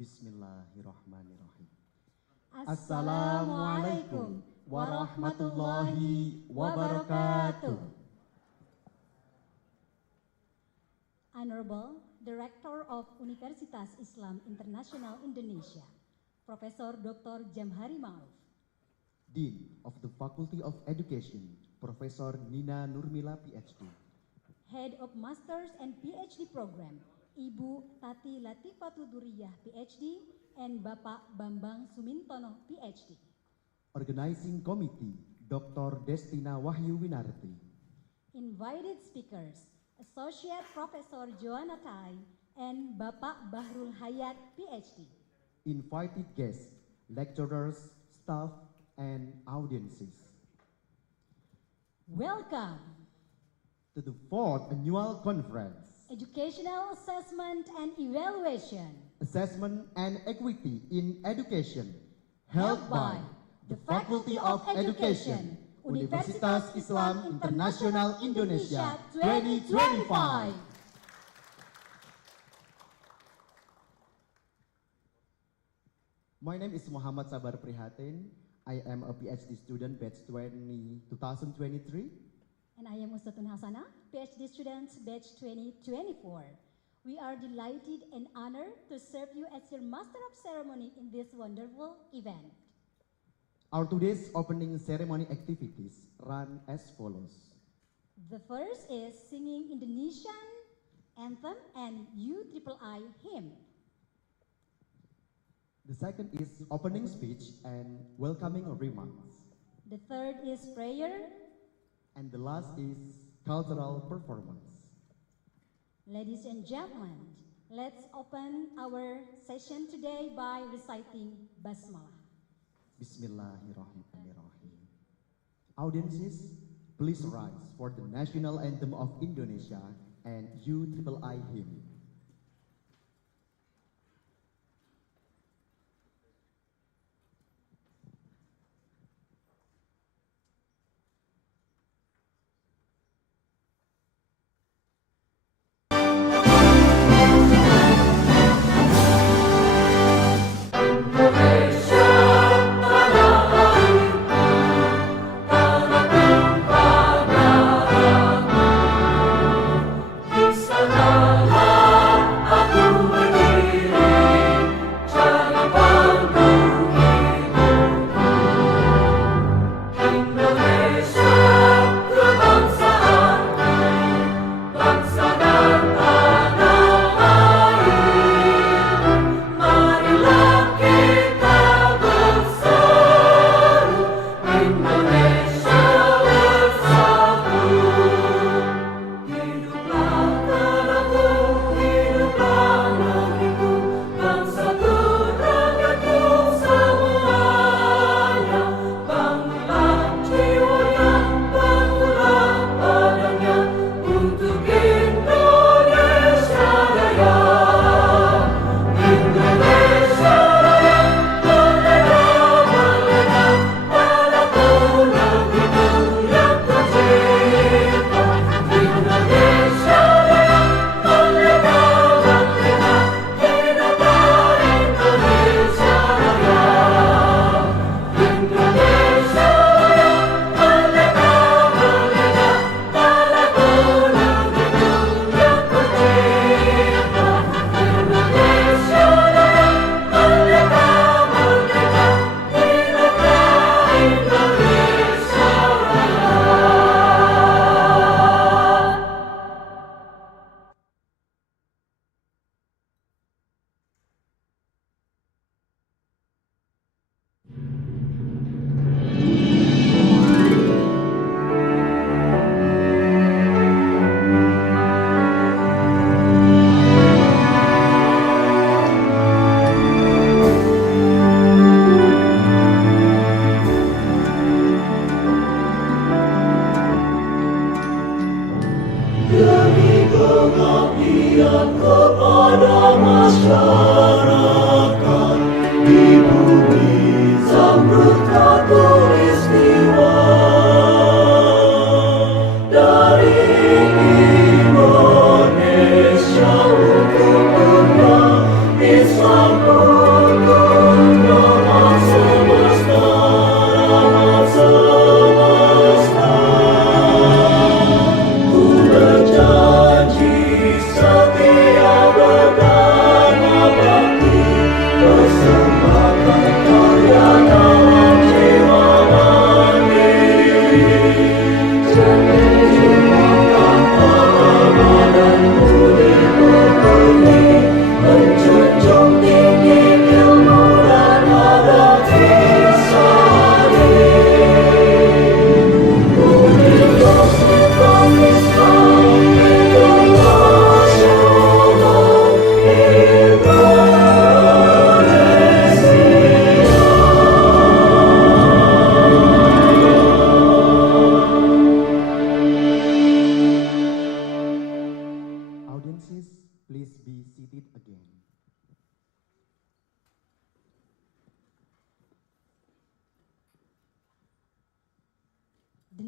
Bismillahirrahmanirrahim. Assalamualaikum warahmatullahi wabarakatuh. Honorable Director of Universitas Islam Internasional Indonesia, Profesor Dr. Jamhari Ma'ruf. Dean of the Faculty of Education, Profesor Nina Nurmila PhD. Head of Masters and PhD Program, Ibu Tati Latifatul Duriyah PhD and Bapak Bambang Sumintono PhD. Organizing Committee, Dr. Destina Wahyu Winarti. Invited speakers, Associate Professor Joanna Tai and Bapak Bahrul Hayat PhD. Invited guests, lecturers, staff, and audiences. Welcome To the 4th Annual Conference, Educational Assessment and Evaluation, Assessment and Equity in Education, held by the Faculty of Education, Universitas Islam Internasional Indonesia 2025. My name is Muhammad Sabar Prihatin. I am a PhD student, batch 2023. and I am Ustadun Hasana, PhD student, batch 2024. We are delighted and honored to serve you as your Master of Ceremony in this wonderful event. Our today's opening ceremony activities run as follows. The first is singing Indonesian anthem and UIII hymn. The second is opening speech and welcoming remarks. The third is prayer. And the last is cultural performance. Ladies and gentlemen, let's open our session today by reciting Basmalah. Bismillahirrahmanirrahim. Audiences, please rise for the national anthem of Indonesia and UIII hymn. Di sana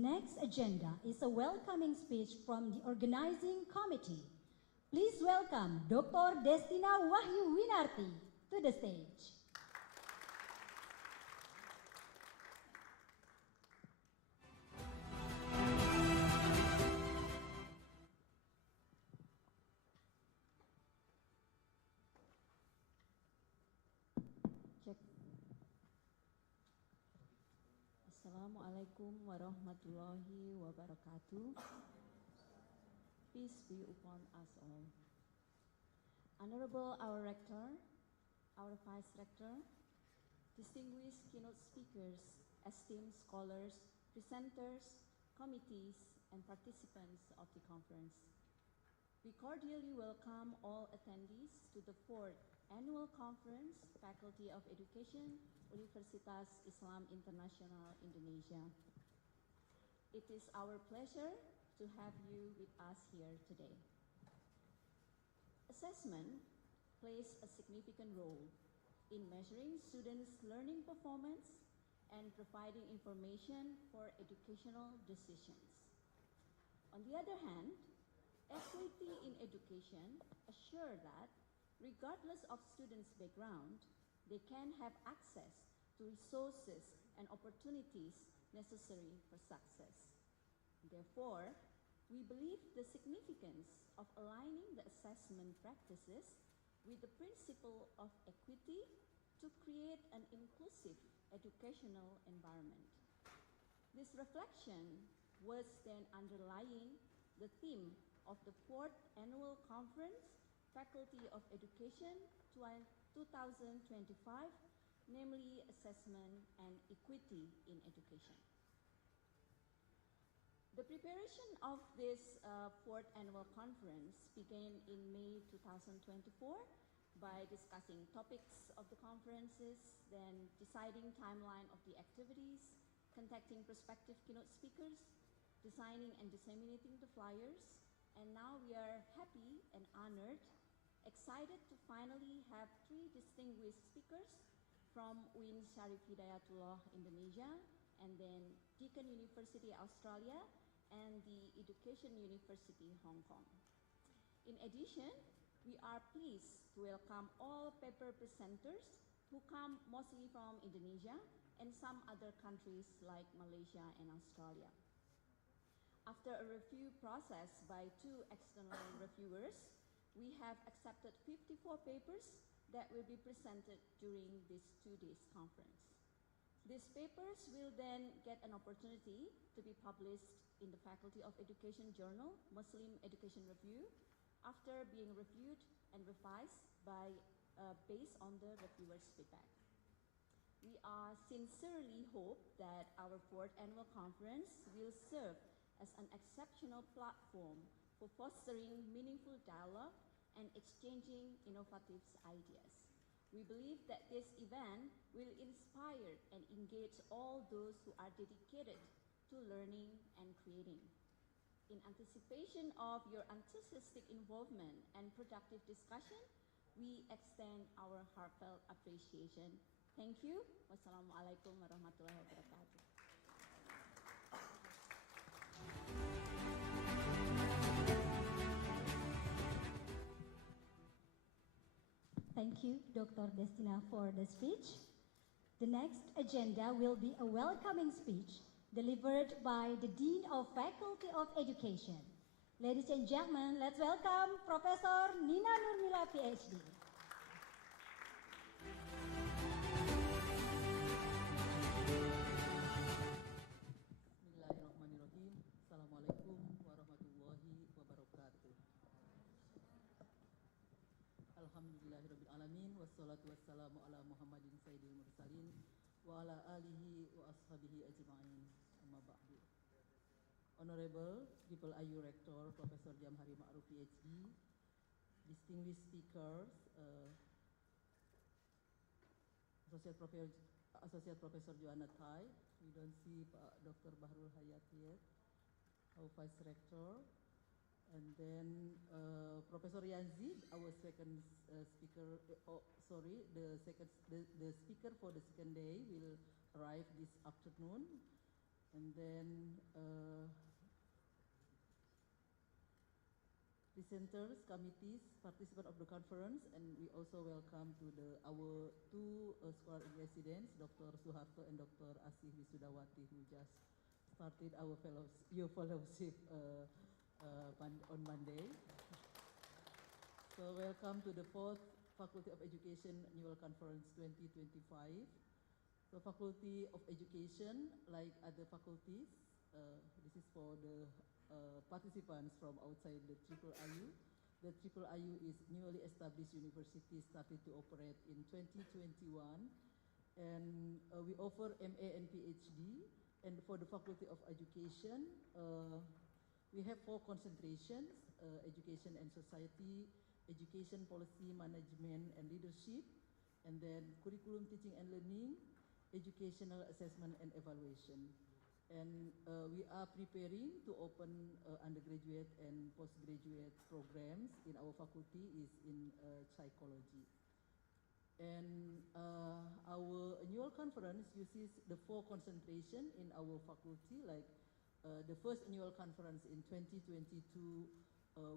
next agenda is a welcoming speech from the organizing committee. Please welcome Dr. Destina Wahyu Winarti to the stage. Assalamualaikum warahmatullahi wabarakatuh. Peace be upon us all. Honorable our Rector, our Vice Rector, distinguished keynote speakers, esteemed scholars, presenters, committees, and participants of the conference. We cordially welcome all attendees to the 4th Annual Conference, Faculty of Education, Universitas Islam International Indonesia. It is our pleasure to have you with us here today. Assessment plays a significant role in measuring students' learning performance and providing information for educational decisions. On the other hand, equity in education assures that, regardless of students' background, they can have access to resources and opportunities necessary for success. Therefore, we believe the significance of aligning the assessment practices with the principle of equity to create an inclusive educational environment. This reflection was then underlying the theme of the 4th Annual Conference, Faculty of Education 2025, namely Assessment and Equity in Education. The preparation of this 4th Annual Conference began in May 2024 by discussing topics of the conferences, then deciding timeline of the activities, contacting prospective keynote speakers, designing and disseminating the flyers, and now we are happy and honored, excited to finally have 3 distinguished speakers from UIN Syarif Hidayatullah Indonesia, and then Deakin University Australia, and the Education University Hong Kong. In addition, we are pleased to welcome all paper presenters who come mostly from Indonesia and some other countries like Malaysia and Australia. After a review process by 2 external reviewers, we have accepted 54 papers that will be presented during this 2 days conference. These papers will then get an opportunity to be published in the Faculty of Education Journal, Muslim Education Review, after being reviewed and revised by based on the reviewers' feedback. We sincerely hope that our 4th Annual Conference will serve as an exceptional platform for fostering meaningful dialogue and exchanging innovative ideas. We believe that this event will inspire and engage all those who are dedicated to learning and creating. In anticipation of your enthusiastic involvement and productive discussion, we extend our heartfelt appreciation. Thank you. Wassalamualaikum warahmatullahi wabarakatuh. Thank you, Dr. Destina, for the speech. The next agenda will be a welcoming speech delivered by the Dean of Faculty of Education. Ladies and gentlemen, let's welcome Professor Nina Nurmila, PhD. Bismillahirrahmanirrahim. Assalamualaikum warahmatullahi wabarakatuh. Alhamdulillahirabbil alamin, wassalatu wassalamu ala Muhammadin sayyidil mursalin wa ala alihi wa ashabihi ajma'in. Amma ba'du. Honorable Triple IU Rector Professor Jamhari Ma'ruf, PhD, distinguished speakers, Associate Professor Joanna Tai, we don't see Dr. Bahrul Hayat yet, our Vice Rector, and then Professor Yazid, our second speaker. The speaker for the second day will arrive this afternoon. And then presenters, committees, participants of the conference, and we also welcome to our two scholar in residence, Dr. Suharto and Dr. Asih Wisudawati, who just started your fellowship on Monday. So welcome to the 4th Faculty of Education Annual Conference 2025. The Faculty of Education, like other faculties, this is for the participants from outside the IIIU. The IIIU is newly established university, started to operate in 2021, and we offer MA and PhD. And for the Faculty of Education, we have 4 concentrations: education and society, education policy, management and leadership, and then curriculum teaching and learning, educational assessment and evaluation. And we are preparing to open undergraduate and postgraduate programs in our faculty is in psychology. And our annual conference uses the 4 concentration in our faculty, like the first annual conference in 2022,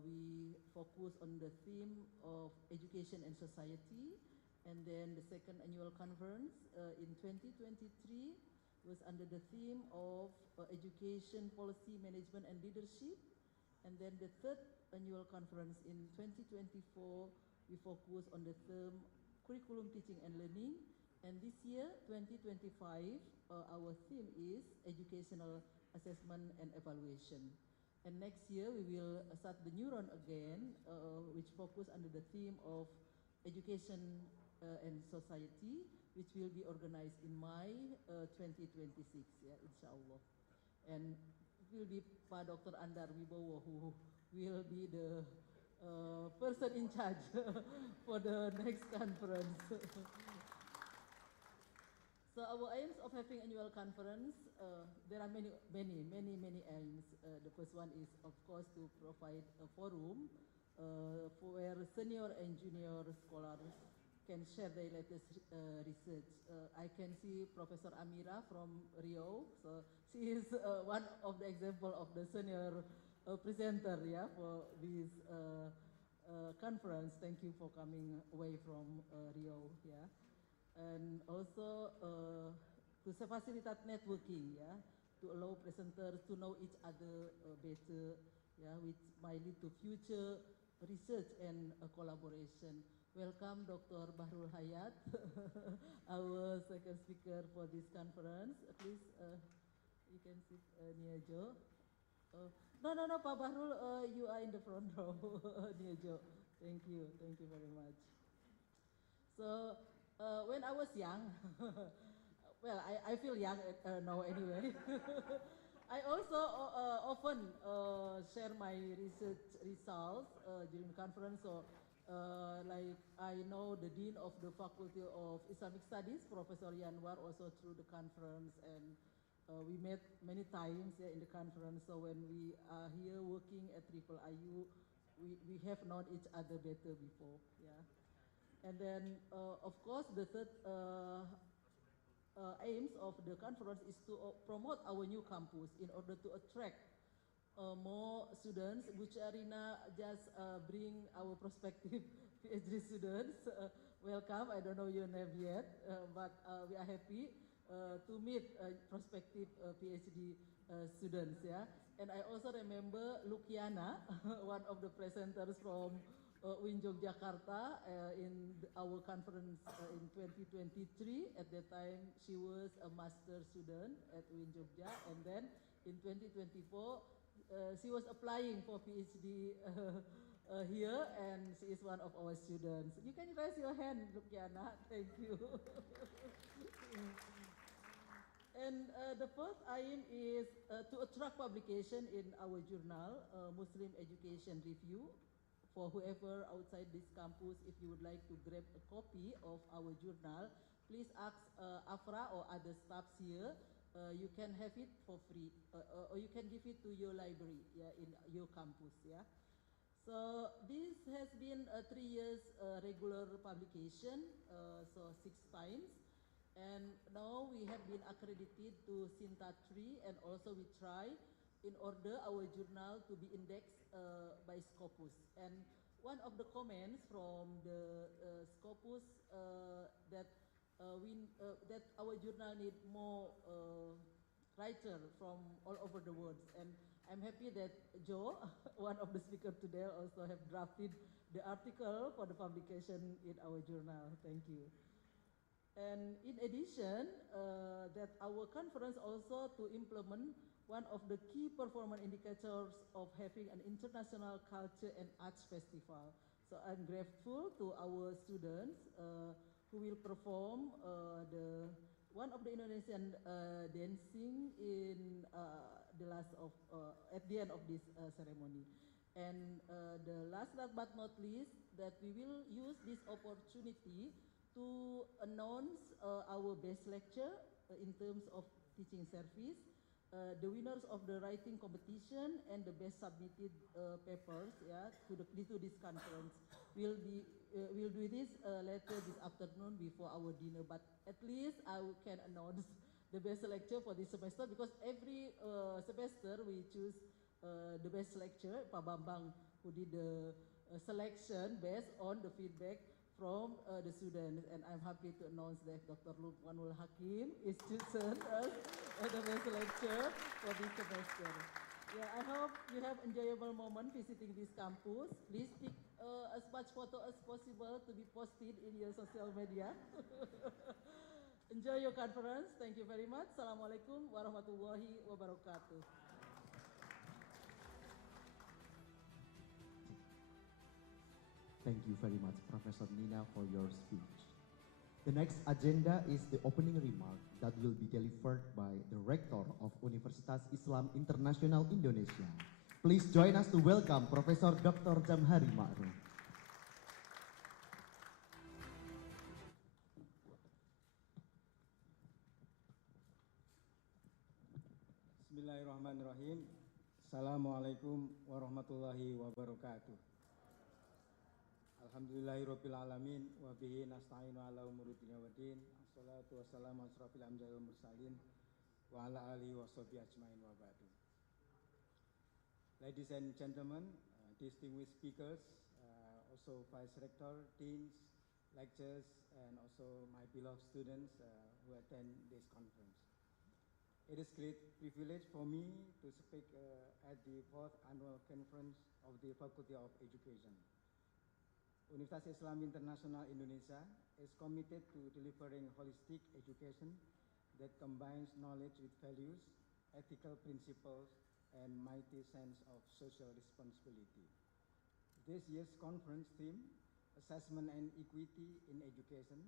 we focus on the theme of education and society. And then the second annual conference in 2023 was under the theme of education, policy, management, and leadership. And then the third annual conference in 2024, we focus on the theme curriculum teaching and learning. And this year, 2025, our theme is educational assessment and evaluation. And next year, we will start the new round again, which focus under the theme of education and society, which will be organized in May 2026, yeah, inshallah. And it will be Pak Dr. Andar Wibowo who will be the person in charge for the next conference. So our aims of having annual conference, there are many aims. The first one is, of course, to provide a forum for where senior and junior scholars can share their latest research. I can see Professor Amira from Rio, so she is one of the example of the senior presenter, yeah, for this conference. Thank you for coming away from Rio, yeah. And also to facilitate networking, yeah, to allow presenters to know each other better, yeah, which might lead to future research and collaboration. Welcome, Dr. Bahrul Hayat, our second speaker for this conference. Please, you can sit near Joe. No, Pak Bahrul, you are in the front row near Joe. Thank you very much. So, when I was young, well, I feel young now anyway. I also often share my research results during the conference. So, like I know the Dean of the Faculty of Islamic Studies, Professor Yanwar, also through the conference, and we met many times in the conference. So when we are here working at IIIU, we have known each other better before, yeah. And then, of course, the third aims of the conference is to promote our new campus in order to attract more students. Bu Arina just bring our prospective PhD students. Welcome. I don't know your name yet, but we are happy to meet prospective PhD students. Yeah, and I also remember Lukiana, one of the presenters from UIN Yogyakarta in our conference in 2023. At that time, she was a master student at UIN Jogja, and then in 2024. She was applying for PhD here, and she is one of our students. You can raise your hand, Lukiana. Thank you. And the fourth aim is to attract publication in our journal, Muslim Education Review. For whoever outside this campus, if you would like to grab a copy of our journal, please ask Afra or other staffs here. You can have it for free, or you can give it to your library, yeah, in your campus, yeah. So this has been a 3 years regular publication, so 6 times, And now we have been accredited to Sinta 3, and also we try in order our journal to be indexed by Scopus. And one of the comments from the Scopus that that our journal need more writer from all over the world. And I'm happy that Joe, one of the speakers today, also have drafted the article for the publication in our journal. Thank you. And in addition, that our conference also to implement one of the key performance indicators of having an international culture and arts festival. So I'm grateful to our students who will perform one of the Indonesian dancing in the last of at the end of this ceremony. And the last but not least, that we will use this opportunity to announce our best lecture in terms of teaching service, the winners of the writing competition, and the best submitted papers, yeah, to this conference. We'll do this later this afternoon before our dinner, but at least I can announce the best lecture for this semester, because every semester we choose the best lecturer, Pak Bambang, who did the selection based on the feedback from the students, and I'm happy to announce that Dr. Lukmanul Hakim is chosen as the best lecturer for this semester. Yeah, I hope you have enjoyable moment visiting this campus. Please take as much photo as possible to be posted in your social media. Enjoy your conference. Thank you very much. Assalamualaikum warahmatullahi wabarakatuh. Thank you very much, Professor Nina, for your speech. The next agenda is the opening remark that will be delivered by the Rector of Universitas Islam Internasional Indonesia. Please join us to welcome Professor Dr. Jamhari Ma'ruf. Bismillahirrahmanirrahim. Assalamualaikum warahmatullahi wabarakatuh. Alhamdulillahirabbil alamin wa bihi nasta'inu ala umuri dunya waddin. Assalatu wassalamu ala asrofil anbiya'i wal mursalin wa ala alihi washabihi ajmain wa ba'du. Ladies and gentlemen, distinguished speakers, also vice rector, deans, lecturers, and also my beloved students who attend this conference. It is great privilege for me to speak at the 4th annual conference of the Faculty of Education. Universitas Islam Internasional Indonesia is committed to delivering holistic education that combines knowledge with values, ethical principles, and mighty sense of social responsibility. This year's conference theme, Assessment and Equity in Education,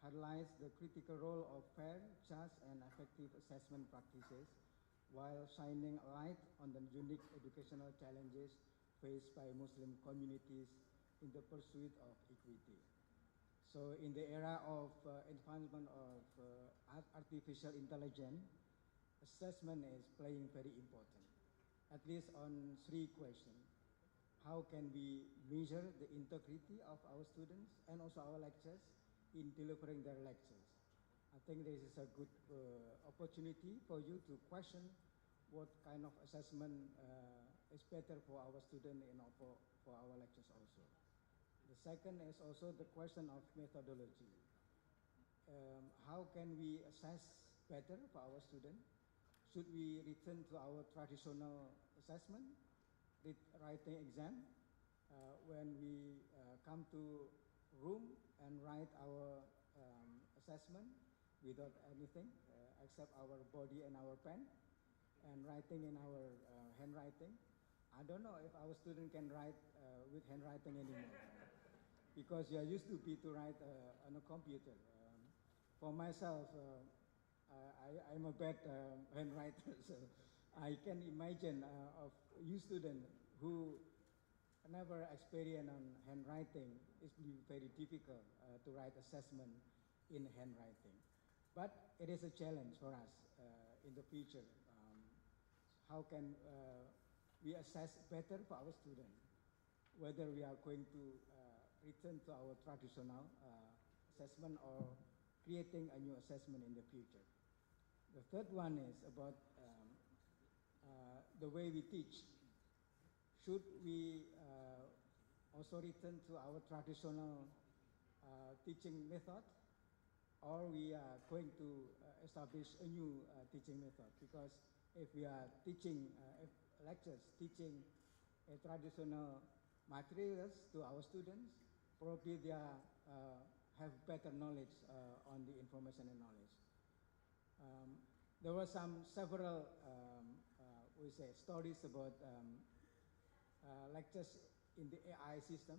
highlights the critical role of fair, just, and effective assessment practices while shining a light on the unique educational challenges faced by Muslim communities in the pursuit of equity. So in the era of advancement of artificial intelligence, assessment is playing very important, at least on 3 questions. How can we measure the integrity of our students and also our lecturers in delivering their lectures? I think this is a good opportunity for you to question what kind of assessment is better for our students and for our lectures also. The second is also the question of methodology. How can we assess better for our students? Should we return to our traditional assessment, writing exam, when we come to room and write our assessment without anything except our body and our pen, and writing in our handwriting? I don't know if our student can write with handwriting anymore, because you are used to write on a computer. For myself, I'm a bad handwriter, so I can imagine of you students who never experience on handwriting, it's very difficult to write assessment in handwriting. But it is a challenge for us in the future. How can we assess better for our students, whether we are going to return to our traditional assessment or creating a new assessment in the future. The third one is about the way we teach. Should we also return to our traditional teaching method, or we are going to establish a new teaching method? Because if we are teaching lectures, teaching traditional materials to our students, probably they are, have better knowledge on the information and knowledge. There were several we say stories about lectures in the AI system,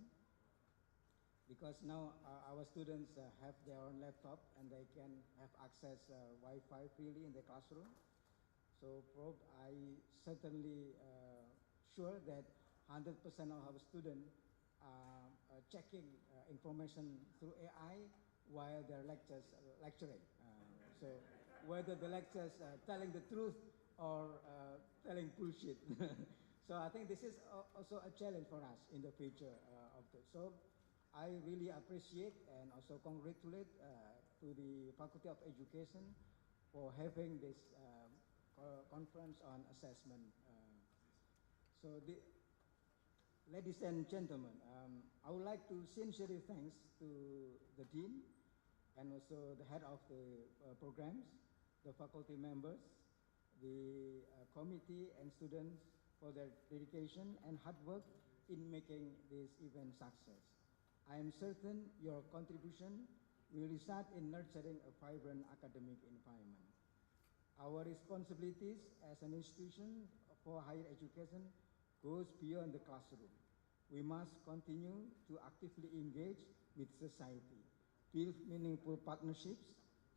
because now our students have their own laptop and they can have access Wi-Fi freely in the classroom. So I certainly sure that 100% of our students are checking information through AI while they're lecturing. So whether the lecturers telling the truth or telling bullshit. So I think this is also a challenge for us in the future of this. So I really appreciate and also congratulate to the Faculty of Education for having this conference on assessment. Ladies and gentlemen, I would like to sincerely thanks to the Dean and also the head of the programs, the faculty members, the committee and students for their dedication and hard work in making this event success. I am certain your contribution will result in nurturing a vibrant academic environment. Our responsibilities as an institution for higher education goes beyond the classroom. We must continue to actively engage with society, build meaningful partnerships,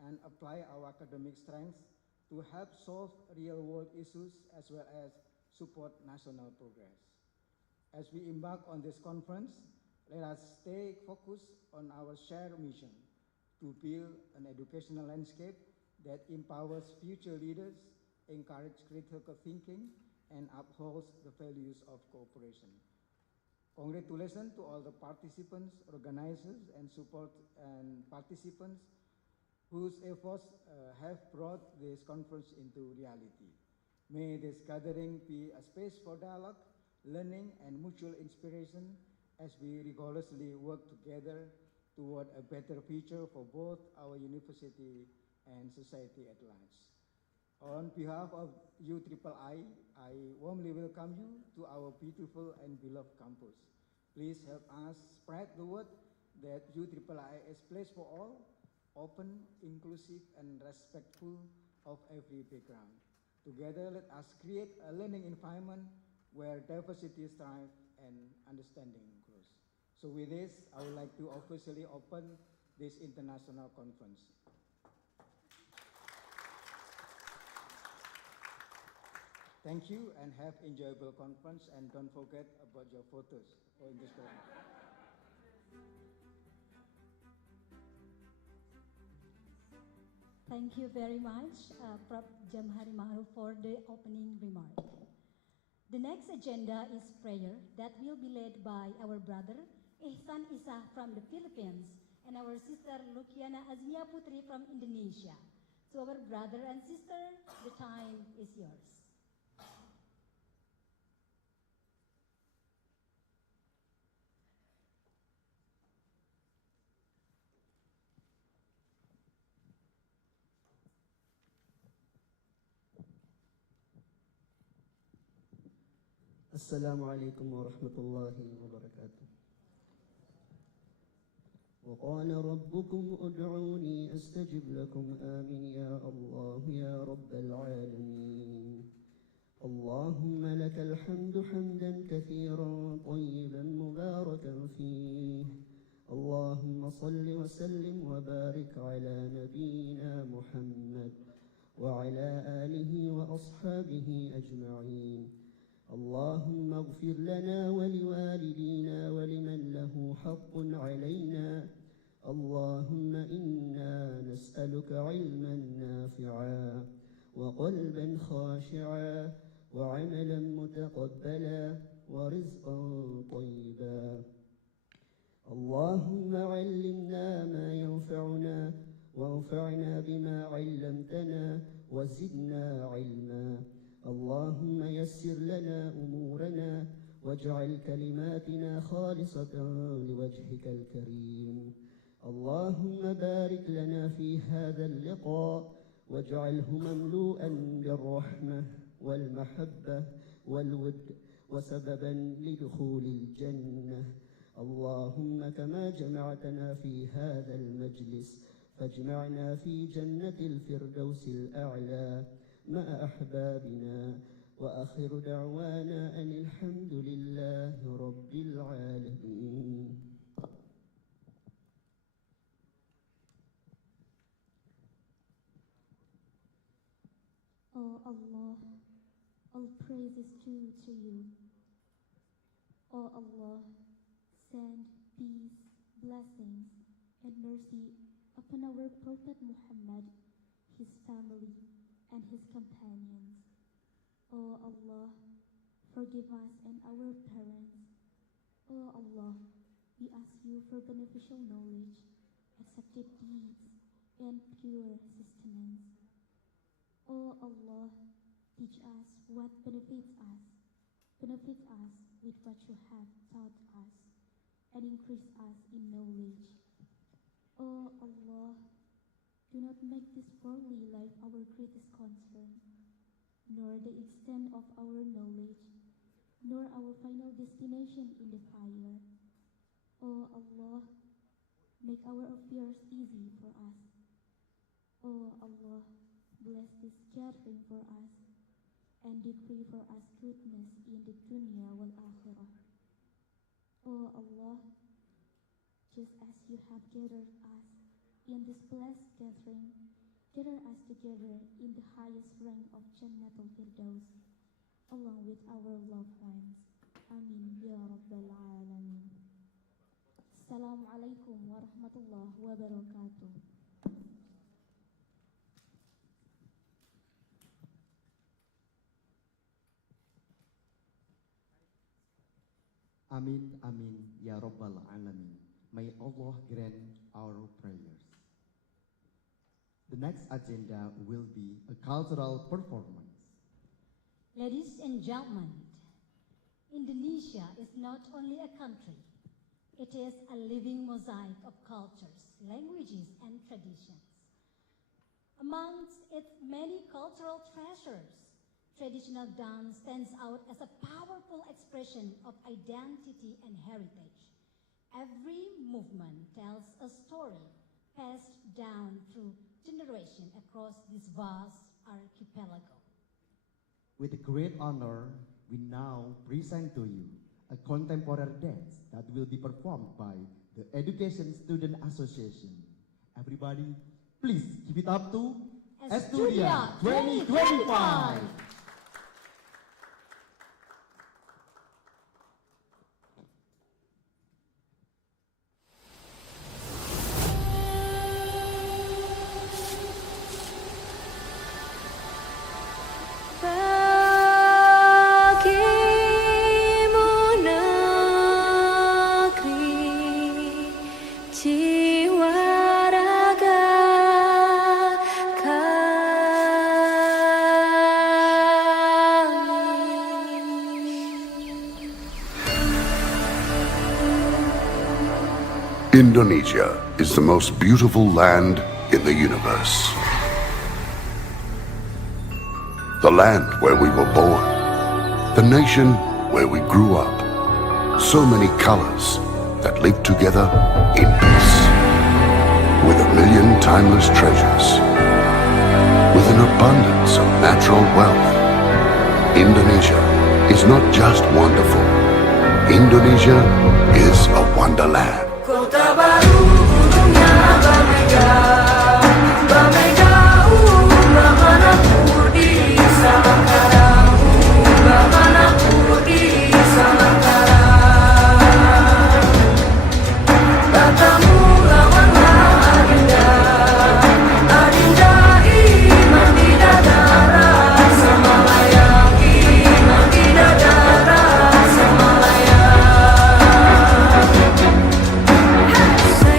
and apply our academic strengths to help solve real-world issues as well as support national progress. As we embark on this conference, let us stay focused on our shared mission to build an educational landscape that empowers future leaders, encourages critical thinking, and upholds the values of cooperation. Congratulations to all the participants, organizers, and support and participants whose efforts have brought this conference into reality. May this gathering be a space for dialogue, learning, and mutual inspiration as we rigorously work together toward a better future for both our university and society at large. On behalf of UIII, I warmly welcome you to our beautiful and beloved campus. Please help us spread the word that UIII is a place for all, open, inclusive, and respectful of every background. Together, let us create a learning environment where diversity thrives and understanding grows. So with this, I would like to officially open this international conference. Thank you and have enjoyable conference, and don't forget about your photos for this program. Thank you very much, Prof. Jamhari Ma'ruf, for the opening remark. The next agenda is prayer that will be led by our brother Ihsan Isa from the Philippines and our sister Lukiana Azmia Putri from Indonesia. So our brother and sister, the time is yours. السلام عليكم ورحمة الله وبركاته. وقال ربكم ادعوني أستجب لكم آمين يا الله يا رب العالمين. اللهم لك الحمد حمدا كثيرا طيبا مباركا فيه. اللهم صل وسلم وبارك على نبينا محمد وعلى آله وأصحابه أجمعين. اللهم اغفر لنا ولوالدينا ولمن له حق علينا. اللهم إنا نسألك علما نافعا وقلبا خاشعا وعملا متقبلا ورزقا طيبا. اللهم علمنا ما ينفعنا وانفعنا بما علمتنا وزدنا علما. اللهم يسر لنا أمورنا واجعل كلماتنا خالصة لوجهك الكريم. اللهم بارك لنا في هذا اللقاء واجعله مملوءا بالرحمة والمحبة والود وسببا لدخول الجنة. اللهم كما جمعتنا في هذا المجلس فاجمعنا في جنة الفردوس الأعلى مع أحبابنا. وآخر دعوانا أن الحمد لله رب العالمين. O Allah, all praise is due to you. O Allah, send peace, blessings, and mercy upon our Prophet Muhammad, his family, and his companions. O Allah, forgive us and our parents. O Allah, we ask you for beneficial knowledge, accepted deeds, and pure sustenance. O Allah, teach us what benefits us. Benefit us with what you have taught us, and increase us in knowledge. O Allah, do not make this worldly life our greatest concern, nor the extent of our knowledge, nor our final destination in the fire. O Allah, make our affairs easy for us. O Allah, bless this gathering for us, and decree for us goodness in the dunya wal akhirah. O Allah, just as you have gathered us in this blessed gathering, gather us together in the highest rank of Jannatul Firdaus, along with our loved ones. Amin ya Rabbal Alamin. Assalamualaikum warahmatullahi wabarakatuh. Amin, amin, ya Rabbal Alamin. May Allah grant our prayers. The next agenda will be a cultural performance. Ladies and gentlemen, Indonesia is not only a country, it is a living mosaic of cultures, languages, and traditions. Amongst its many cultural treasures, traditional dance stands out as a powerful expression of identity and heritage. Every movement tells a story passed down through generation across this vast archipelago. With great honor, we now present to you a contemporary dance that will be performed by the Education Student Association. Everybody, please give it up to Estudia 2025. Indonesia is the most beautiful land in the universe. The land where we were born, the nation where we grew up. So many colors that live together in peace. With a million timeless treasures, with an abundance of natural wealth. Indonesia is not just wonderful. Indonesia is a wonderland. Kota baru ujungnya berbeda, bagaimanapun di Samangkara, bagaimanapun di Samangkara. Katamu lawanlah Adinda, Adinda iman di dadara, Samalayang iman di dadara, Samalayang. Say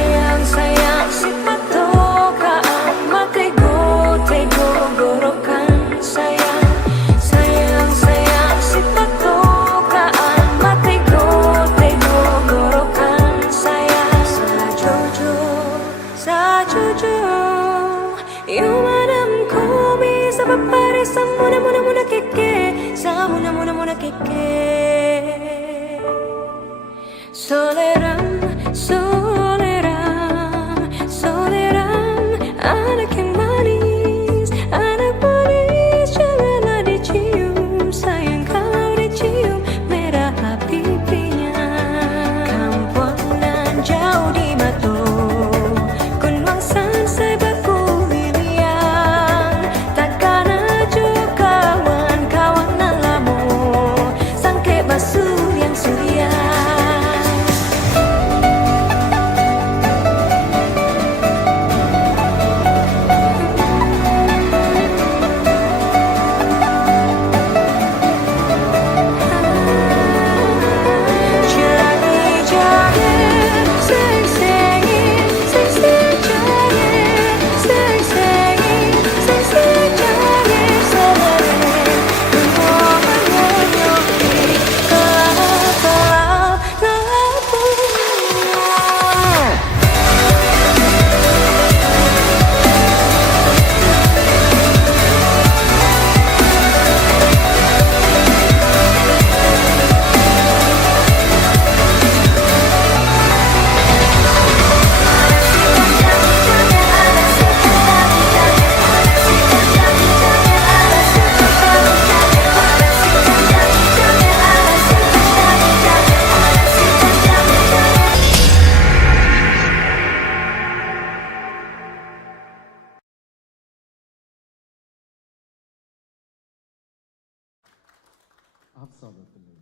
Absolutely.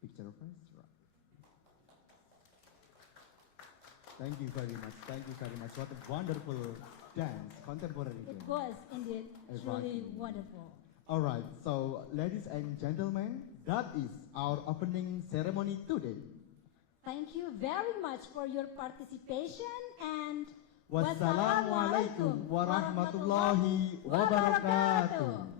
Picture first, right. Thank you very much. Thank you very much. What a wonderful dance, contemporary It dance. was indeed truly Exactly. wonderful. All right, so ladies and gentlemen, that is our opening ceremony today. Thank you very much for your participation and Wassalamualaikum warahmatullahi wabarakatuh.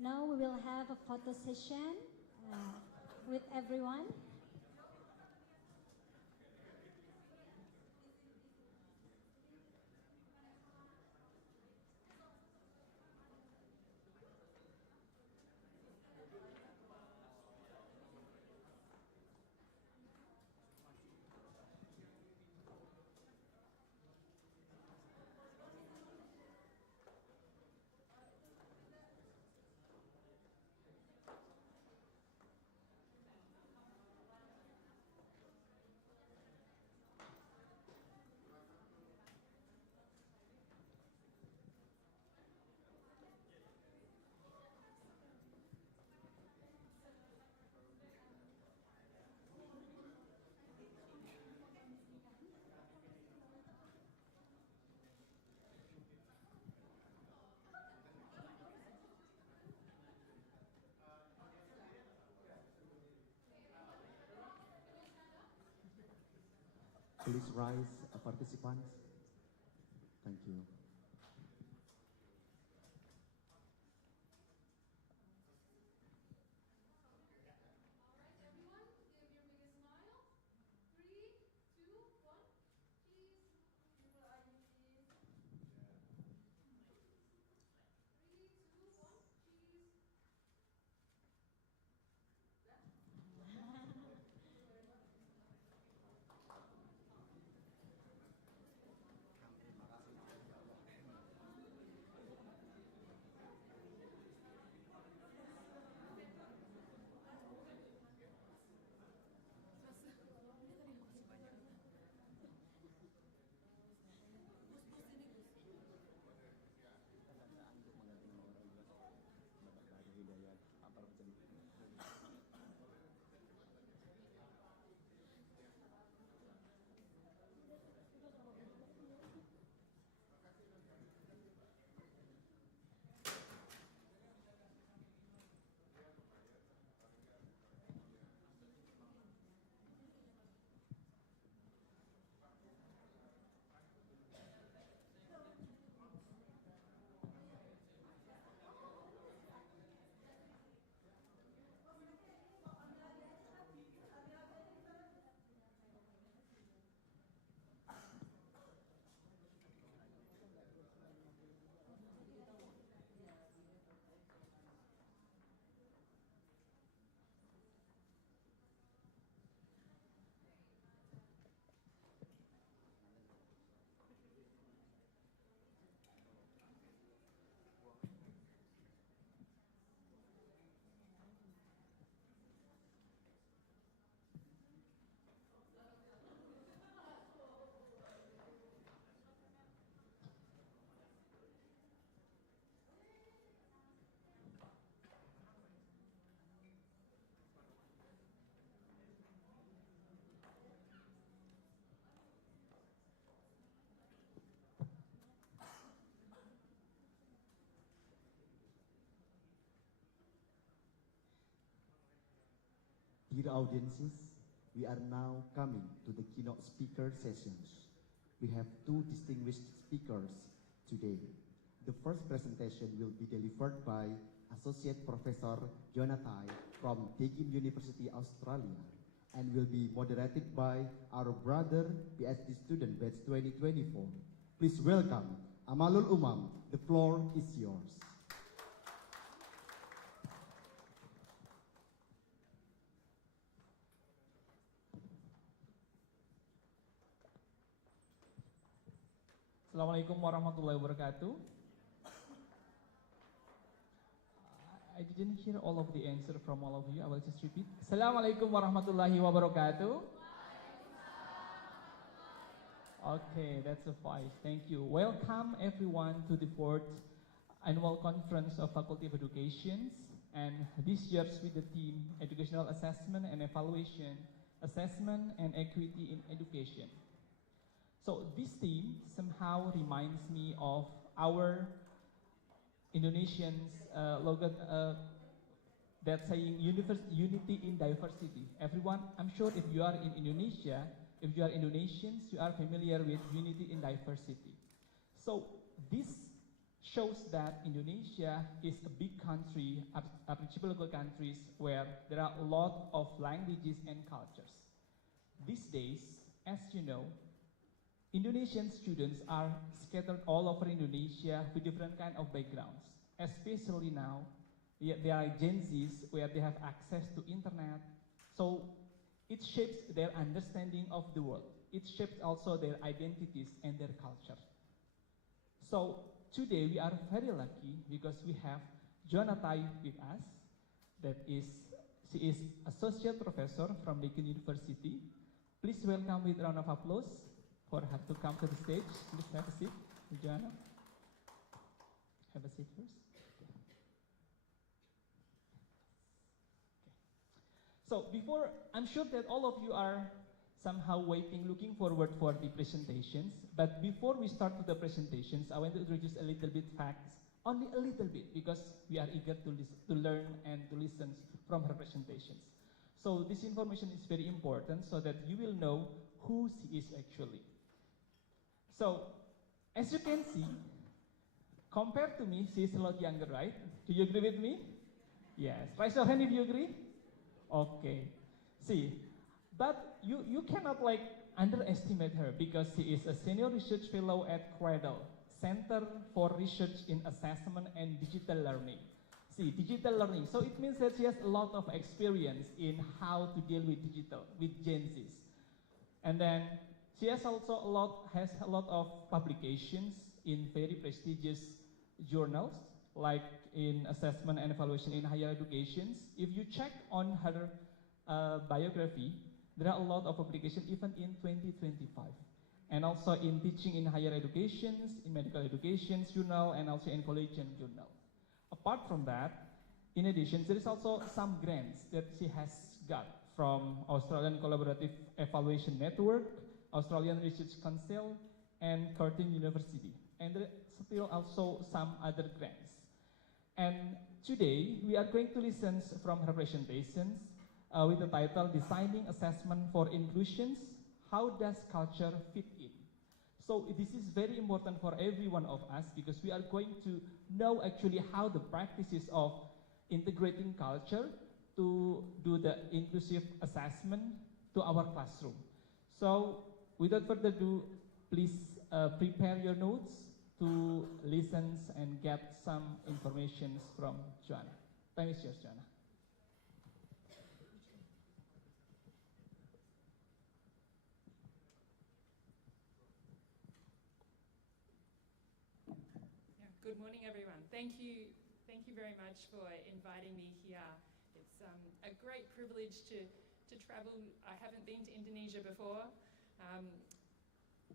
Now we will have a photo session with everyone. Please rise, participants. Thank you. Dear audiences, we are now coming to the keynote speaker sessions. We have two distinguished speakers today. The first presentation will be delivered by Associate Professor Jonathan from Deakin University, Australia, and will be moderated by our brother PhD student batch 2024. Please welcome Amalul Umam, the floor is yours. Assalamualaikum warahmatullahi wabarakatuh. I didn't hear all of the answer from all of you. I will just repeat. Assalamualaikum warahmatullahi wabarakatuh. Okay, that's a 5. Thank you. Welcome everyone to the 4th Annual Conference of Faculty of Education, and this year's with the theme Educational Assessment and Evaluation, Assessment and Equity in Education. So this theme somehow reminds me of our Indonesians slogan that saying unity in diversity. Everyone, I'm sure if you are in Indonesia, if you are Indonesians, you are familiar with unity in diversity. So this shows that Indonesia is a big country, archipelago countries where there are a lot of languages and cultures. These days, as you know, Indonesian students are scattered all over Indonesia with different kind of backgrounds. Especially now, there are Gen Zs where they have access to internet. So it shapes their understanding of the world. It shapes also their identities and their culture. So today we are very lucky because we have Joanna Tai with us. She is Associate Professor from Deakin University. Please welcome with a round of applause for her to come to the stage. Please have a seat, Joanna. Have a seat first. So before, I'm sure that all of you are somehow waiting, looking forward for the presentations. But before we start with the presentations, I want to introduce a little bit facts, only a little bit, because we are eager to learn and to listen from her presentations. So this information is very important so that you will know who she is actually. So, as you can see, compared to me, she is a lot younger, right? Do you agree with me? Yes. Raise your hand if you agree. Okay. See, but you cannot like underestimate her because she is a senior research fellow at CRADL, Center for Research in Assessment and Digital Learning. See, digital learning. So it means that she has a lot of experience in how to deal with digital, with Gen Zs. And then she has also a lot of publications in very prestigious journals, like in Assessment and Evaluation in Higher Education. If you check on her biography, there are a lot of publications even in 2025. And also in Teaching in Higher Education, in Medical Education Journal, and also in Collegian Journal. Apart from that, in addition, there is also some grants that she has got from Australian Collaborative Evaluation Network, Australian Research Council, and Curtin University. And there are still also some other grants. And today, we are going to listen from her presentations with the title, Designing Assessment for Inclusions, How Does Culture Fit In? So this is very important for every one of us because we are going to know actually how the practices of integrating culture to do the inclusive assessment to our classroom. So without further ado, please prepare your notes to listen and get some information from Joanna. Time is yours, Joanna. Good morning, everyone. Thank you very much for inviting me here. It's a great privilege to travel. I haven't been to Indonesia before.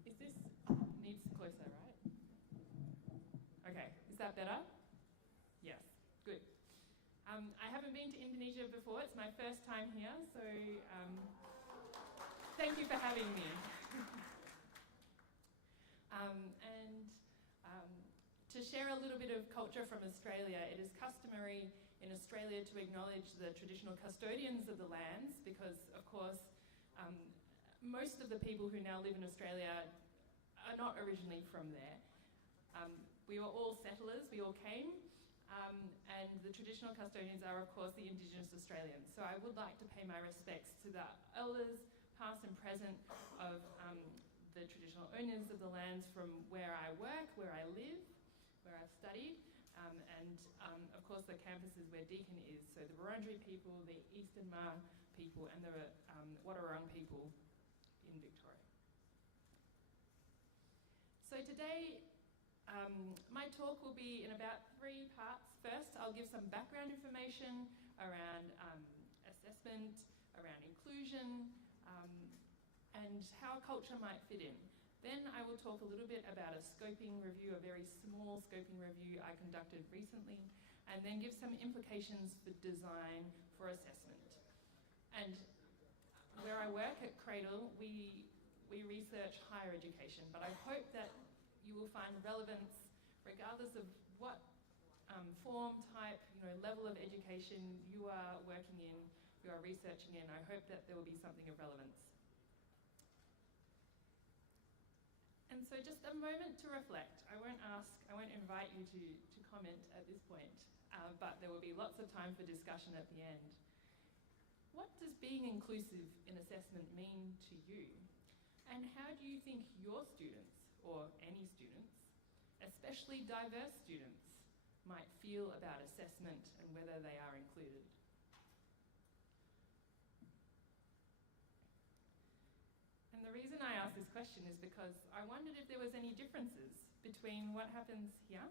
Is this needs closer, right? Okay, is that better? Yes, good. I haven't been to Indonesia before. It's my first time here, so thank you for having me. To share a little bit of culture from Australia, it is customary in Australia to acknowledge the traditional custodians of the lands because, of course, most of the people who now live in Australia are not originally from there. We were all settlers, we all came, and the traditional custodians are, of course, the Indigenous Australians. So I would like to pay my respects to the elders, past and present, of the traditional owners of the lands from where I work, where I live, where I've studied, and of course the campuses where Deakin is, so the Wurundjeri people, the Eastern Ma people, and the Wadawurrung people in Victoria. So today, my talk will be in about 3 parts. First, I'll give some background information around assessment, around inclusion, and how culture might fit in. Then I will talk a little bit about a scoping review, a very small scoping review I conducted recently, and then give some implications for design for assessment. And where I work at Cradle, we research higher education, but I hope that you will find relevance regardless of what form, type, level of education you are working in, you are researching in. I hope that there will be something of relevance. And so just a moment to reflect. I won't invite you to comment at this point, but there will be lots of time for discussion at the end. What does being inclusive in assessment mean to you? And how do you think your students, or any students, especially diverse students, might feel about assessment and whether they are included? And the reason I ask this question is because I wondered if there was any differences between what happens here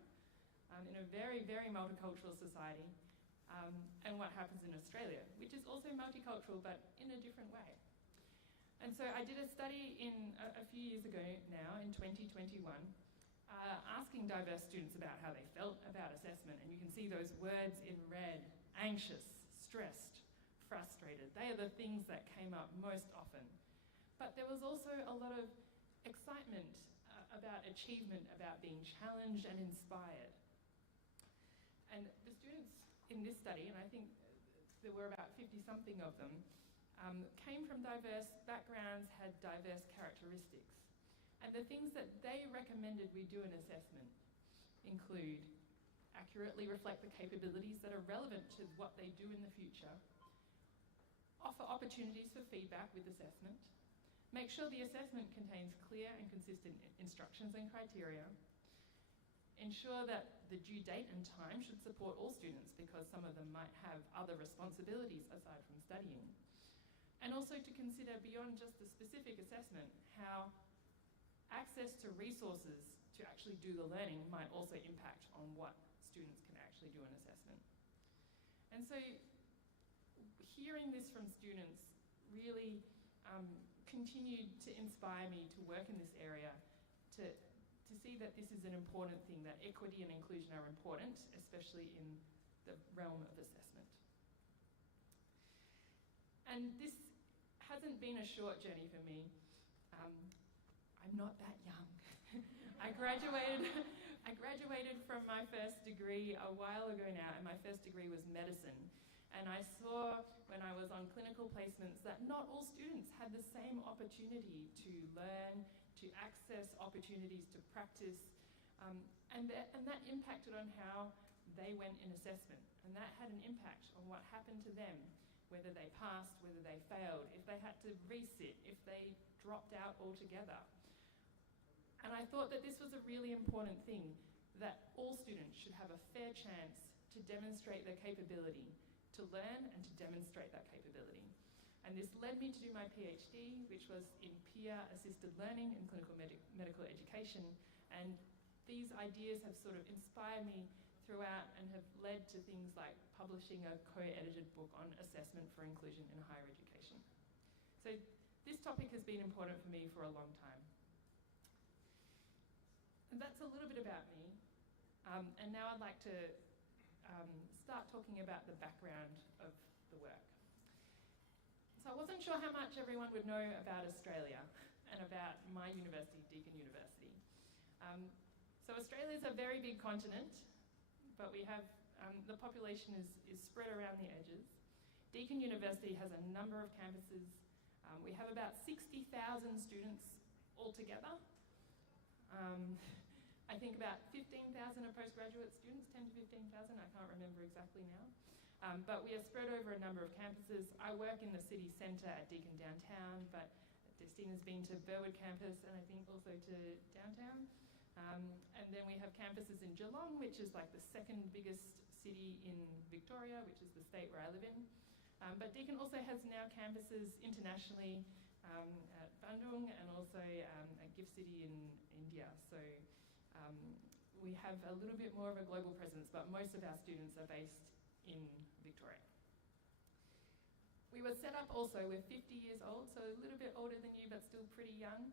in a very, very multicultural society and what happens in Australia, which is also multicultural but in a different way. And so I did a study a few years ago now, in 2021, asking diverse students about how they felt about assessment, and you can see those words in red: anxious, stressed, frustrated. They are the things that came up most often. But there was also a lot of excitement about achievement, about being challenged and inspired. And the students in this study, and I think there were about 50-something of them, came from diverse backgrounds, had diverse characteristics. And the things that they recommended we do in assessment include accurately reflect the capabilities that are relevant to what they do in the future, offer opportunities for feedback with assessment, make sure the assessment contains clear and consistent instructions and criteria, ensure that the due date and time should support all students because some of them might have other responsibilities aside from studying, and also to consider beyond just the specific assessment how access to resources to actually do the learning might also impact on what students can actually do in assessment. And so hearing this from students really continued to inspire me to work in this area, to see that this is an important thing, that equity and inclusion are important, especially in the realm of assessment. And this hasn't been a short journey for me. I'm not that young. I graduated from my first degree a while ago now, and my first degree was medicine. And I saw when I was on clinical placements that not all students had the same opportunity to learn, to access opportunities to practice, and that impacted on how they went in assessment. And that had an impact on what happened to them, whether they passed, whether they failed, if they had to resit, if they dropped out altogether. And I thought that this was a really important thing, that all students should have a fair chance to demonstrate their capability, to learn and to demonstrate that capability. And this led me to do my PhD, which was in peer-assisted learning and clinical medical education. And these ideas have sort of inspired me throughout and have led to things like publishing a co-edited book on assessment for inclusion in higher education. So this topic has been important for me for a long time. And that's a little bit about me. And now I'd like to start talking about the background of the work. So I wasn't sure how much everyone would know about Australia and about my university, Deakin University. So Australia is a very big continent, but we have, the population is spread around the edges. Deakin University has a number of campuses. We have about 60,000 students altogether. I think about 15,000 are postgraduate students, 10 to 15,000, I can't remember exactly now. But we are spread over a number of campuses. I work in the city centre at Deakin Downtown, but Destina's been to Burwood campus and I think also to downtown. And then we have campuses in Geelong, which is like the second biggest city in Victoria, which is the state where I live in. But Deakin also has now campuses internationally at Bandung and also at Gift City in India. So we have a little bit more of a global presence, but most of our students are based in Victoria. We were set up also, we're 50 years old, so a little bit older than you, but still pretty young.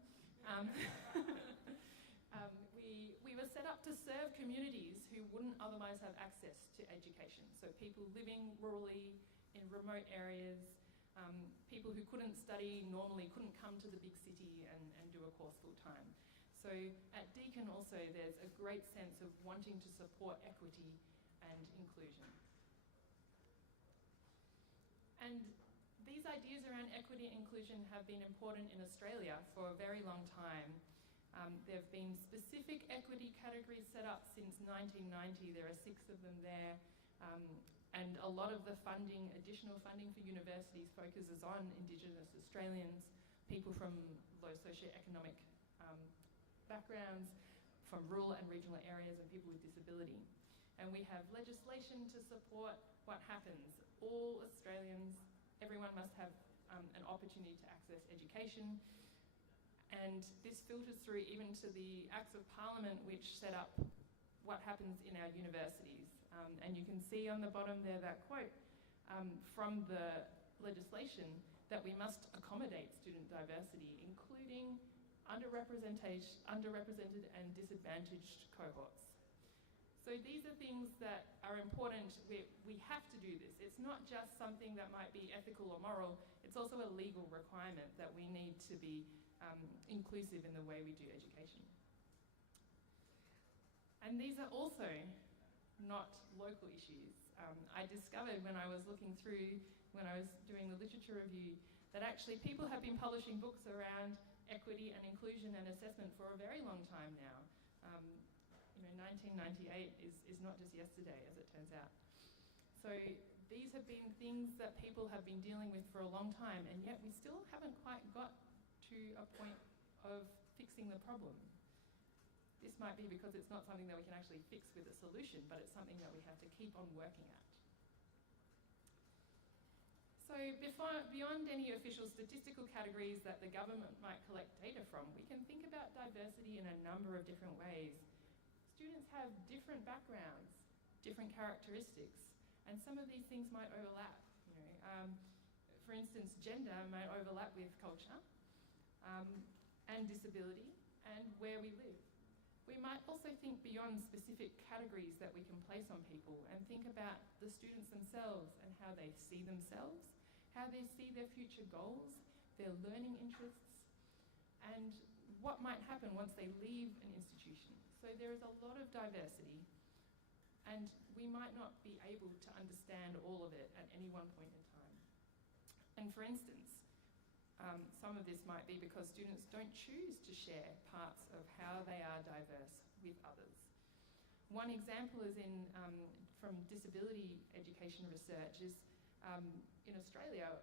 We were set up to serve communities who wouldn't otherwise have access to education. So people living rurally in remote areas, people who couldn't study normally, couldn't come to the big city and do a course full time. So at Deakin also there's a great sense of wanting to support equity and inclusion. And these ideas around equity and inclusion have been important in Australia for a very long time. There have been specific equity categories set up since 1990. There are 6 of them there. And a lot of the funding, additional funding for universities focuses on Indigenous Australians, people from low socioeconomic backgrounds, from rural and regional areas, and people with disability. And we have legislation to support what happens. All Australians, everyone must have an opportunity to access education. And this filters through even to the Acts of Parliament which set up what happens in our universities. And you can see on the bottom there that quote from the legislation that we must accommodate student diversity, including underrepresented and disadvantaged cohorts. So these are things that are important. We have to do this. It's not just something that might be ethical or moral, it's also a legal requirement that we need to be inclusive in the way we do education. And these are also not local issues. I discovered when I was looking through, when I was doing the literature review, that actually people have been publishing books around equity and inclusion and assessment for a very long time now. 1998 is not just yesterday, as it turns out. So these have been things that people have been dealing with for a long time, and yet we still haven't quite got to a point of fixing the problem. This might be because it's not something that we can actually fix with a solution, but it's something that we have to keep on working at. So beyond any official statistical categories that the government might collect data from, we can think about diversity in a number of different ways. Students have different backgrounds, different characteristics, and some of these things might overlap. For instance, gender might overlap with culture, and disability, and where we live. We might also think beyond specific categories that we can place on people and think about the students themselves and how they see themselves, how they see their future goals, their learning interests, and what might happen once they leave an institution. So there is a lot of diversity, and we might not be able to understand all of it at any one point in time. And for instance, some of this might be because students don't choose to share parts of how they are diverse with others. One example is from disability education research is in Australia,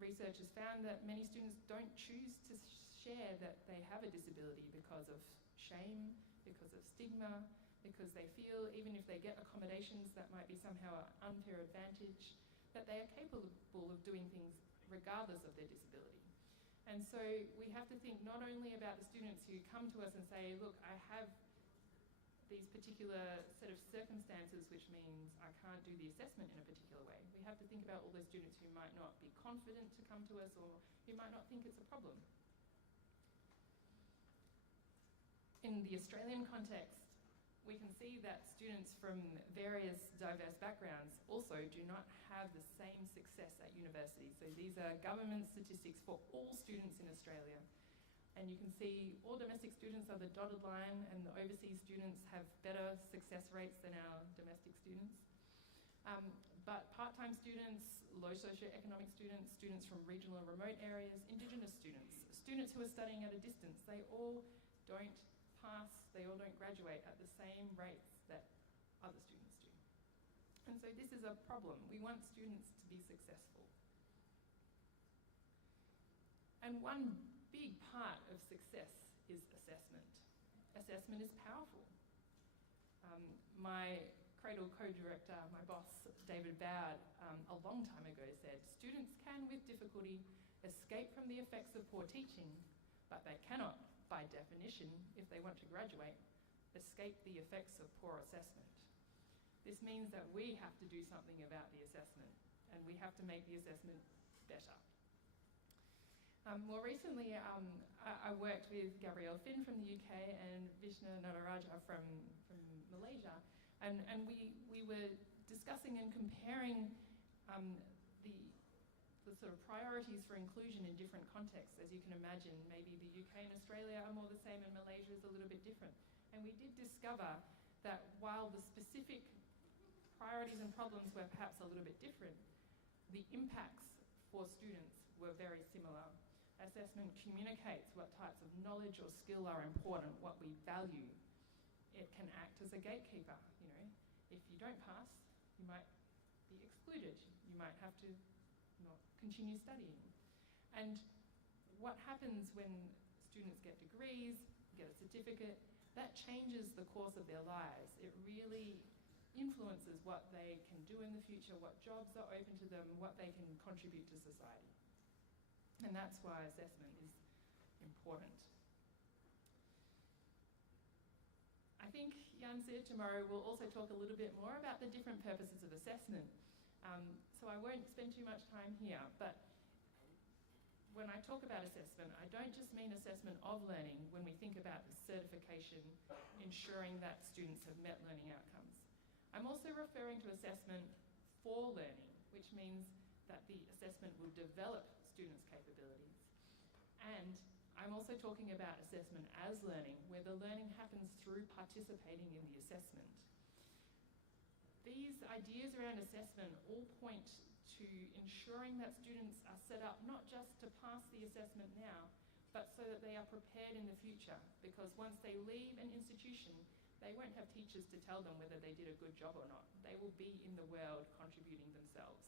research has found that many students don't choose to share that they have a disability because of shame, because of stigma, because they feel even if they get accommodations that might be somehow an unfair advantage, that they are capable of doing things regardless of their disability. And so we have to think not only about the students who come to us and say, look, I have these particular set of circumstances which means I can't do the assessment in a particular way. We have to think about all those students who might not be confident to come to us or who might not think it's a problem. In the Australian context, we can see that students from various diverse backgrounds also do not have the same success at university. So these are government statistics for all students in Australia. And you can see all domestic students are the dotted line, and the overseas students have better success rates than our domestic students. But part-time students, low socioeconomic students, students from regional and remote areas, Indigenous students, students who are studying at a distance, they all don't pass, they all don't graduate at the same rates that other students do. And so this is a problem. We want students to be successful. And one big part of success is assessment. Assessment is powerful. My Cradle co-director, my boss, David Bowd, a long time ago said, students can, with difficulty, escape from the effects of poor teaching, but they cannot, by definition, if they want to graduate, escape the effects of poor assessment. This means that we have to do something about the assessment, and we have to make the assessment better. More recently, I worked with Gabrielle Finn from the UK and Vishnu Nataraja from Malaysia, and we were discussing and comparing the sort of priorities for inclusion in different contexts. As you can imagine, maybe the UK and Australia are more the same and Malaysia is a little bit different. And we did discover that while the specific priorities and problems were perhaps a little bit different, the impacts for students were very similar. Assessment communicates what types of knowledge or skill are important, what we value. It can act as a gatekeeper. You know, if you don't pass, you might be excluded. You might have to not continue studying. And what happens when students get degrees, get a certificate, that changes the course of their lives. It really influences what they can do in the future, what jobs are open to them, what they can contribute to society. And that's why assessment is important. I think Yansi tomorrow will also talk a little bit more about the different purposes of assessment. So I won't spend too much time here, but when I talk about assessment, I don't just mean assessment of learning when we think about the certification, ensuring that students have met learning outcomes. I'm also referring to assessment for learning, which means that the assessment will develop students' capabilities. And I'm also talking about assessment as learning, where the learning happens through participating in the assessment. These ideas around assessment all point to ensuring that students are set up not just to pass the assessment now, but so that they are prepared in the future. Because once they leave an institution, they won't have teachers to tell them whether they did a good job or not. They will be in the world contributing themselves.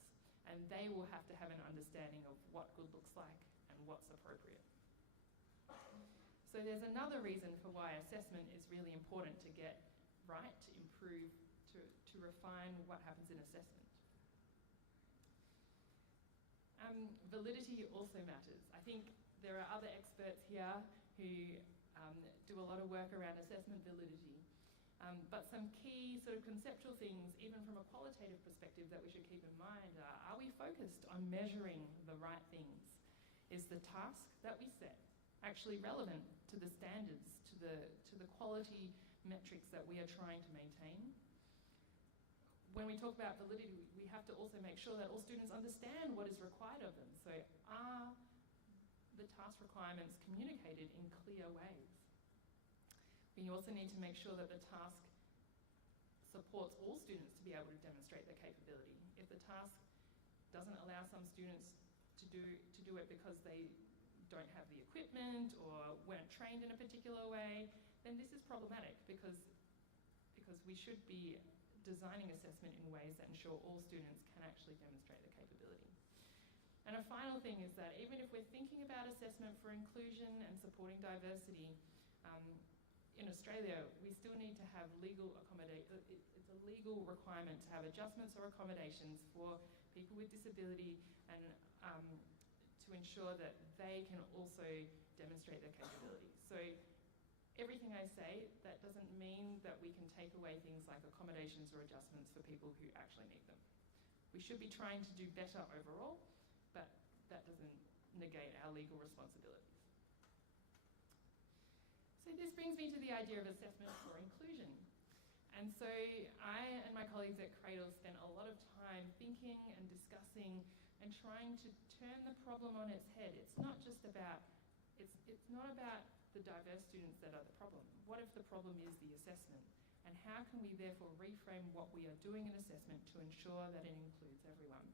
And they will have to have an understanding of what good looks like and what's appropriate. So there's another reason for why assessment is really important to get right, to improve, to refine what happens in assessment. Validity also matters. I think there are other experts here who do a lot of work around assessment validity. But some key sort of conceptual things, even from a qualitative perspective, that we should keep in mind are we focused on measuring the right things? Is the task that we set actually relevant to the standards, to the quality metrics that we are trying to maintain? When we talk about validity, we have to also make sure that all students understand what is required of them. So are the task requirements communicated in clear ways? We also need to make sure that the task supports all students to be able to demonstrate their capability. If the task doesn't allow some students to do it because they don't have the equipment or weren't trained in a particular way, then this is problematic because we should be designing assessment in ways that ensure all students can actually demonstrate their capability. And a final thing is that even if we're thinking about assessment for inclusion and supporting diversity, in Australia, we still need to have it's a legal requirement to have adjustments or accommodations for people with disability and to ensure that they can also demonstrate their capability. So everything I say, that doesn't mean that we can take away things like accommodations or adjustments for people who actually need them. We should be trying to do better overall, but that doesn't negate our legal responsibilities. So this brings me to the idea of assessment for inclusion. And so I and my colleagues at Cradle spent a lot of time thinking and discussing and trying to turn the problem on its head. It's not just about, it's not about the diverse students that are the problem. What if the problem is the assessment? And how can we therefore reframe what we are doing in assessment to ensure that it includes everyone?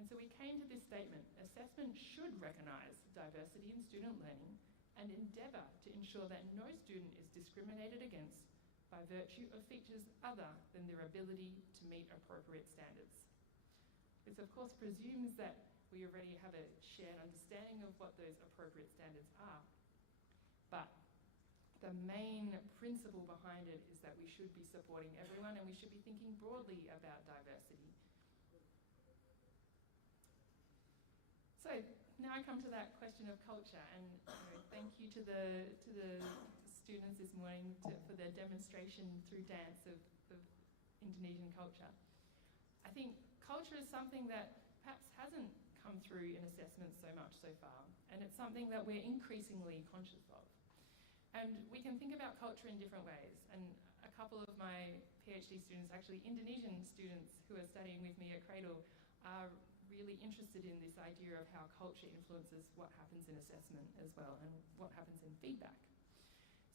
And so we came to this statement: assessment should recognise diversity in student learning and endeavour to ensure that no student is discriminated against by virtue of features other than their ability to meet appropriate standards. This of course presumes that we already have a shared understanding of what those appropriate standards are. But the main principle behind it is that we should be supporting everyone and we should be thinking broadly about diversity. So now I come to that question of culture, and thank you to the students this morning for their demonstration through dance of Indonesian culture. I think culture is something that perhaps hasn't come through in assessment so much so far, and it's something that we're increasingly conscious of. And we can think about culture in different ways, and a couple of my PhD students, actually Indonesian students who are studying with me at Cradle, are really interested in this idea of how culture influences what happens in assessment as well, and what happens in feedback.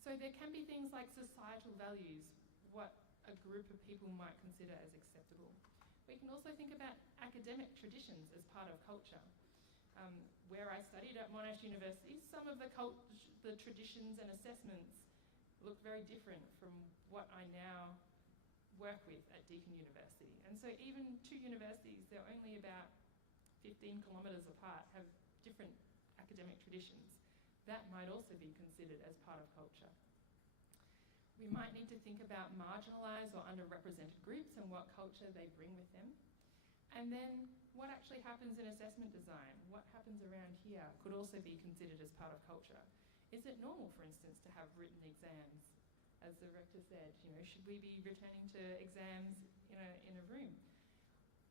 So there can be things like societal values, what a group of people might consider as acceptable. We can also think about academic traditions as part of culture. Where I studied at Monash University, some of the traditions and assessments look very different from what I now work with at Deakin University. And so even two universities, they're only about 15 kilometres apart, have different academic traditions. That might also be considered as part of culture. We might need to think about marginalised or underrepresented groups and what culture they bring with them. And then what actually happens in assessment design, what happens around here, could also be considered as part of culture. Is it normal, for instance, to have written exams? As the rector said, should we be returning to exams in a room?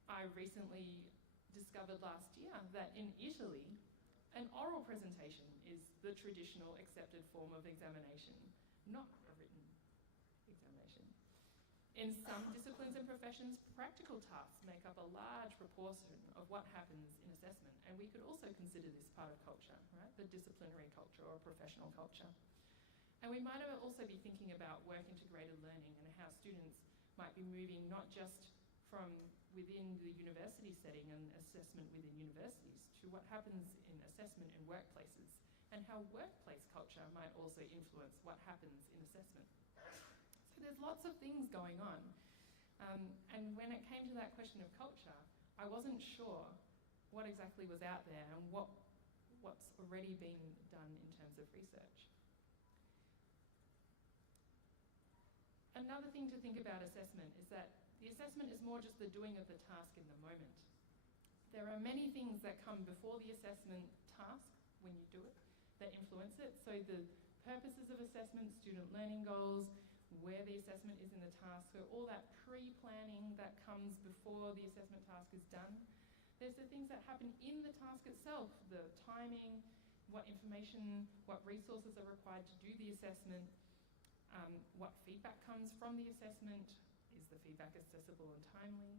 I recently discovered last year that in Italy, an oral presentation is the traditional accepted form of examination, not a written examination. In some disciplines and professions, practical tasks make up a large proportion of what happens in assessment, and we could also consider this part of culture, right? The disciplinary culture or professional culture. And we might also be thinking about work integrated learning and how students might be moving not just from within the university setting and assessment within universities to what happens in assessment in workplaces, and how workplace culture might also influence what happens in assessment. So there's lots of things going on. And when it came to that question of culture, I wasn't sure what exactly was out there and what's already been done in terms of research. Another thing to think about assessment is that the assessment is more just the doing of the task in the moment. There are many things that come before the assessment task when you do it that influence it. So the purposes of assessment, student learning goals, where the assessment is in the task, so all that pre-planning that comes before the assessment task is done. There's the things that happen in the task itself, the timing, what information, what resources are required to do the assessment, what feedback comes from the assessment, is the feedback accessible and timely,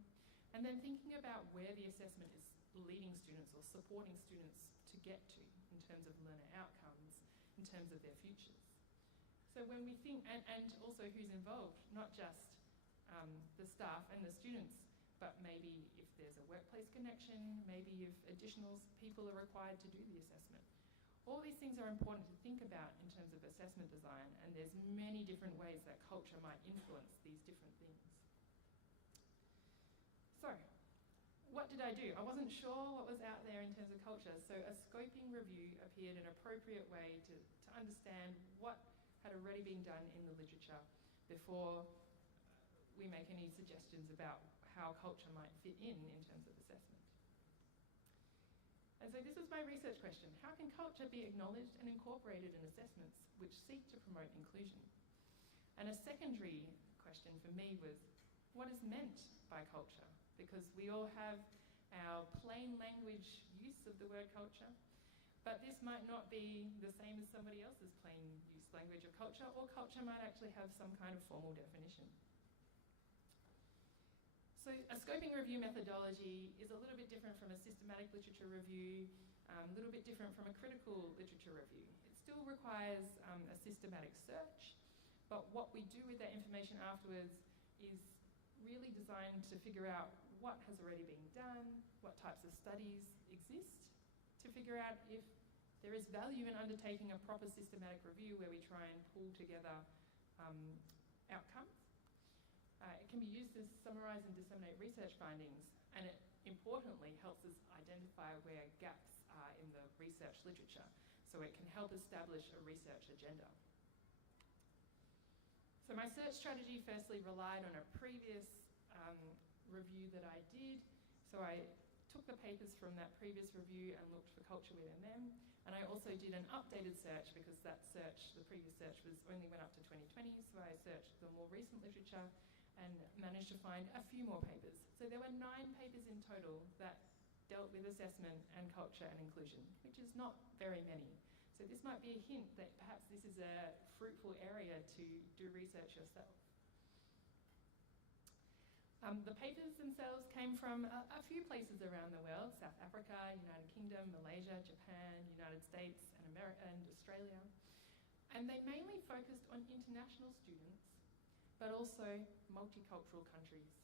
and then thinking about where the assessment is leading students or supporting students to get to in terms of learner outcomes, in terms of their futures. So when we think, and also who's involved, not just the staff and the students, but maybe if there's a workplace connection, maybe if additional people are required to do the assessment. All these things are important to think about in terms of assessment design, and there's many different ways that culture might influence these different things. So, what did I do? I wasn't sure what was out there in terms of culture, so a scoping review appeared an appropriate way to understand what had already been done in the literature before we make any suggestions about how culture might fit in terms of assessment. And so this was my research question. How can culture be acknowledged and incorporated in assessments which seek to promote inclusion? And a secondary question for me was, what is meant by culture? Because we all have our plain language use of the word culture, but this might not be the same as somebody else's plain use language of culture, or culture might actually have some kind of formal definition. So a scoping review methodology is a little bit different from a systematic literature review, a little bit different from a critical literature review. It still requires a systematic search, but what we do with that information afterwards is really designed to figure out what has already been done, what types of studies exist, to figure out if there is value in undertaking a proper systematic review where we try and pull together outcomes. It can be used to summarise and disseminate research findings, and it importantly helps us identify where gaps are in the research literature, so it can help establish a research agenda. So my search strategy firstly relied on a previous review that I did. So I took the papers from that previous review and looked for culture within them. And I also did an updated search because that search, the previous search, only went up to 2020. So I searched the more recent literature and managed to find a few more papers. So there were 9 papers in total that dealt with assessment and culture and inclusion, which is not very many. So this might be a hint that perhaps this is a fruitful area to do research yourself. The papers themselves came from a few places around the world: South Africa, United Kingdom, Malaysia, Japan, United States, and Australia. And they mainly focused on international students, but also multicultural countries,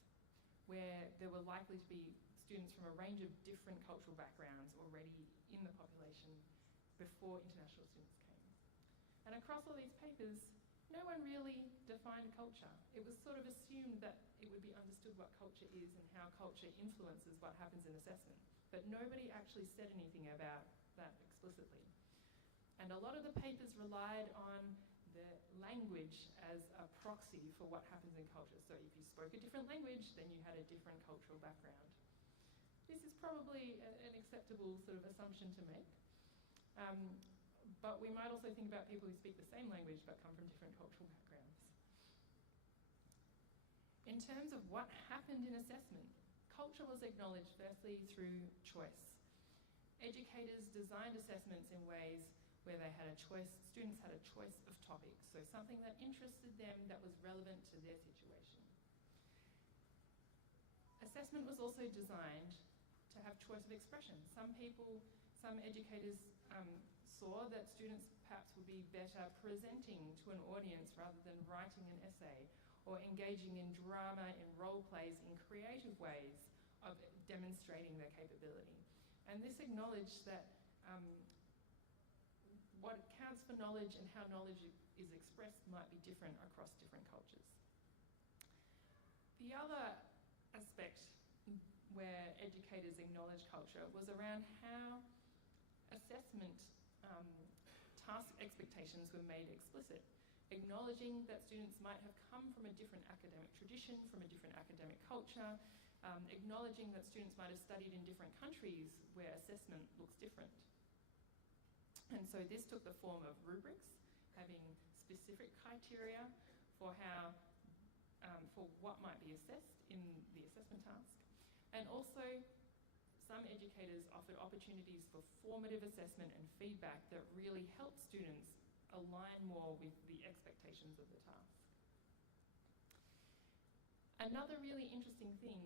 where there were likely to be students from a range of different cultural backgrounds already in the population before international students came. And across all these papers, no one really defined culture. It was sort of assumed that it would be understood what culture is and how culture influences what happens in assessment. But nobody actually said anything about that explicitly. And a lot of the papers relied on the language as a proxy for what happens in culture. So if you spoke a different language, then you had a different cultural background. This is probably an acceptable sort of assumption to make. But we might also think about people who speak the same language but come from different cultural backgrounds. In terms of what happened in assessment, culture was acknowledged firstly through choice. Educators designed assessments in ways where they had a choice, students had a choice of topics, so something that interested them that was relevant to their situation. Assessment was also designed to have choice of expression. Some educators saw that students perhaps would be better presenting to an audience rather than writing an essay, or engaging in drama, in role plays, in creative ways of demonstrating their capability. And this acknowledged that what counts for knowledge and how knowledge is expressed might be different across different cultures. The other aspect where educators acknowledge culture was around how assessment task expectations were made explicit, acknowledging that students might have come from a different academic tradition, from a different academic culture, acknowledging that students might have studied in different countries where assessment looks different. And so this took the form of rubrics, having specific criteria for how, for what might be assessed in the assessment task. And also, some educators offered opportunities for formative assessment and feedback that really helped students align more with the expectations of the task. Another really interesting thing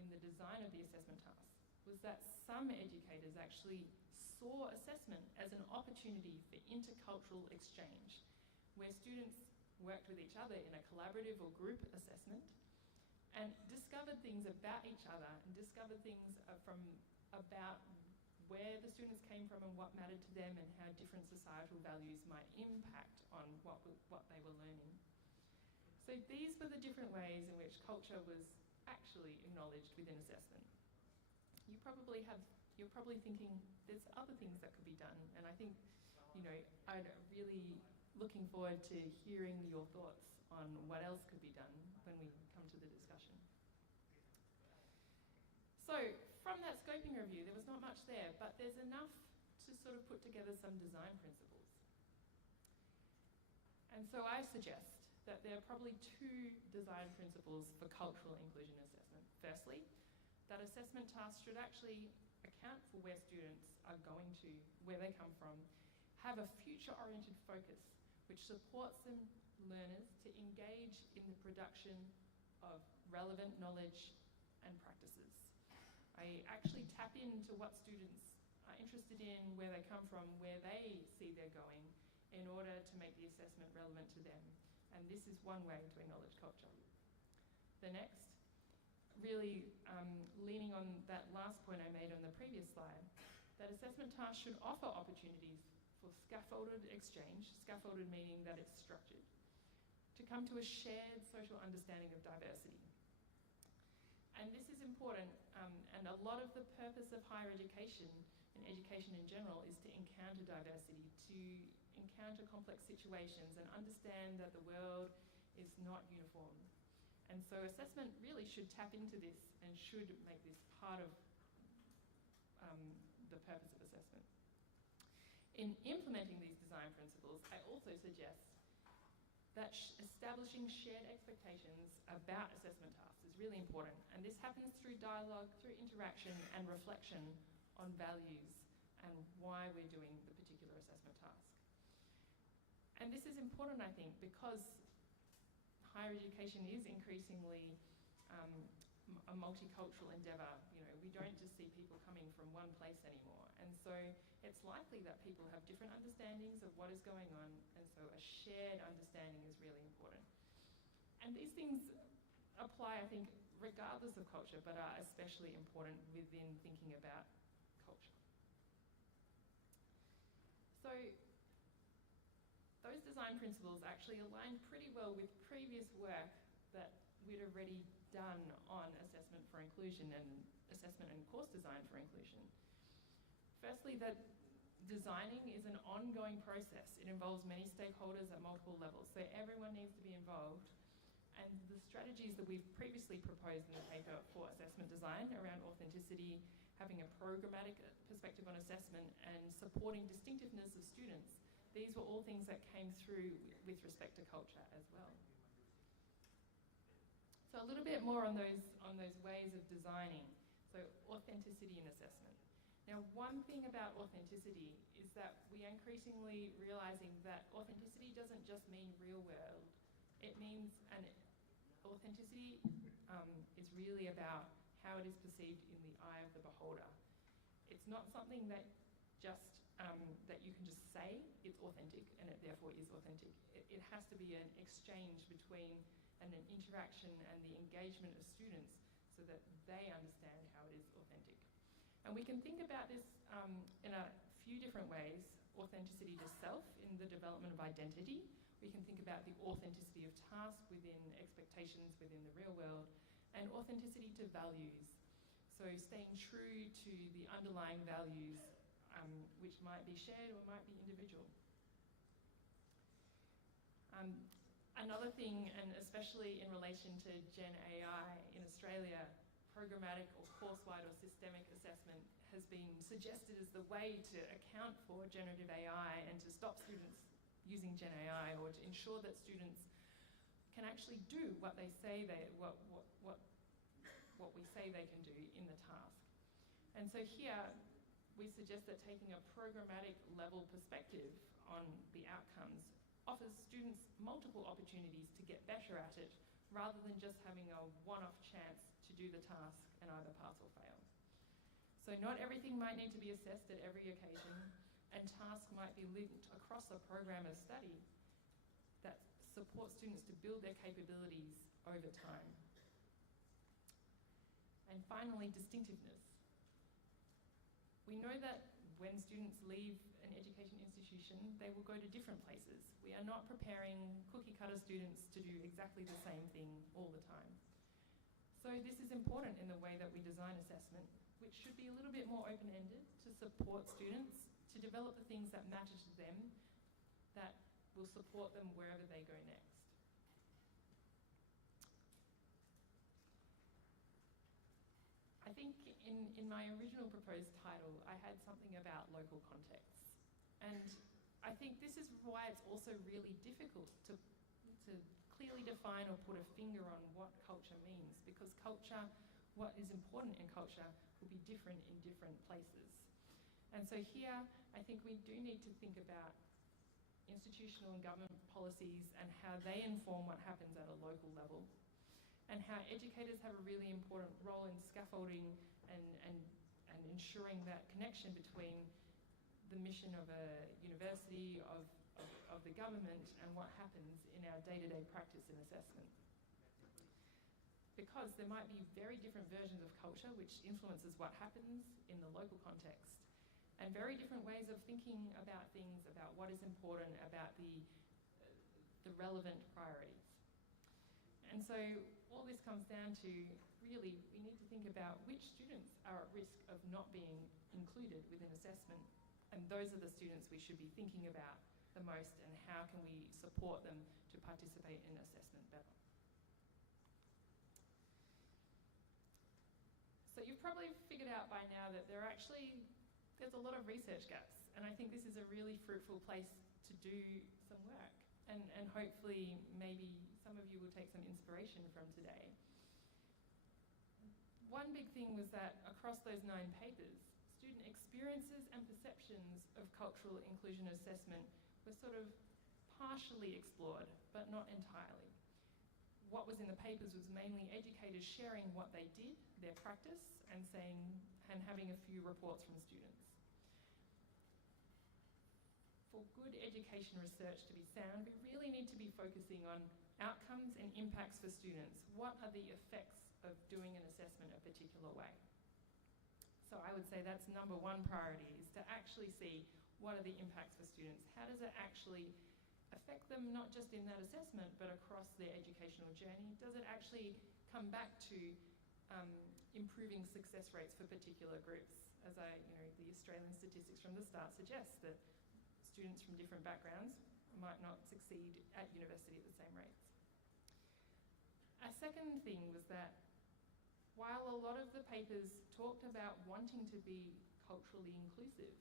in the design of the assessment task was that some educators actually saw assessment as an opportunity for intercultural exchange, where students worked with each other in a collaborative or group assessment and discovered things about each other and discovered things about where the students came from and what mattered to them and how different societal values might impact on what they were learning. So these were the different ways in which culture was actually acknowledged within assessment. You're probably thinking there's other things that could be done, and I think, I'm really looking forward to hearing your thoughts on what else could be done when we come to the discussion. So from that scoping review, there was not much there, but there's enough to sort of put together some design principles. And so I suggest that there are probably 2 design principles for cultural inclusion assessment. Firstly, that assessment tasks should actually account for where students are going to, where they come from, have a future-oriented focus which supports learners to engage in the production of relevant knowledge and practices. I actually tap into what students are interested in, where they come from, where they see they're going, in order to make the assessment relevant to them. And this is one way to acknowledge culture. The next, really leaning on that last point I made on the previous slide, that assessment tasks should offer opportunities for scaffolded exchange, scaffolded meaning that it's structured, to come to a shared social understanding of diversity. And this is important, and a lot of the purpose of higher education and education in general is to encounter diversity, to encounter complex situations and understand that the world is not uniform. And so assessment really should tap into this and should make this part of the purpose of assessment. In implementing these design principles, I also suggest that establishing shared expectations about assessment tasks is really important. And this happens through dialogue, through interaction and reflection on values and why we're doing the particular assessment task. And this is important, I think, because higher education is increasingly a multicultural endeavour. You know, we don't just see people coming from one place anymore. And so it's likely that people have different understandings of what is going on, and so a shared understanding is really important. And these things apply, I think, regardless of culture, but are especially important within thinking about culture. So those design principles actually align pretty well with previous work that we'd already done on assessment for inclusion and assessment and course design for inclusion. Firstly, that designing is an ongoing process. It involves many stakeholders at multiple levels, so everyone needs to be involved. And the strategies that we've previously proposed in the paper for assessment design around authenticity, having a programmatic perspective on assessment, and supporting distinctiveness of students, these were all things that came through with respect to culture as well. So a little bit more on those ways of designing. So authenticity in assessment. Now, one thing about authenticity is that we are increasingly realising that authenticity doesn't just mean real world. It means, and authenticity is really about how it is perceived in the eye of the beholder. It's not something that just that you can just say it's authentic and it therefore is authentic. It has to be an exchange between and an interaction and the engagement of students so that they understand how it is authentic. And we can think about this in a few different ways. Authenticity to self in the development of identity. We can think about the authenticity of task within expectations within the real world, and authenticity to values. So staying true to the underlying values which might be shared or might be individual. Another thing, and especially in relation to Gen AI in Australia, programmatic or course-wide or systemic assessment has been suggested as the way to account for generative AI and to stop students using Gen AI, or to ensure that students can actually do what they say what we say they can do in the task. And so here we suggest that taking a programmatic level perspective on the outcomes offers students multiple opportunities to get better at it, rather than just having a one-off chance to do the task and either pass or fail. So not everything might need to be assessed at every occasion, and tasks might be linked across a program of study that supports students to build their capabilities over time. And finally, distinctiveness. We know that when students leave an education institution, they will go to different places. We are not preparing cookie-cutter students to do exactly the same thing all the time. So this is important in the way that we design assessment, which should be a little bit more open-ended to support students to develop the things that matter to them, that will support them wherever they go next. I think in my original proposed title, I had something about local contexts. And I think this is why it's also really difficult to clearly define or put a finger on what culture means, because culture, what is important in culture, will be different in different places. And so here, I think we do need to think about institutional and government policies and how they inform what happens at a local level, and how educators have a really important role in scaffolding and ensuring that connection between the mission of a university, of the government, and what happens in our day-to-day practice in assessment. Because there might be very different versions of culture which influences what happens in the local context, and very different ways of thinking about things, about what is important, about the relevant priorities. And And so all this comes down to, really, we need to think about which students are at risk of not being included within assessment. And those are the students we should be thinking about the most, and how can we support them to participate in assessment better. So you've probably figured out by now that there's a lot of research gaps, and I think this is a really fruitful place to do some work, and hopefully maybe some of you will take some inspiration from today. One big thing was that across those 9 papers, student experiences and perceptions of cultural inclusion assessment were sort of partially explored, but not entirely. What was in the papers was mainly educators sharing what they did, their practice, and having a few reports from students. For good education research to be sound, we really need to be focusing on outcomes and impacts for students. What are the effects of doing an assessment a particular way? So I would say that's number 1 priority, is to actually see what are the impacts for students. How does it actually affect them, not just in that assessment, but across their educational journey? Does it actually come back to improving success rates for particular groups? As the Australian statistics from the start suggest that students from different backgrounds might not succeed at university at the same rates. A second thing was that while a lot of the papers talked about wanting to be culturally inclusive,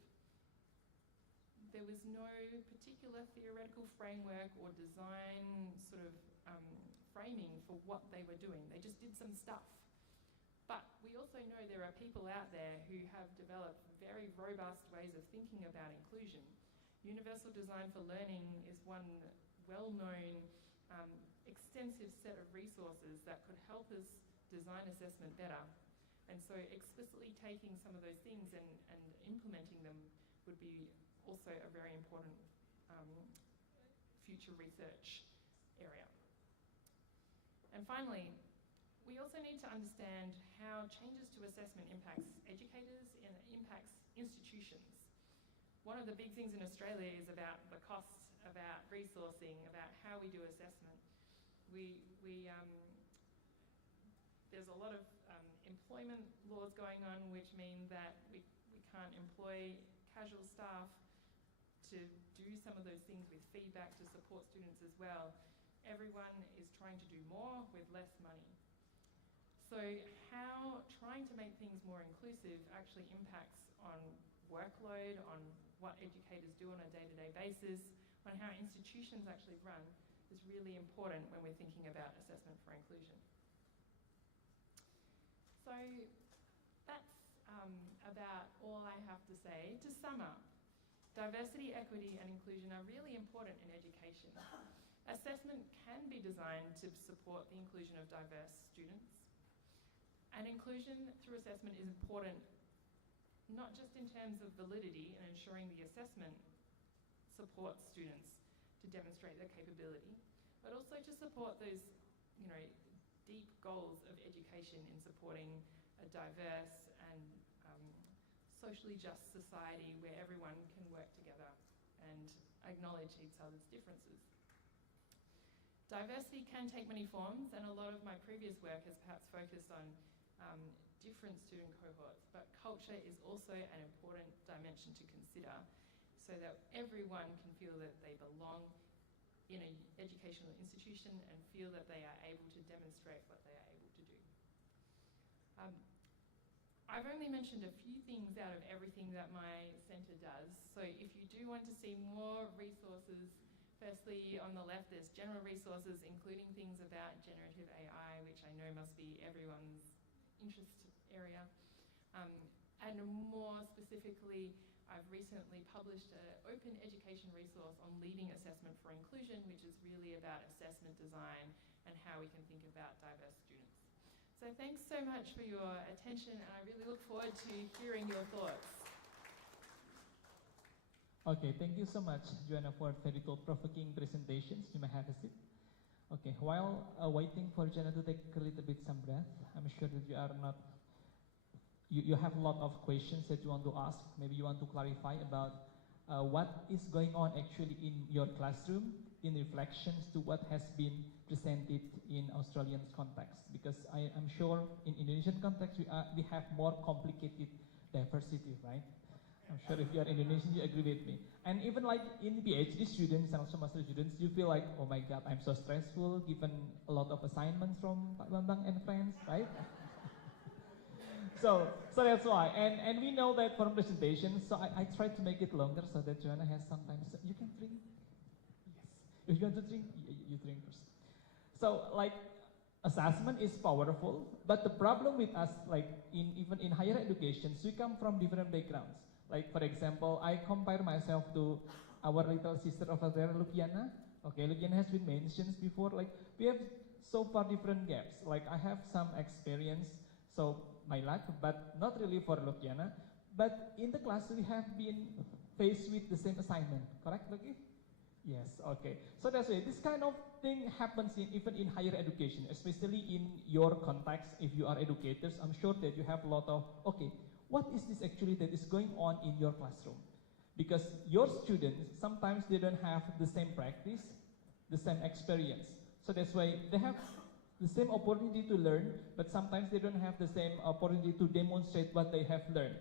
there was no particular theoretical framework or design sort of framing for what they were doing. They just did some stuff. But we also know there are people out there who have developed very robust ways of thinking about inclusion. Universal Design for Learning is one well-known, extensive set of resources that could help us design assessment better. And so explicitly taking some of those things and implementing them would be also a very important future research area. And finally, we also need to understand how changes to assessment impacts educators and impacts institutions. One of the big things in Australia is about the costs, about resourcing, about how we do assessment. There's a lot of employment laws going on, which mean that we can't employ casual staff to do some of those things with feedback to support students as well. Everyone is trying to do more with less money. So how trying to make things more inclusive actually impacts on workload, on what educators do on a day-to-day basis, on how institutions actually run, is really important when we're thinking about assessment for inclusion. So that's about all I have to say. To sum up, diversity, equity and inclusion are really important in education. Assessment can be designed to support the inclusion of diverse students. And inclusion through assessment is important not just in terms of validity and ensuring the assessment supports students to demonstrate their capability, but also to support those, deep goals of education in supporting a diverse and socially just society where everyone can work together and acknowledge each other's differences. Diversity can take many forms, and a lot of my previous work has perhaps focused on different student cohorts, but culture is also an important dimension to consider so that everyone can feel that they belong in an educational institution and feel that they are able to demonstrate what they are able to do. I've only mentioned a few things out of everything that my centre does, so if you do want to see more resources, firstly on the left there's general resources including things about generative AI, which I know must be everyone's interest area. And more specifically, I've recently published an open education resource on leading assessment for inclusion, which is really about assessment design and how we can think about diverse students. So thanks so much for your attention, and I really look forward to hearing your thoughts. Okay, thank you so much, Joanna, for very thought-provoking presentations. You may have a seat. Okay, while waiting for Joanna to take a little bit some breath, I'm sure that you are not, you have a lot of questions that you want to ask. Maybe you want to clarify about what is going on actually in your classroom in reflections to what has been present it in Australian context, because I am sure in Indonesian context we have more complicated diversity, right? I'm sure if you are Indonesian, you agree with me. And even like in PhD students and also master students, you feel like, oh my God, I'm so stressful, given a lot of assignments from Pak Bambang and friends, right? So that's why. And we know that from presentations, so I try to make it longer so that Joanna has some time. So you can drink? Yes. If you want to drink, you drink first. So like, assessment is powerful, but the problem with us, like even in higher education, we come from different backgrounds. Like for example, I compare myself to our little sister over there, Lukiana. Okay, Lukiana has been mentioned before. Like we have so far different gaps. Like I have some experience, so my luck, but not really for Lukiana. But in the class, we have been faced with the same assignment. Correct, Luki? Yes. Okay. So that's why this kind of thing happens even in higher education, especially in your context. If you are educators, I'm sure that you have a lot of what is this actually that is going on in your classroom? Because your students, sometimes they don't have the same practice, the same experience. So that's why they have the same opportunity to learn, but sometimes they don't have the same opportunity to demonstrate what they have learned.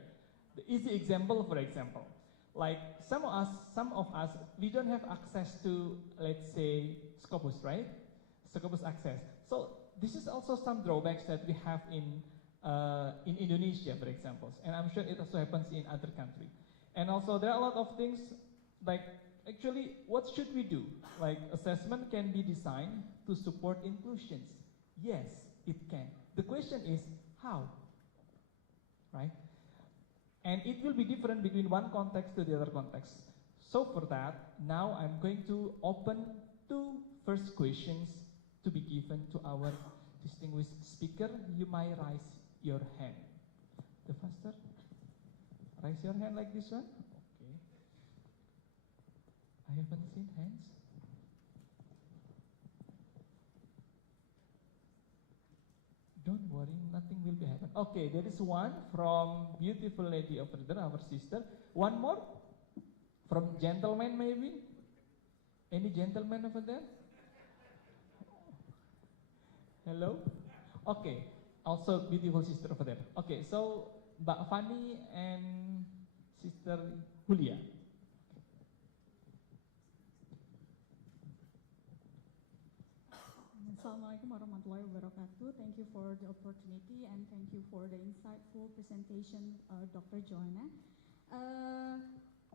The easy example, for example, like some of us, we don't have access to, let's say, Scopus, right? Scopus access. So this is also some drawbacks that we have in Indonesia, for example, and I'm sure it also happens in other countries. And also there are a lot of things like, actually, what should we do? Like assessment can be designed to support inclusions. Yes, it can. The question is how, right? And it will be different between one context to the other context. So for that, now I'm going to open 2 first questions to be given to our distinguished speaker. You might raise your hand. The faster. Raise your hand like this one. Okay. I haven't seen hands. Don't worry, nothing will be happen. Okay, there is one from beautiful lady over there, our sister. One more from gentleman maybe. Any gentleman over there? Hello. Okay. Also beautiful sister over there. Okay, so Mbak Fani and Sister Julia. Assalamualaikum warahmatullahi wabarakatuh. Thank you for the opportunity and thank you for the insightful presentation, Dr. Joanna.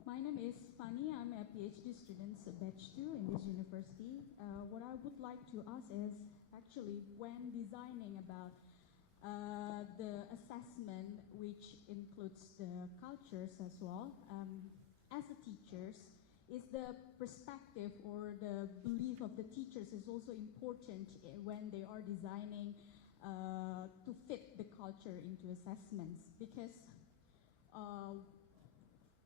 My name is Fani. I'm a PhD student, batch 2 in this university. What I would like to ask is, actually, when designing about the assessment, which includes the cultures as well, as a teachers, is the perspective or the belief of the teachers is also important when they are designing to fit the culture into assessments. Because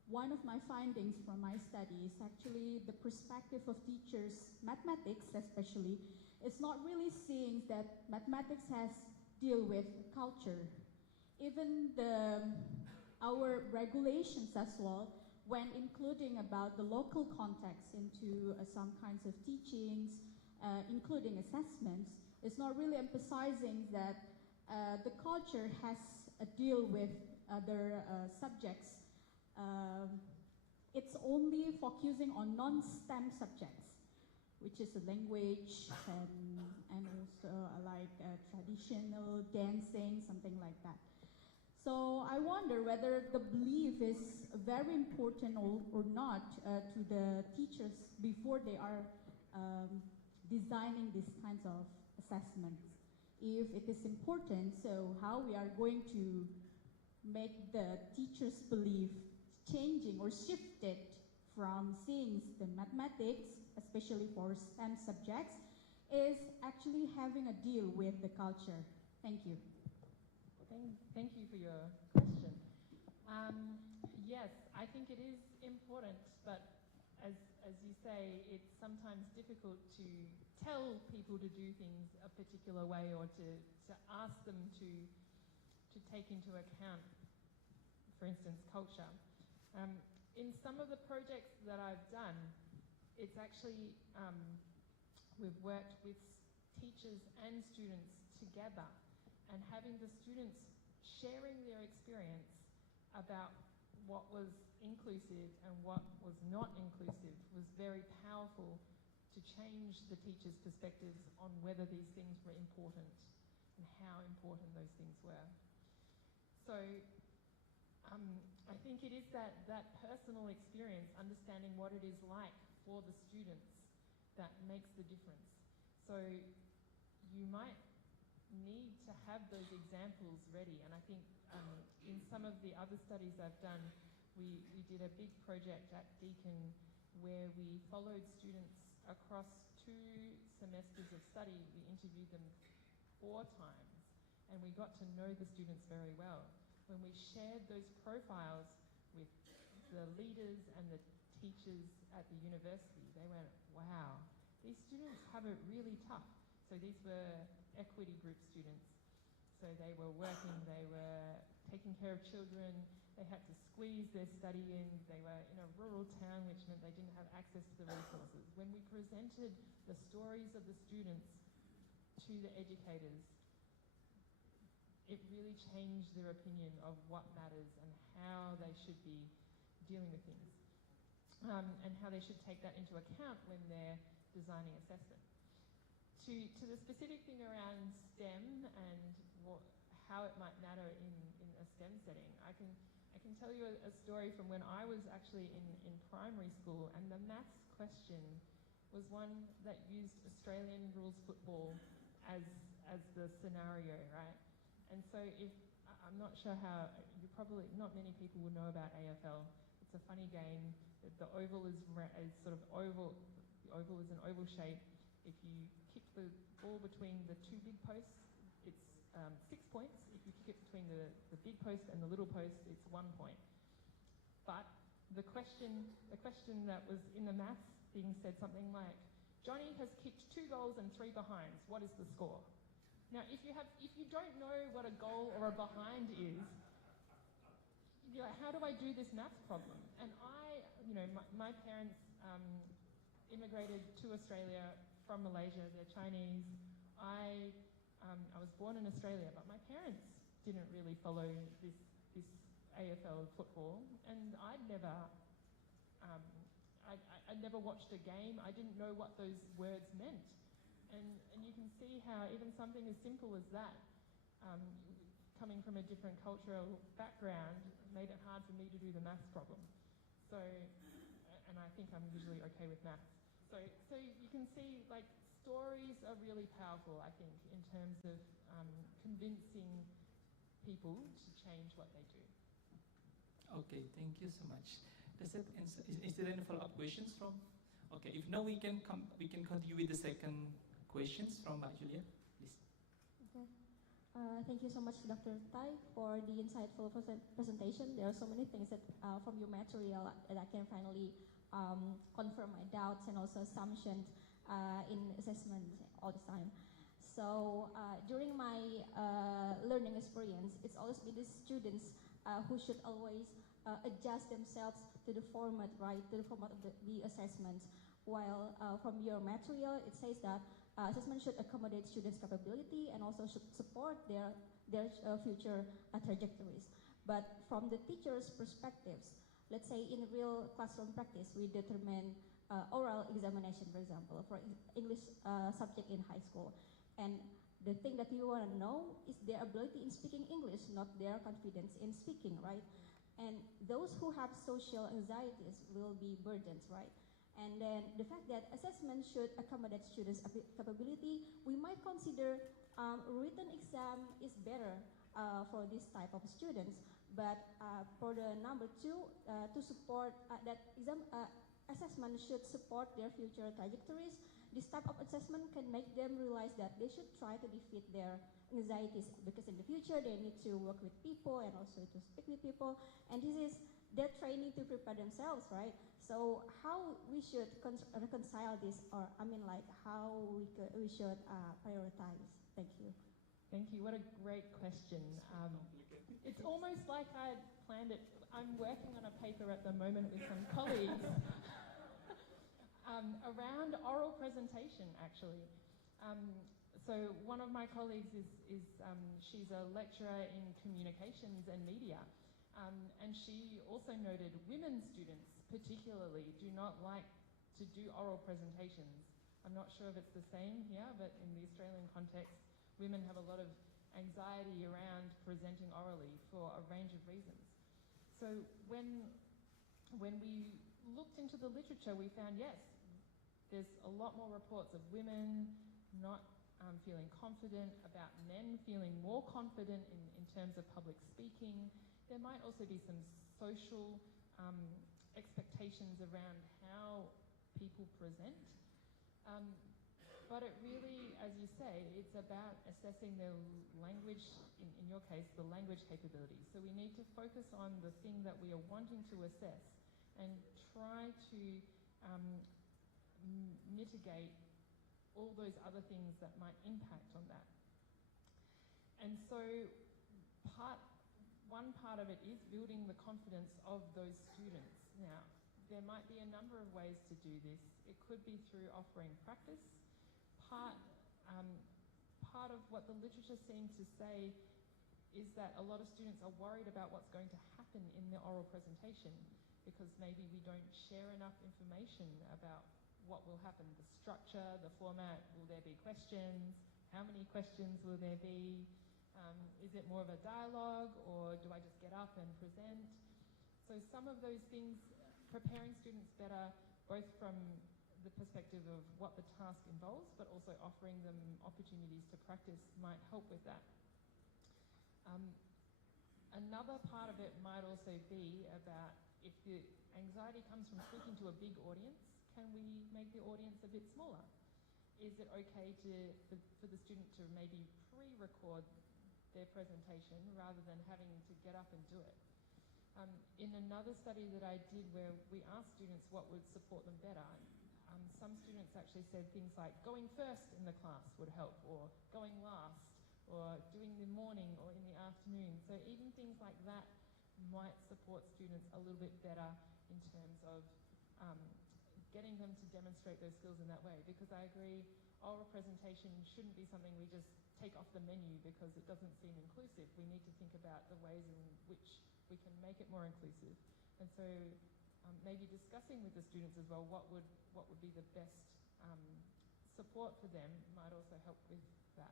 one of my findings from my study is actually the perspective of teachers, mathematics especially, is not really seeing that mathematics has deal with culture. Even our regulations as well, when including about the local context into some kinds of teachings, including assessments, it's not really emphasizing that the culture has a deal with other subjects. It's only focusing on non-STEM subjects, which is a language and also like traditional dancing, something like that. So I wonder whether the belief is very important or not to the teachers before they are designing these kinds of assessments. If it is important, so how we are going to make the teachers' belief changing or shifted from seeing the mathematics, especially for STEM subjects, is actually having a deal with the culture. Thank you. Thank you for your question. Yes, I think it is important, but as you say, it's sometimes difficult to tell people to do things a particular way or to ask them to take into account, for instance, culture. In some of the projects that I've done, it's actually, we've worked with teachers and students together and having the students sharing their experience about what was inclusive and what was not inclusive was very powerful to change the teachers' perspectives on whether these things were important and how important those things were. So I think it is that personal experience, understanding what it is like for the students, that makes the difference. So you might need to have those examples ready, and I think in some of the other studies I've done, we did a big project at Deakin where we followed students across 2 semesters of study. We interviewed them 4 times, and we got to know the students very well. When we shared those profiles with the leaders and the teachers at the university, they went, wow, these students have it really tough. So these were equity group students. So they were working, they were taking care of children, they had to squeeze their study in, they were in a rural town, which meant they didn't have access to the resources. When we presented the stories of the students to the educators, it really changed their opinion of what matters and how they should be dealing with things, and how they should take that into account when they're designing assessment. To the specific thing around STEM and how it might matter in a STEM setting, I can tell you a story from when I was actually in primary school, and the maths question was one that used Australian rules football as the scenario, right? And so I'm not sure how, not many people will know about AFL. It's a funny game. The oval is sort of oval. The oval is an oval shape. If you kick the ball between the 2 big posts, it's 6 points. If you kick it between the big post and the little post, it's 1 point. But the question that was in the maths thing said something like, Johnny has kicked 2 goals and 3 behinds. What is the score? Now, if you don't know what a goal or a behind is, you're like, how do I do this maths problem? And my parents immigrated to Australia from Malaysia. They're Chinese. I was born in Australia, but my parents didn't really follow this AFL football, and I'd never watched a game. I didn't know what those words meant. And you can see how even something as simple as that, coming from a different cultural background, made it hard for me to do the maths problem. So, and I think I'm usually okay with maths. So you can see, like, stories are really powerful, I think, in terms of convincing people to change what they do. Okay, thank you so much. Does that answer, is there any follow-up questions from? Okay, if no, we can continue with the second questions from Julia, please. Okay. Thank you so much, Dr. Tai, for the insightful presentation. There are so many things that from your material that I can finally confirm my doubts and also assumptions in assessment all the time. So during my learning experience, it's always been the students who should always adjust themselves to the format, right, to the format of the assessment. While from your material, it says that assessment should accommodate students' capability and also should support their future trajectories. But from the teacher's perspectives, let's say in real classroom practice, we determine oral examination, for example, for English subject in high school. And the thing that you want to know is their ability in speaking English, not their confidence in speaking, right? And those who have social anxieties will be burdens, right? And then the fact that assessment should accommodate students' capability, we might consider written exam is better for this type of students. But for the number 2, to support that exam assessment should support their future trajectories, this type of assessment can make them realize that they should try to defeat their anxieties, because in the future they need to work with people and also to speak with people, and this is their training to prepare themselves, right? So how we should reconcile this, or I mean, like, how we should prioritize? Thank you. Thank you. What a great question. It's almost like I planned it. I'm working on a paper at the moment with some colleagues around oral presentation, actually. so one of my colleagues she's a lecturer in communications and media, and she also noted women students particularly do not like to do oral presentations. I'm not sure if it's the same here, but in the Australian context, women have a lot of anxiety around presenting orally for a range of reasons. So when we looked into the literature, we found, yes, there's a lot more reports of women not feeling confident, about men feeling more confident in terms of public speaking. There might also be some social expectations around how people present. But it really, as you say, it's about assessing their language, in your case, the language capabilities. So we need to focus on the thing that we are wanting to assess and try to mitigate all those other things that might impact on that. And so one part of it is building the confidence of those students. Now, there might be a number of ways to do this. It could be through offering practice. Part of what the literature seems to say is that a lot of students are worried about what's going to happen in the oral presentation because maybe we don't share enough information about what will happen, the structure, the format. Will there be questions? How many questions will there be? Is it more of a dialogue, or do I just get up and present? So some of those things, preparing students better, both from the perspective of what the task involves, but also offering them opportunities to practice might help with that. Another part of it might also be about if the anxiety comes from speaking to a big audience, can we make the audience a bit smaller? Is it okay for the student to maybe pre-record their presentation rather than having to get up and do it? In another study that I did where we asked students what would support them better, some students actually said things like going first in the class would help, or going last, or doing the morning or in the afternoon. So even things like that might support students a little bit better in terms of getting them to demonstrate those skills in that way. Because I agree, oral presentation shouldn't be something we just take off the menu because it doesn't seem inclusive. We need to think about the ways in which we can make it more inclusive. And so maybe discussing with the students as well what would be the best support for them might also help with that.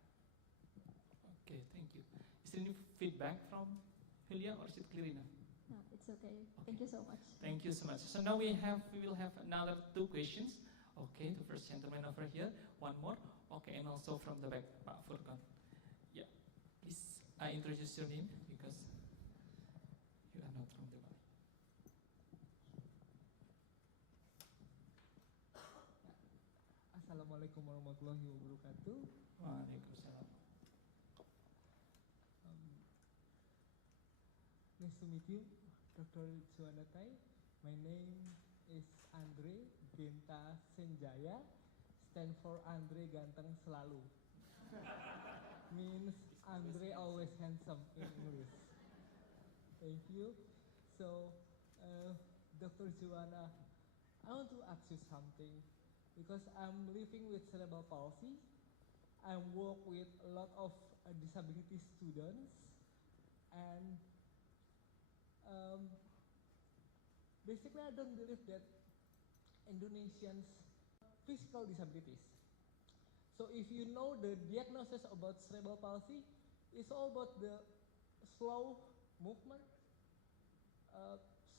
Okay, thank you. Is there any feedback from Julia, or is it clear enough? No, it's okay. Thank you so much. Thank you so much. So now we will have another 2 questions. Okay, the first gentleman over here, one more. Okay, and also from the back, Pak Furkan. Yeah, please introduce your name because you are not from the back. Assalamualaikum warahmatullahi wabarakatuh. Waalaikumsalam. Nice to meet you, Dr. Juanatai. My name is Andre Genta Senjaya, stand for Andre Ganteng Selalu. Means Andre always handsome in English. Thank you. So, Dr. Juana, I want to ask you something because I'm living with cerebral palsy. I work with a lot of disability students, and basically I don't believe that Indonesians physical disabilities. So if you know the diagnosis about cerebral palsy, it's all about the slow movement,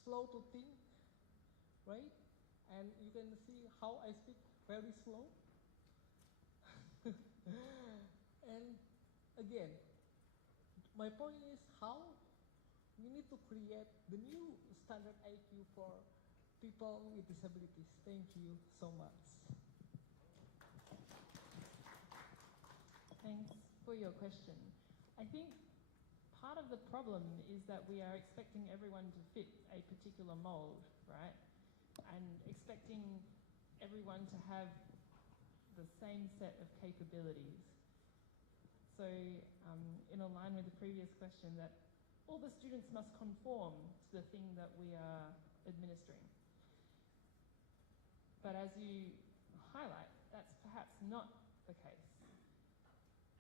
slow to think, right? And you can see how I speak very slow. And again, my point is how we need to create the new standard IQ for people with disabilities. Thank you so much. Thanks for your question. I think part of the problem is that we are expecting everyone to fit a particular mold, right? And expecting everyone to have the same set of capabilities. So in line with the previous question, that all the students must conform to the thing that we are administering. But as you highlight, that's perhaps not the case.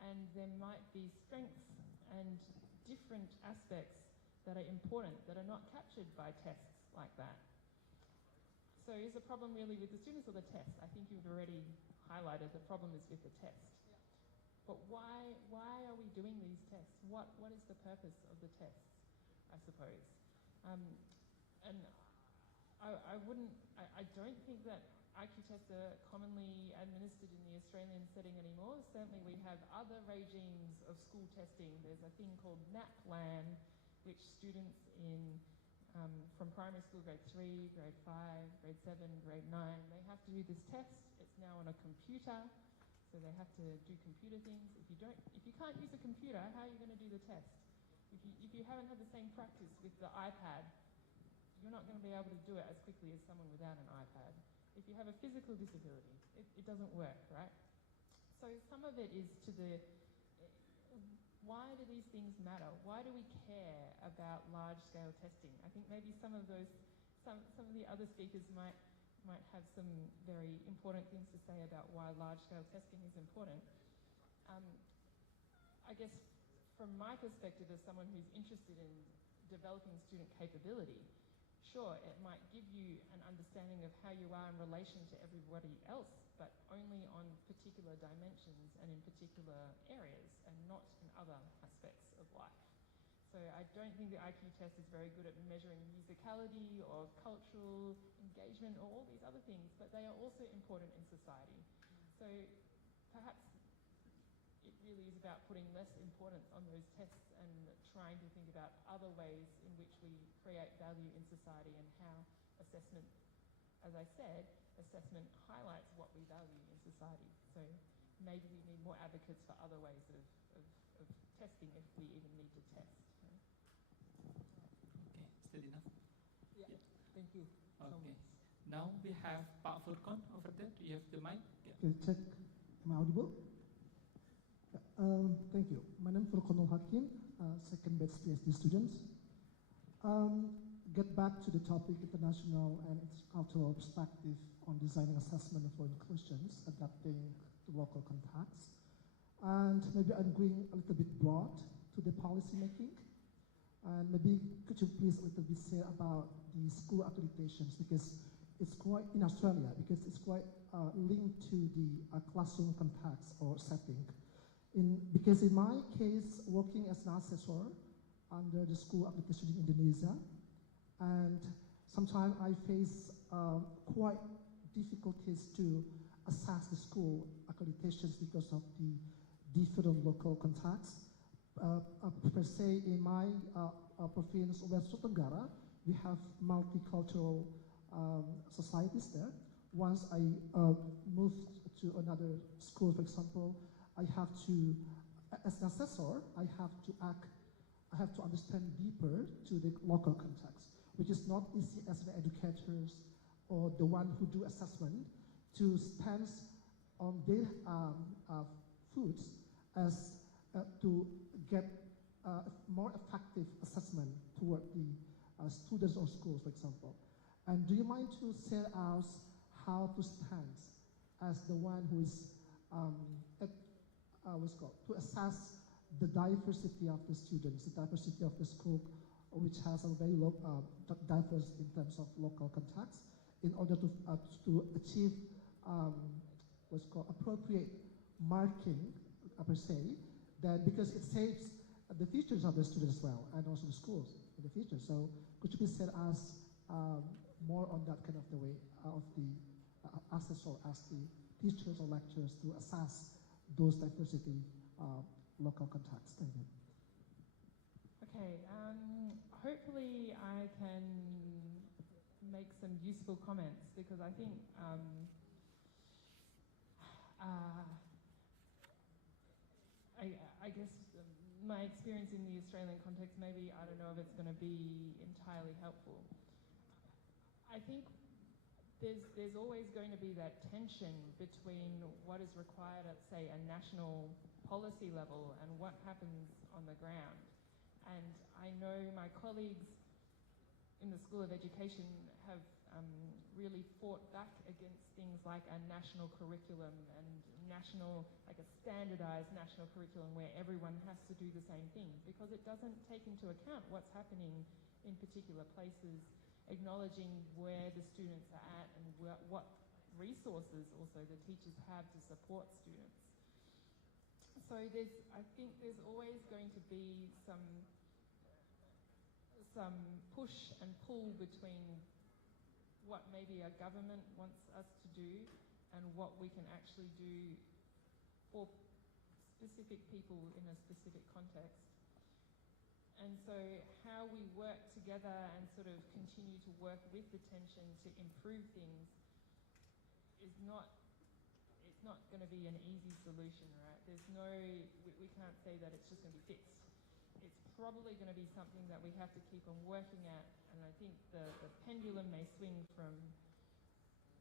and there might be strengths and different aspects that are important that are not captured by tests like that. So is the problem really with the students or the test? I think you've already highlighted the problem is with the test. But why are we doing these tests? What is the purpose of the tests, I suppose? And I don't think that IQ tests are commonly administered in the Australian setting anymore. Certainly we have other regimes of school testing. There's a thing called NAPLAN, which students from primary school, grade 3, grade 5, grade 7, grade 9, they have to do this test. It's now on a computer, so they have to do computer things. If you can't use a computer, how are you going to do the test? If you haven't had the same practice with the iPad, you're not going to be able to do it as quickly as someone without an iPad. If you have a physical disability, it doesn't work, right? So some of it is to why do these things matter? Why do we care about large-scale testing? I think maybe some of the other speakers might have some very important things to say about why large-scale testing is important. I guess from my perspective as someone who's interested in developing student capability, sure, it might give you an understanding of how you are in relation to everybody else, but only on particular dimensions and in particular areas and not in other aspects of life. So I don't think the IQ test is very good at measuring musicality or cultural engagement or all these other things, but they are also important in society. So perhaps it really is about putting less importance on those tests and trying to think about other ways in which we create value in society and how assessment, as I said, assessment highlights what we value in society. So maybe we need more advocates for other ways of testing if we even need to test. Okay, still enough? Yeah, thank you so Okay. much. Now we have Pak Furqan over there. Do you have the mic? Yeah. Okay, check. Am I audible? Thank you. My name is Furqanul Hakim, second batch PhD students. Get back to the topic, international and its cultural perspective on designing assessment for inclusions, adapting to local context. And maybe I'm going a little bit broad to the policy making. And maybe could you please a little bit say about the school accreditations, because it's quite, in Australia, because it's quite linked to the classroom context or setting. Because in my case, working as an assessor under the school application in Indonesia, and sometimes I face quite difficulties to assess the school accreditations because of the different local contexts. Per se, in my province, West Tenggara, we have multicultural societies there. Once I moved to another school, for example, I have to, as an assessor, I have to understand deeper to the local context, which is not easy as the educators or the one who do assessment to stand on their foots as to get more effective assessment toward the students or schools, for example. And do you mind to share us how to stand as the one who is to assess the diversity of the students, the diversity of the school, which has a very diverse in terms of local context, in order to achieve appropriate marking per se, then because it saves the futures of the students as well, and also the schools in the future. So could you please tell us more on that kind of the way of the assessor as the teachers or lecturers to assess those diversity local contexts? Thank you. Okay, hopefully I can make some useful comments, because I think I guess my experience in the Australian context, maybe, I don't know if it's going to be entirely helpful. I think there's always going to be that tension between what is required at, say, a national policy level and what happens on the ground. And I know my colleagues in the School of Education have really fought back against things like a national curriculum and like a standardized national curriculum where everyone has to do the same thing, because it doesn't take into account what's happening in particular places, acknowledging where the students are at and what resources also the teachers have to support students. So I think there's always going to be some push and pull between what maybe our government wants us to do and what we can actually do for specific people in a specific context. And so how we work together and sort of continue to work with the tension to improve things is it's not going to be an easy solution, right? We can't say that it's just going to be fixed. It's probably going to be something that we have to keep on working at, and I think the pendulum may swing from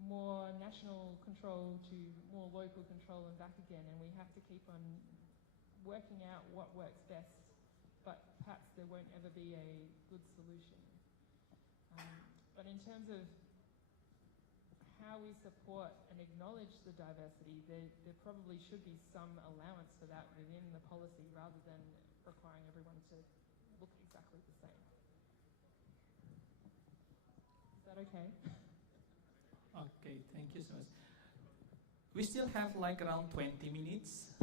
more national control to more local control and back again, and we have to keep on working out what works best, but perhaps there won't ever be a good solution. But in terms of how we support and acknowledge the diversity, there probably should be some allowance for that within the policy rather than requiring everyone to look exactly the same. Is that okay? Okay, thank you so much. We still have like around 20 minutes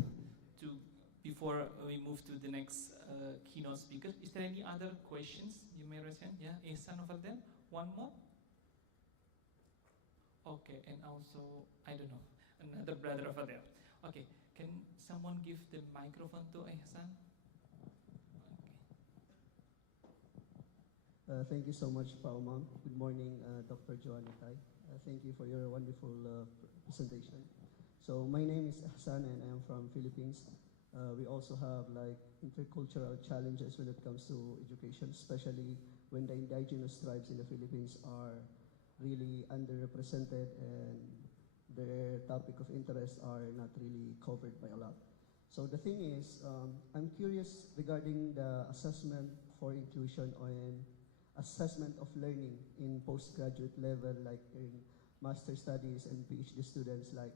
before we move to the next keynote speaker. Is there any other questions you may raise? Yeah, Ihsan over there. One more. Okay, and also, I don't know, another brother over there. Okay, can someone give the microphone to Ihsan? Thank you so much, Pao Ma'am. Good morning, Dr. Joanna Tai. Thank you for your wonderful presentation. So my name is Ihsan and I am from Philippines. We also have like intercultural challenges when it comes to education, especially when the indigenous tribes in the Philippines are really underrepresented and their topic of interest are not really covered by a lot. So the thing is, I'm curious regarding the assessment for inclusion and assessment of learning in postgraduate level, like in master studies and PhD students. Like,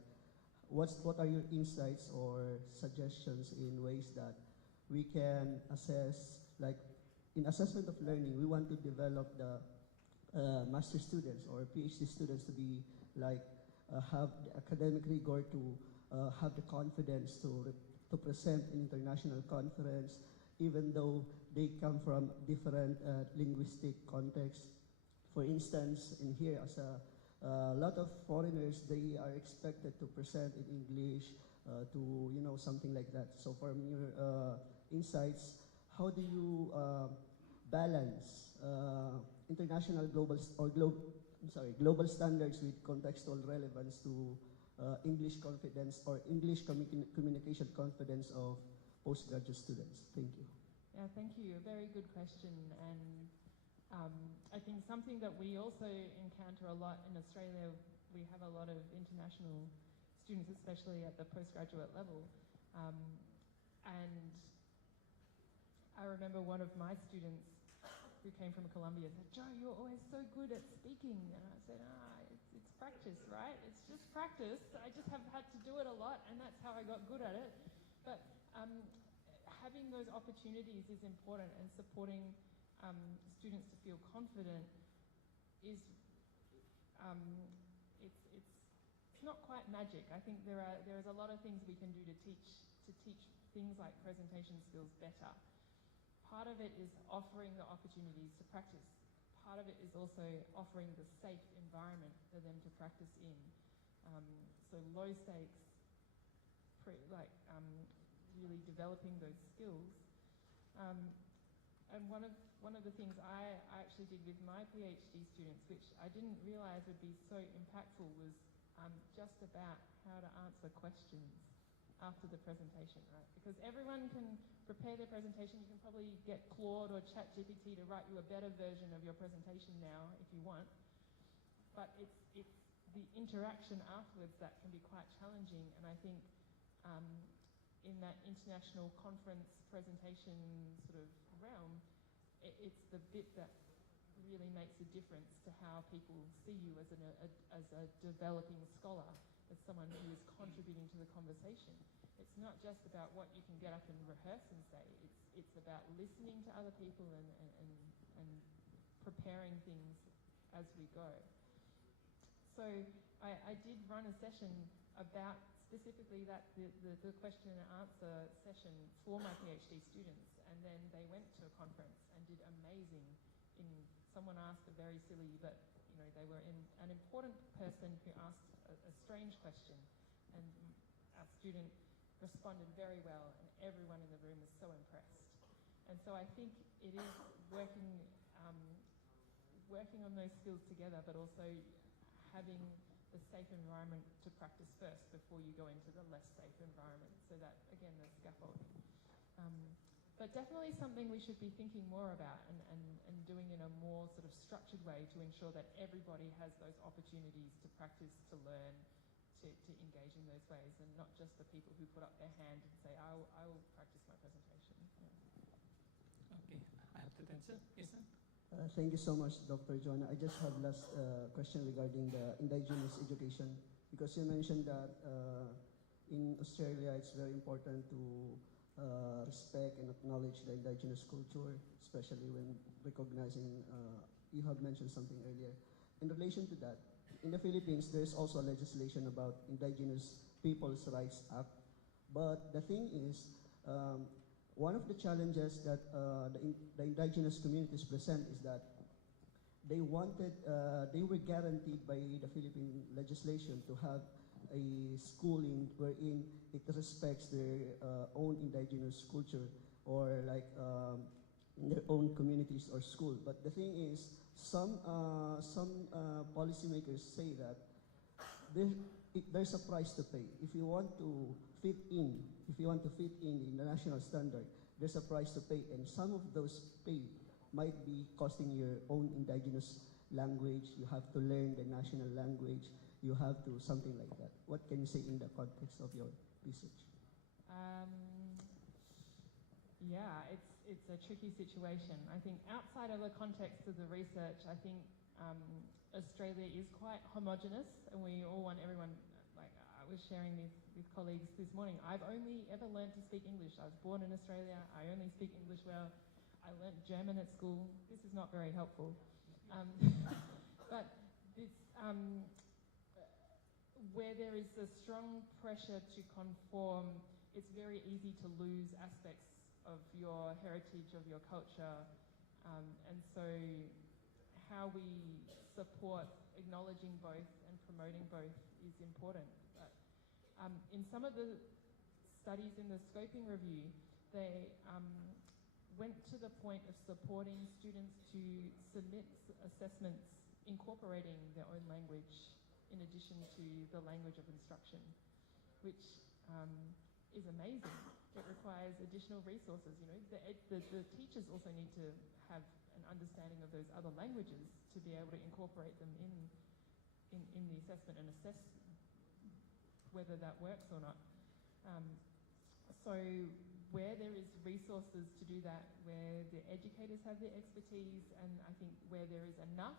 what are your insights or suggestions in ways that we can assess, like in assessment of learning, we want to develop the master students or PhD students to be like, have the academic rigor to have the confidence to present in international conference, even though they come from different linguistic contexts. For instance, in here, as a lot of foreigners, they are expected to present in English, to something like that. So from your insights, how do you balance international global standards with contextual relevance to English confidence or English communication confidence of postgraduate students? Thank you. Yeah, thank you. A very good question. And I think something that we also encounter a lot in Australia, we have a lot of international students, especially at the postgraduate level. And I remember one of my students who came from Colombia said, "Joe, you're always so good at speaking." And I said, it's practice, right? It's just practice. I just have had to do it a lot, and that's how I got good at it. But having those opportunities is important, and supporting students to feel confident is it's not quite magic. I think there is a lot of things we can do to teach things like presentation skills better. Part of it is offering the opportunities to practice. Part of it is also offering the safe environment for them to practice in. So low stakes, really developing those skills. And one of the things I actually did with my PhD students, which I didn't realize would be so impactful, was just about how to answer questions after the presentation, right? Because everyone can prepare their presentation. You can probably get Claude or ChatGPT to write you a better version of your presentation now if you want. But it's the interaction afterwards that can be quite challenging, and I think in that international conference presentation sort of realm, it's the bit that really makes a difference to how people see you as a developing scholar, as someone who is contributing to the conversation. It's not just about what you can get up and rehearse and say. It's about listening to other people and preparing things as we go. So I did run a session about specifically that, the question and answer session for my PhD students, and then they went to a conference and did amazing. Someone asked a very silly, but they were an important person who asked a strange question, and our student responded very well, and everyone in the room was so impressed. And so I think it is working on those skills together, but also having the safe environment to practice first before you go into the less safe environment. So that, again, the scaffolding. But definitely something we should be thinking more about and doing in a more sort of structured way to ensure that everybody has those opportunities to practice, to learn, to engage in those ways, and not just the people who put up their hand and say, I will practice my presentation. Yeah. Okay, I have to answer. Yes, sir? Thank you so much, Dr. Joanna. I just have last question regarding the indigenous education, because you mentioned that in Australia it's very important to respect and acknowledge the indigenous culture, especially when recognizing, you have mentioned something earlier. In relation to that, in the Philippines, there's also legislation about Indigenous Peoples' Rights Act. But the thing is, one of the challenges that the indigenous communities present is that they were guaranteed by the Philippine legislation to have a schooling wherein it respects their own indigenous culture, or like their own communities or school. But the thing is, some policymakers say that there's a price to pay. If you want to fit in the national standard, there's a price to pay, and some of those pay might be costing your own indigenous language. You have to learn the national language. You have to something like that. What can you say in the context of your research? Yeah, it's a tricky situation. I think outside of the context of the research, I think Australia is quite homogenous, and we all want everyone, like I was sharing this with colleagues this morning, I've only ever learned to speak English. I was born in Australia, I only speak English well. I learned German at school. This is not very helpful. But this, where there is a strong pressure to conform, it's very easy to lose aspects of your heritage, of your culture, and so how we support acknowledging both and promoting both is important. But in some of the studies in the scoping review, they went to the point of supporting students to submit assessments incorporating their own language in addition to the language of instruction, which is amazing. It requires additional resources. The teachers also need to have an understanding of those other languages to be able to incorporate them in the assessment and assess whether that works or not. So where there is resources to do that, where the educators have the expertise, and I think where there is enough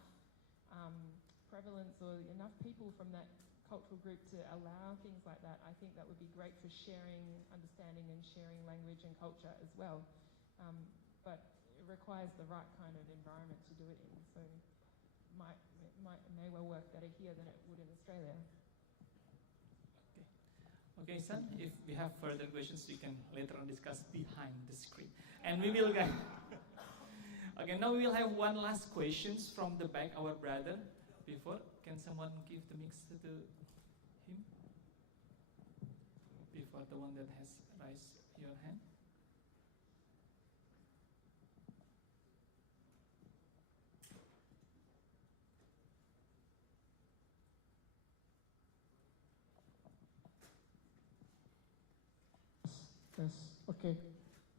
prevalence or enough people from that cultural group to allow things like that, I think that would be great for sharing understanding and sharing language and culture as well. But it requires the right kind of environment to do it in, so may well work better here than it would in Australia. Okay, son, if we have further questions, we can later on discuss behind the screen. And we will get... Okay, now we will have one last questions from the back, our brother. Before, can someone give the mix to him? Before the one that has raised your hand. Yes, okay.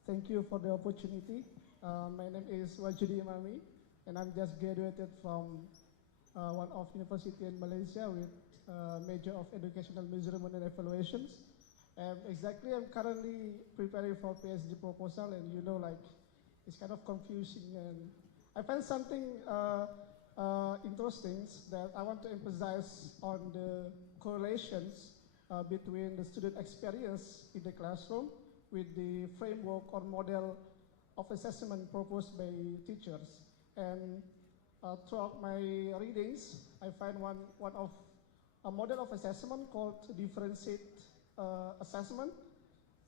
Thank you for the opportunity. My name is Wajudi Imami, and I'm just graduated from one of university in Malaysia with major of educational measurement and evaluations. Exactly, I'm currently preparing for PhD proposal, and like it's kind of confusing, and I find something interesting that I want to emphasize on the correlations between the student experience in the classroom with the framework or model of assessment proposed by teachers. And throughout my readings, I find one of a model of assessment called differentiate assessment.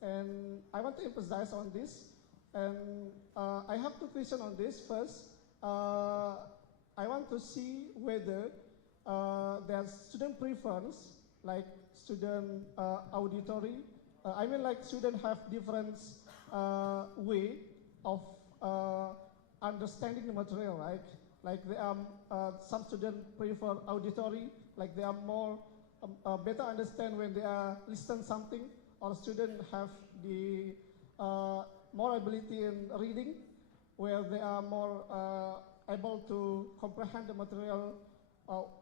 And I want to emphasize on this. And I have two questions on this. First, I want to see whether there's student preference, like student auditory. I mean, like students have different way of understanding the material, right? Like they some students prefer auditory, like they are more better understand when they are listen something, or students have the more ability in reading, where they are more able to comprehend the material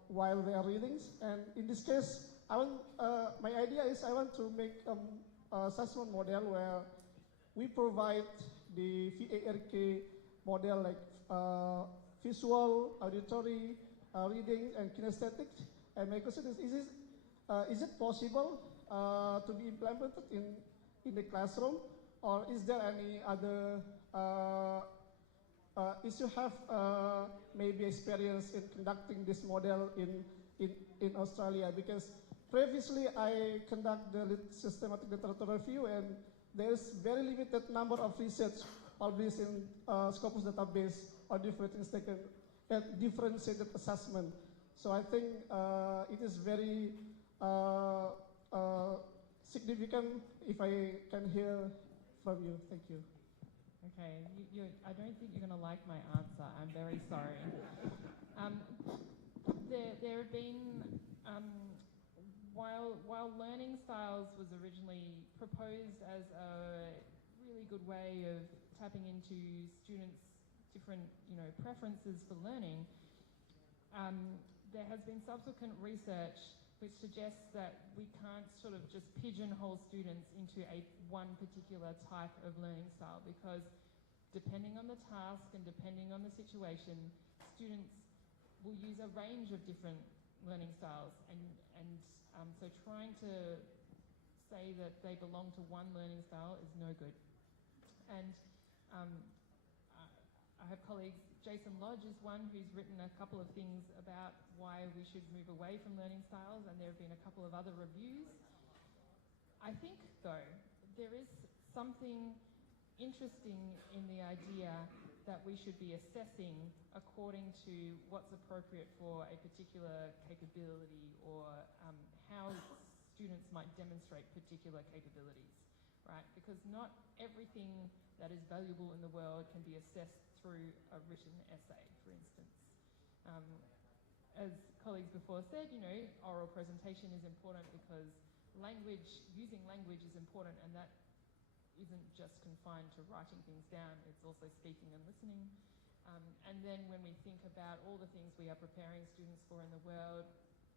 while they are reading. And in this case, my idea is I want to make assessment model where we provide the VARK model like visual, auditory, reading, and kinesthetic. And my question is it possible to be implemented in the classroom, or is there any other is you have maybe experience in conducting this model in Australia? Because previously I conduct the systematic literature review, and there's very limited number of research published in Scopus database or differentiated assessment. So I think it is very significant if I can hear from you. Thank you. Okay, I don't think you're going to like my answer. I'm very sorry. There have been, while learning styles was originally proposed as a really good way of tapping into students' different, preferences for learning, there has been subsequent research which suggests that we can't sort of just pigeonhole students into one particular type of learning style, because depending on the task and depending on the situation, students will use a range of different learning styles, and so trying to say that they belong to one learning style is no good. And I have colleagues, Jason Lodge is one who's written a couple of things about why we should move away from learning styles, and there have been a couple of other reviews. I think, though, there is something interesting in the idea that we should be assessing according to what's appropriate for a particular capability, or how students might demonstrate particular capabilities, right? Because not everything that is valuable in the world can be assessed through a written essay, for instance. As colleagues before said, oral presentation is important because using language is important, and that isn't just confined to writing things down, it's also speaking and listening. And then when we think about all the things we are preparing students for in the world,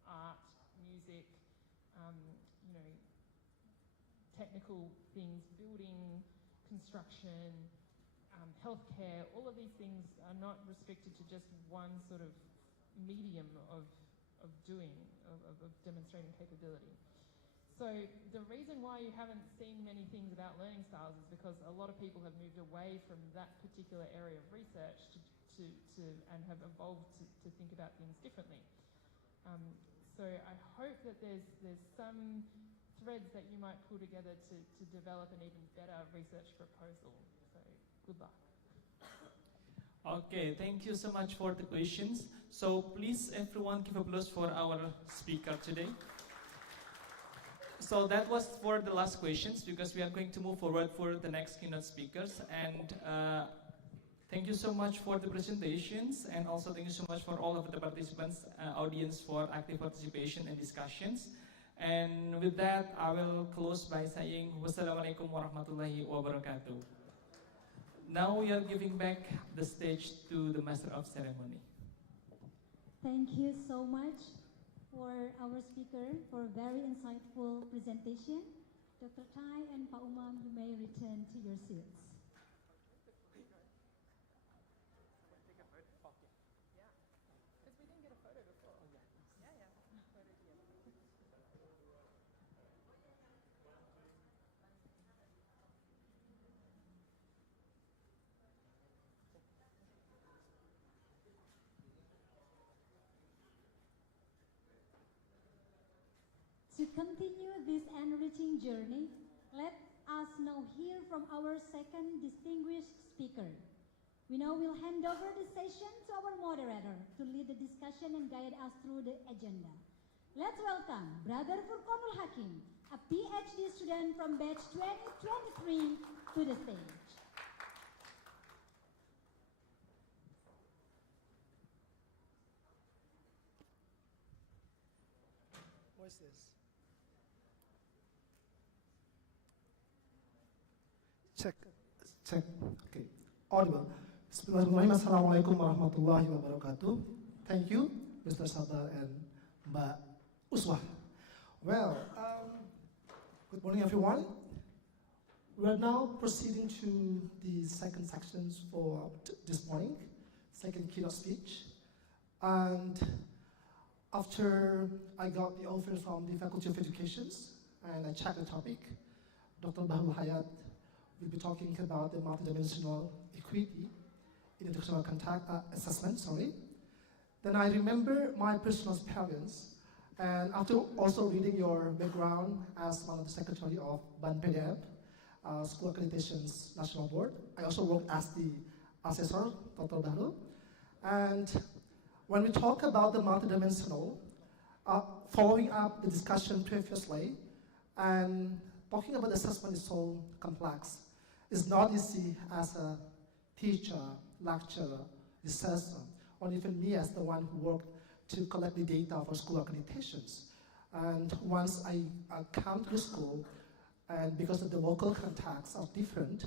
art, music, technical things, building, construction, healthcare, all of these things are not restricted to just one sort of medium of demonstrating capability. So the reason why you haven't seen many things about learning styles is because a lot of people have moved away from that particular area of research and have evolved to think about things differently. So I hope that there's some threads that you might pull together to develop an even better research proposal. So good luck. Okay, thank you so much for the questions. So please everyone give applause for our speaker today. So that was for the last questions, because we are going to move forward for the next keynote speakers. And thank you so much for the presentations, and also thank you so much for all of the participants, audience, for active participation and discussions. And with that, I will close by saying wassalamualaikum warahmatullahi wabarakatuh. Now we are giving back the stage to the Master of Ceremony. Thank you so much for our speaker for a very insightful presentation. Dr. Tai and Pak Umam, you may return to your seats. To continue this enriching journey, let us now hear from our second distinguished speaker. We now will hand over the session to our moderator to lead the discussion and guide us through the agenda. Let's welcome Brother Furqanul Hakim, a PhD student from batch 2023, to the stage. What's this? Check. Okay. Audible. Bismillahirrahmanirrahim. Assalamualaikum warahmatullahi wabarakatuh. Thank you, Mr. Sabar and Mbak Uswah. Well, good morning, everyone. We are now proceeding to the second sections for this morning, second keynote speech. And after I got the offer from the Faculty of Education and I checked the topic, Dr. Bahlul Hayat will be talking about the multidimensional equity in educational assessment. Then I remember my personal experience, and after also reading your background as one of the secretary of BANPDF, School Accreditation's National Board, I also worked as the assessor, Dr. Bahlul. And when we talk about the multidimensional, following up the discussion previously, and talking about assessment is so complex. It's not easy as a teacher, lecturer, researcher, or even me as the one who worked to collect the data for school accreditations. And once I come to the school, and because of the local contacts are different,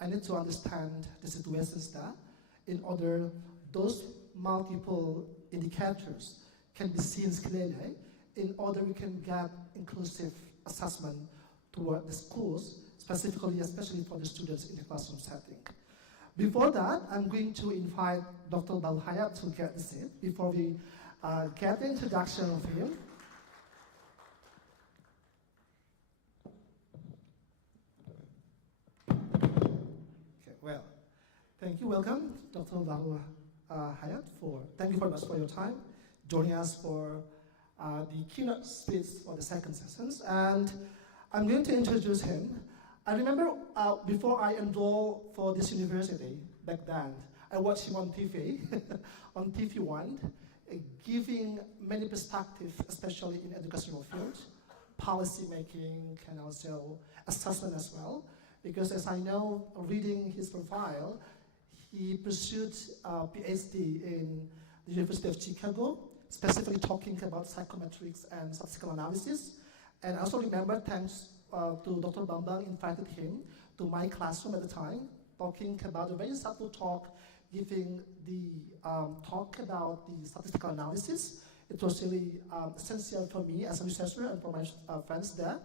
I need to understand the situations there in order those multiple indicators can be seen clearly in order we can get inclusive assessment toward the schools, specifically, especially for the students in the classroom setting. Before that, I'm going to invite Dr. Bahlul Hayat to get the seat before we get the introduction of him. Okay, well, thank you. Welcome, Dr. Bahlul Hayat. Thank you very much for your time, joining us for the keynote speech for the second sessions. And I'm going to introduce him. I remember before I enrolled for this university back then, I watched him on TV, on TV1, giving many perspectives, especially in educational fields, policy making, and also assessment as well. Because as I know, reading his profile, he pursued a PhD in the University of Chicago, specifically talking about psychometrics and statistical analysis. And I also remember, thanks to Dr. Bambang invited him to my classroom at the time, talking about a very subtle talk, giving the talk about the statistical analysis. It was really essential for me as a researcher and for my friends there.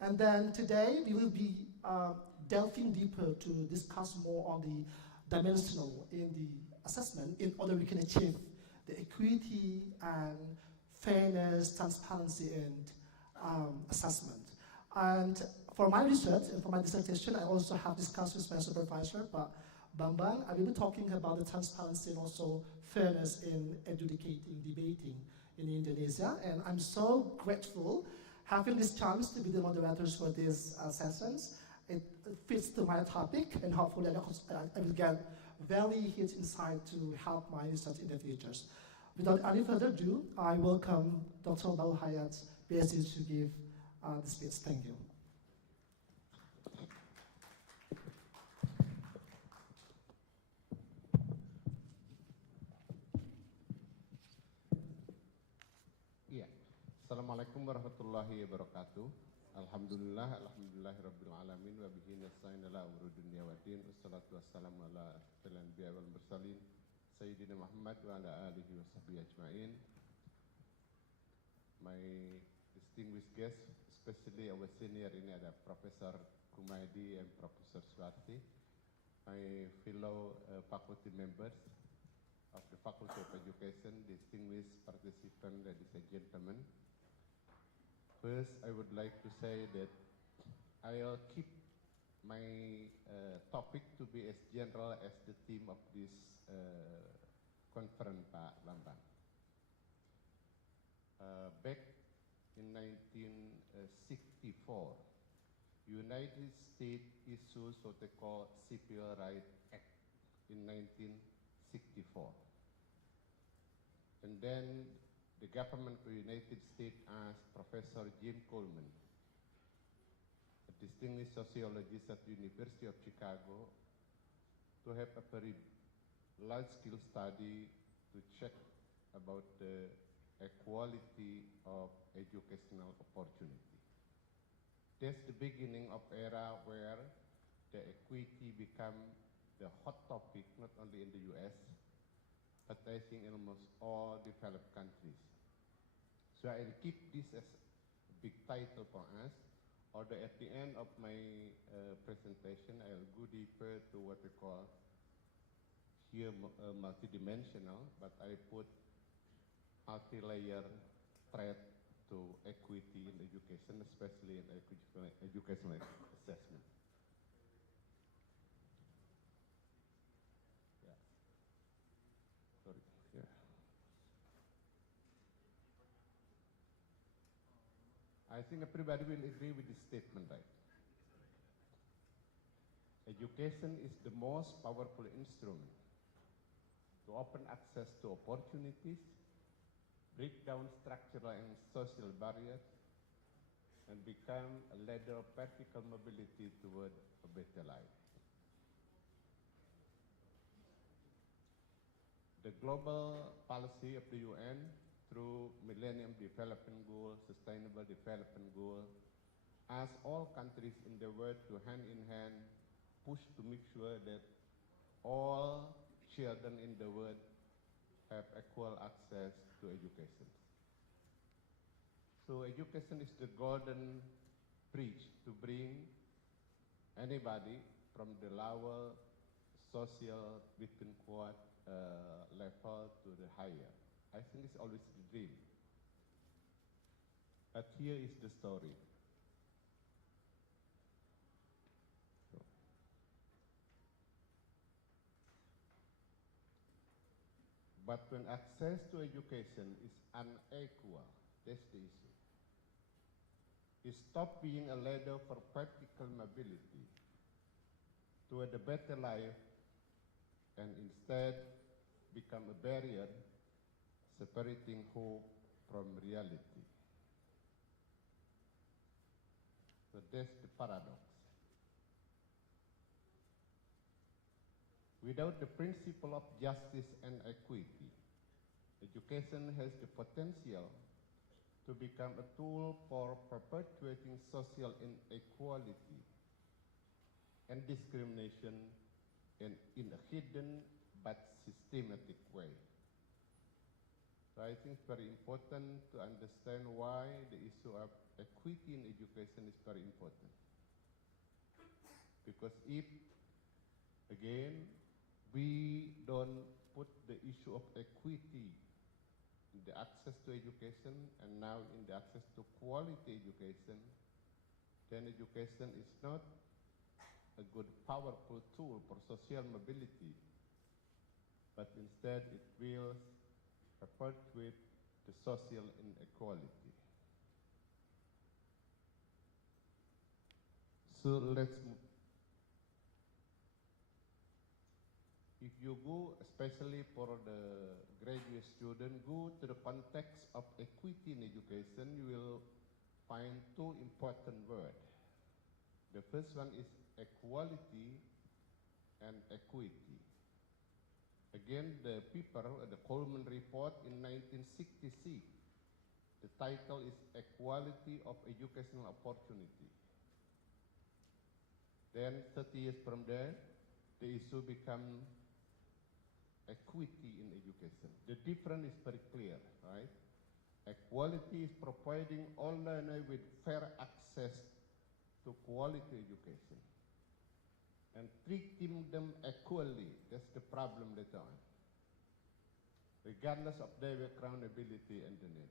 And then today we will be delving deeper to discuss more on the dimensional in the assessment in order we can achieve the equity and fairness, transparency, and assessment. And for my research and for my dissertation, I also have discussed with my supervisor, Bambang. I will be talking about the transparency and also fairness in adjudicating, debating in Indonesia. And I'm so grateful having this chance to be the moderators for these sessions. It fits to my topic, and hopefully I will get very huge insight to help my research in the future. Without any further ado, I welcome Dr. Bahlul Hayat, PhD, to give the speech. Thank you. Iya. Assalamualaikum warahmatullahi wabarakatuh. Alhamdulillahirabbil alamin wa bihi nasta'in ala umuri dunya waddin. Wassalatu wassalamu ala asyrofil anbiya wal mursalin sayyidina Muhammad wa ala alihi wa sahbihi ajma'in. My distinguished guests, especially our senior ini ada Profesor Kumaydi and Profesor Swati, my fellow faculty members of the Faculty of Education, distinguished participants, ladies and gentlemen. First, I would like to say that I'll keep my topic to be as general as the theme of this conference, Pak Bambang. Back in 1964, United States issues what they call Civil Rights Act in 1964. And then the government of the United States asked Professor Jim Coleman, a distinguished sociologist at the University of Chicago, to have a very large-scale study to check about the equality of educational opportunity. That's the beginning of era where the equity become the hot topic, not only in the US, but I think in almost all developed countries. So I'll keep this as a big title for us, although at the end of my presentation, I'll go deeper to what we call here multidimensional, but I put multi-layer threat to equity in education, especially in educational assessment. Yeah. Sorry. Yeah. I think everybody will agree with this statement, right? Education is the most powerful instrument to open access to opportunities, break down structural and social barriers, and become a ladder of vertical mobility toward a better life. The global policy of the UN through Millennium Development Goals, Sustainable Development Goals, asks all countries in the world to hand in hand push to make sure that all children in the world have equal access to education. So education is the golden bridge to bring anybody from the lower social between quad level to the higher. I think it's always the dream. But here is the story. But when access to education is unequal, that's the issue. It stops being a ladder for practical mobility toward a better life and instead become a barrier separating hope from reality. So that's the paradox. Without the principle of justice and equity, education has the potential to become a tool for perpetuating social inequality and discrimination in a hidden but systematic way. So I think it's very important to understand why the issue of equity in education is very important. Because if, again, we don't put the issue of equity in the access to education and now in the access to quality education, then education is not a good, powerful tool for social mobility, but instead it will perpetuate the social inequality. So let's move. If you go, especially for the graduate student, go to the context of equity in education, you will find two important words. The first one is equality and equity. Again, the paper, the Coleman Report in 1966, the title is Equality of Educational Opportunity. Then 30 years from there, the issue becomes equity in education. The difference is very clear, right? Equality is providing all learners with fair access to quality education and treating them equally. That's the problem later on, regardless of their background, ability, and the need.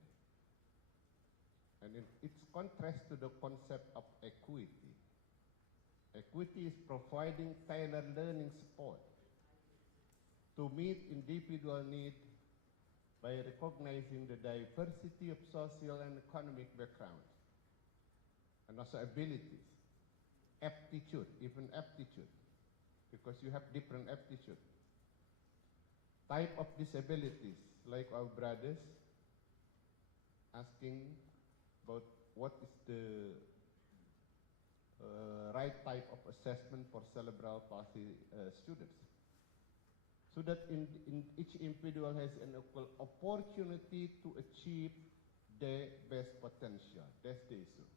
And it's contrast to the concept of equity. Equity is providing tailored learning support to meet individual needs by recognizing the diversity of social and economic backgrounds, and also abilities, aptitude, even aptitude, because you have different aptitude. Type of disabilities, like our brothers asking about what is the right type of assessment for cerebral palsy students, so that in each individual has an equal opportunity to achieve their best potential. That's the issue.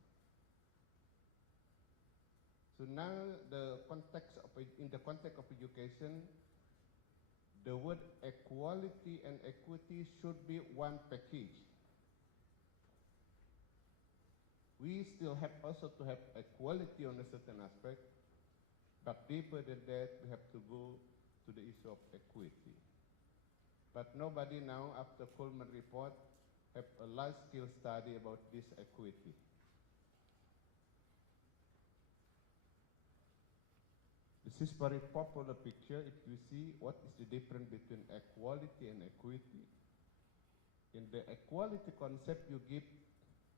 So now in the context of education, the word equality and equity should be one package. We still have also to have equality on a certain aspect, but deeper than that, we have to go to the issue of equity. But nobody now, after Coleman report, have a large-scale study about this equity. This is very popular picture. If you see what is the difference between equality and equity. In the equality concept, you give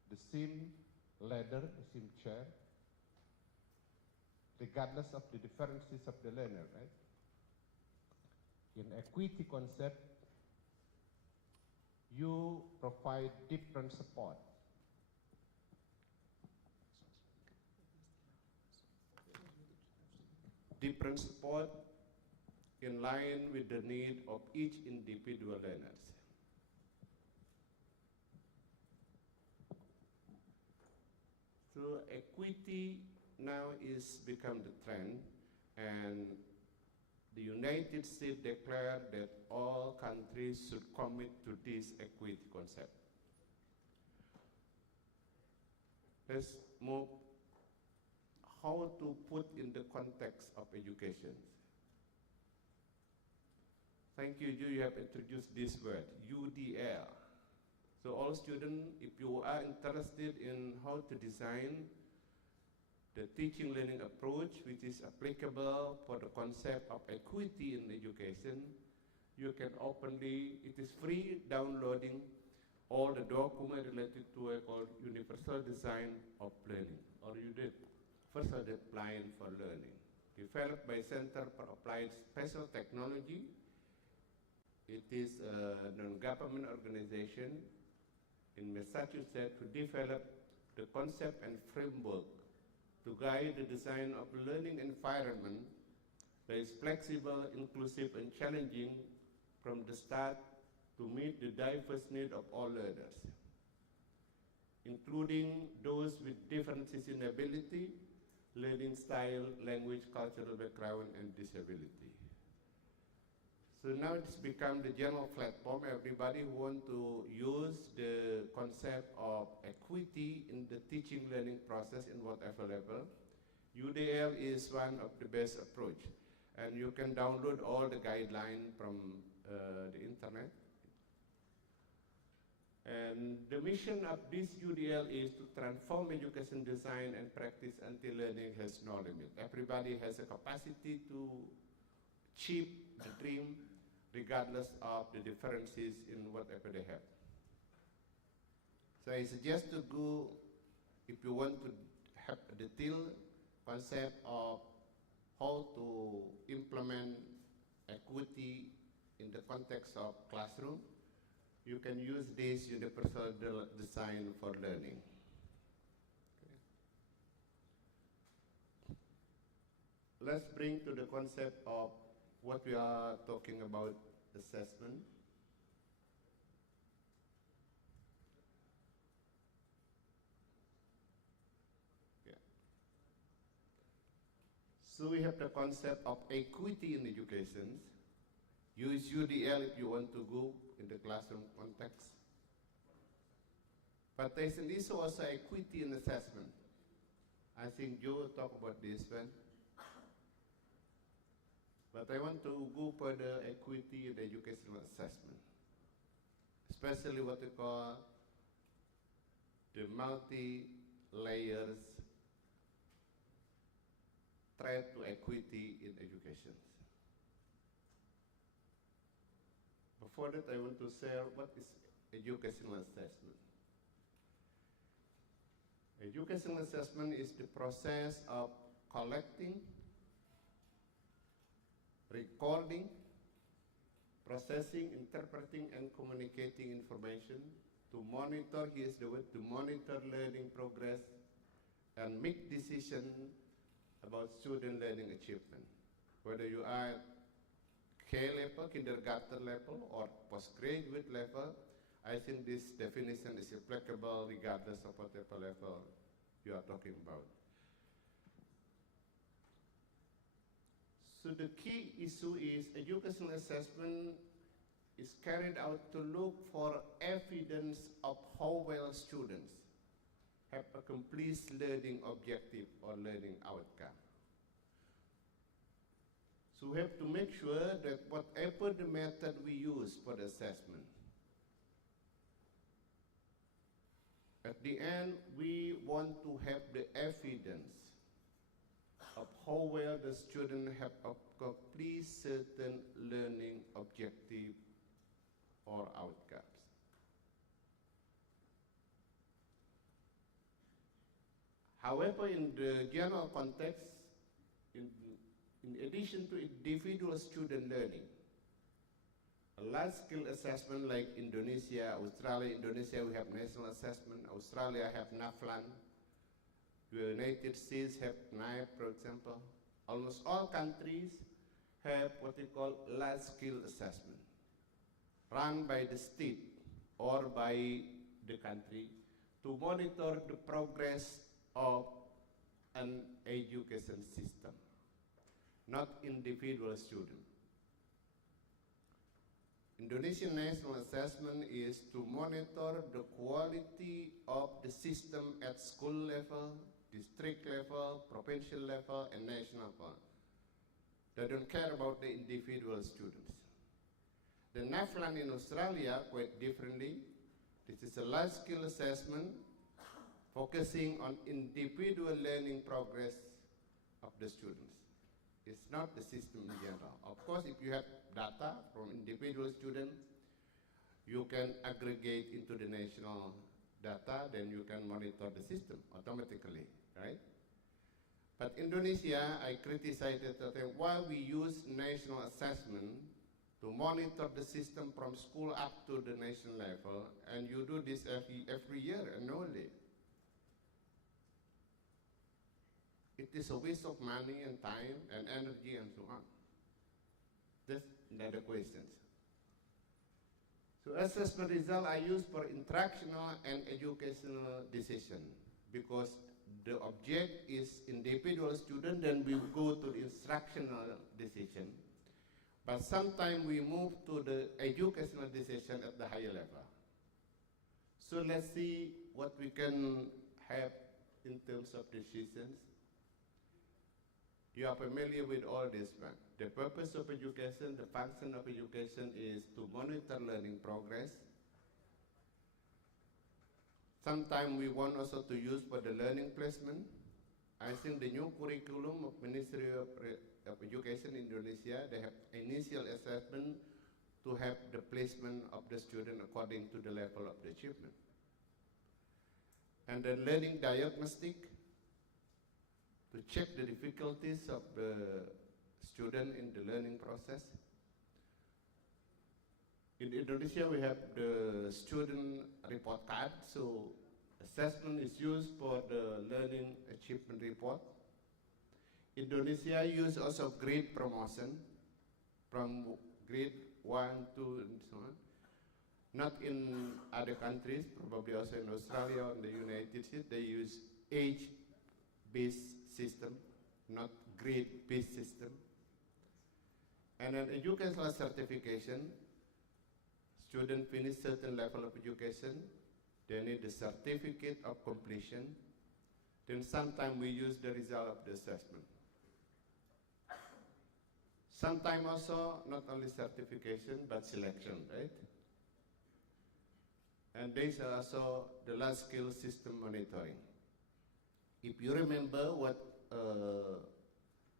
the same ladder, the same chair, regardless of the differences of the learner, right? In equity concept, you provide different support. Different support in line with the need of each individual learners. So equity now is become the trend, and the United States declared that all countries should commit to this equity concept. Let's move how to put in the context of education. Thank you, you have introduced this word, UDL. So all students, if you are interested in how to design the teaching learning approach which is applicable for the concept of equity in education, you can openly, it is free downloading all the documents related to a called Universal Design of Learning, or UDL, First Plan for Learning, developed by Center for Applied Special Technology. It is a non-government organization in Massachusetts to develop the concept and framework to guide the design of a learning environment that is flexible, inclusive, and challenging from the start to meet the diverse needs of all learners, including those with differences in ability, learning style, language, cultural background, and disability. So now it's become the general platform. Everybody who wants to use the concept of equity in the teaching learning process in whatever level, UDL is one of the best approach. And you can download all the guidelines from the internet. And the mission of this UDL is to transform education design and practice until learning has no limit. Everybody has a capacity to achieve the dream regardless of the differences in whatever they have. So I suggest to go, if you want to have a detailed concept of how to implement equity in the context of classroom, you can use this Universal Design for Learning. Okay. Let's bring to the concept of what we are talking about, assessment. Yeah. So we have the concept of equity in education. Use UDL if you want to go in the classroom context. But there's an issue also equity in assessment. I think Joe will talk about this one. But I want to go further equity in the educational assessment, especially what we call the multi-layers threat to equity in education. Before that, I want to share what is educational assessment. Educational assessment is the process of collecting, recording, processing, interpreting, and communicating information to monitor, here's the word, to monitor learning progress and make decisions about student learning achievement. Whether you are at K level, kindergarten level, or postgraduate level, I think this definition is applicable regardless of whatever level you are talking about. So the key issue is educational assessment is carried out to look for evidence of how well students have accomplished learning objective or learning outcome. So we have to make sure that whatever the method we use for the assessment, at the end, we want to have the evidence of how well the student have accomplished certain learning objective or outcomes. However, in the general context, in addition to individual student learning, a large-scale assessment like Indonesia, Australia, we have national assessment, Australia have NAFLAN, the United States have NIAP, for example. Almost all countries have what they call large-scale assessment, run by the state or by the country to monitor the progress of an education system, not individual students. Indonesian National Assessment is to monitor the quality of the system at school level, district level, provincial level, and national level. They don't care about the individual students. The NAFLAN in Australia, quite differently, this is a large-scale assessment focusing on individual learning progress of the students. It's not the system in general. Of course, if you have data from individual students, you can aggregate into the national data, then you can monitor the system automatically, right? But Indonesia, I criticized it that while we use national assessment to monitor the system from school up to the national level, and you do this every year annually, it is a waste of money and time and energy and so on. That's another question. So assessment result I use for instructional and educational decision because the object is individual student, then we go to the instructional decision. But sometimes we move to the educational decision at the higher level. So let's see what we can have in terms of decisions. You are familiar with all this, right? The purpose of education, the function of education is to monitor learning progress. Sometimes we want also to use for the learning placement. I think the new curriculum of Ministry of Education in Indonesia, they have initial assessment to have the placement of the student according to the level of the achievement. And then learning diagnostic, to check the difficulties of the student in the learning process. In Indonesia, we have the student report card, so assessment is used for the learning achievement report. Indonesia use also grade promotion from grade 1, 2, and so on. Not in other countries, probably also in Australia or in the United States, they use age-based system, not grade-based system. And an educational certification, student finish certain level of education, they need the certificate of completion. Then sometimes we use the result of the assessment. Sometimes also not only certification but selection, right? And these are also the large-scale system monitoring. If you remember what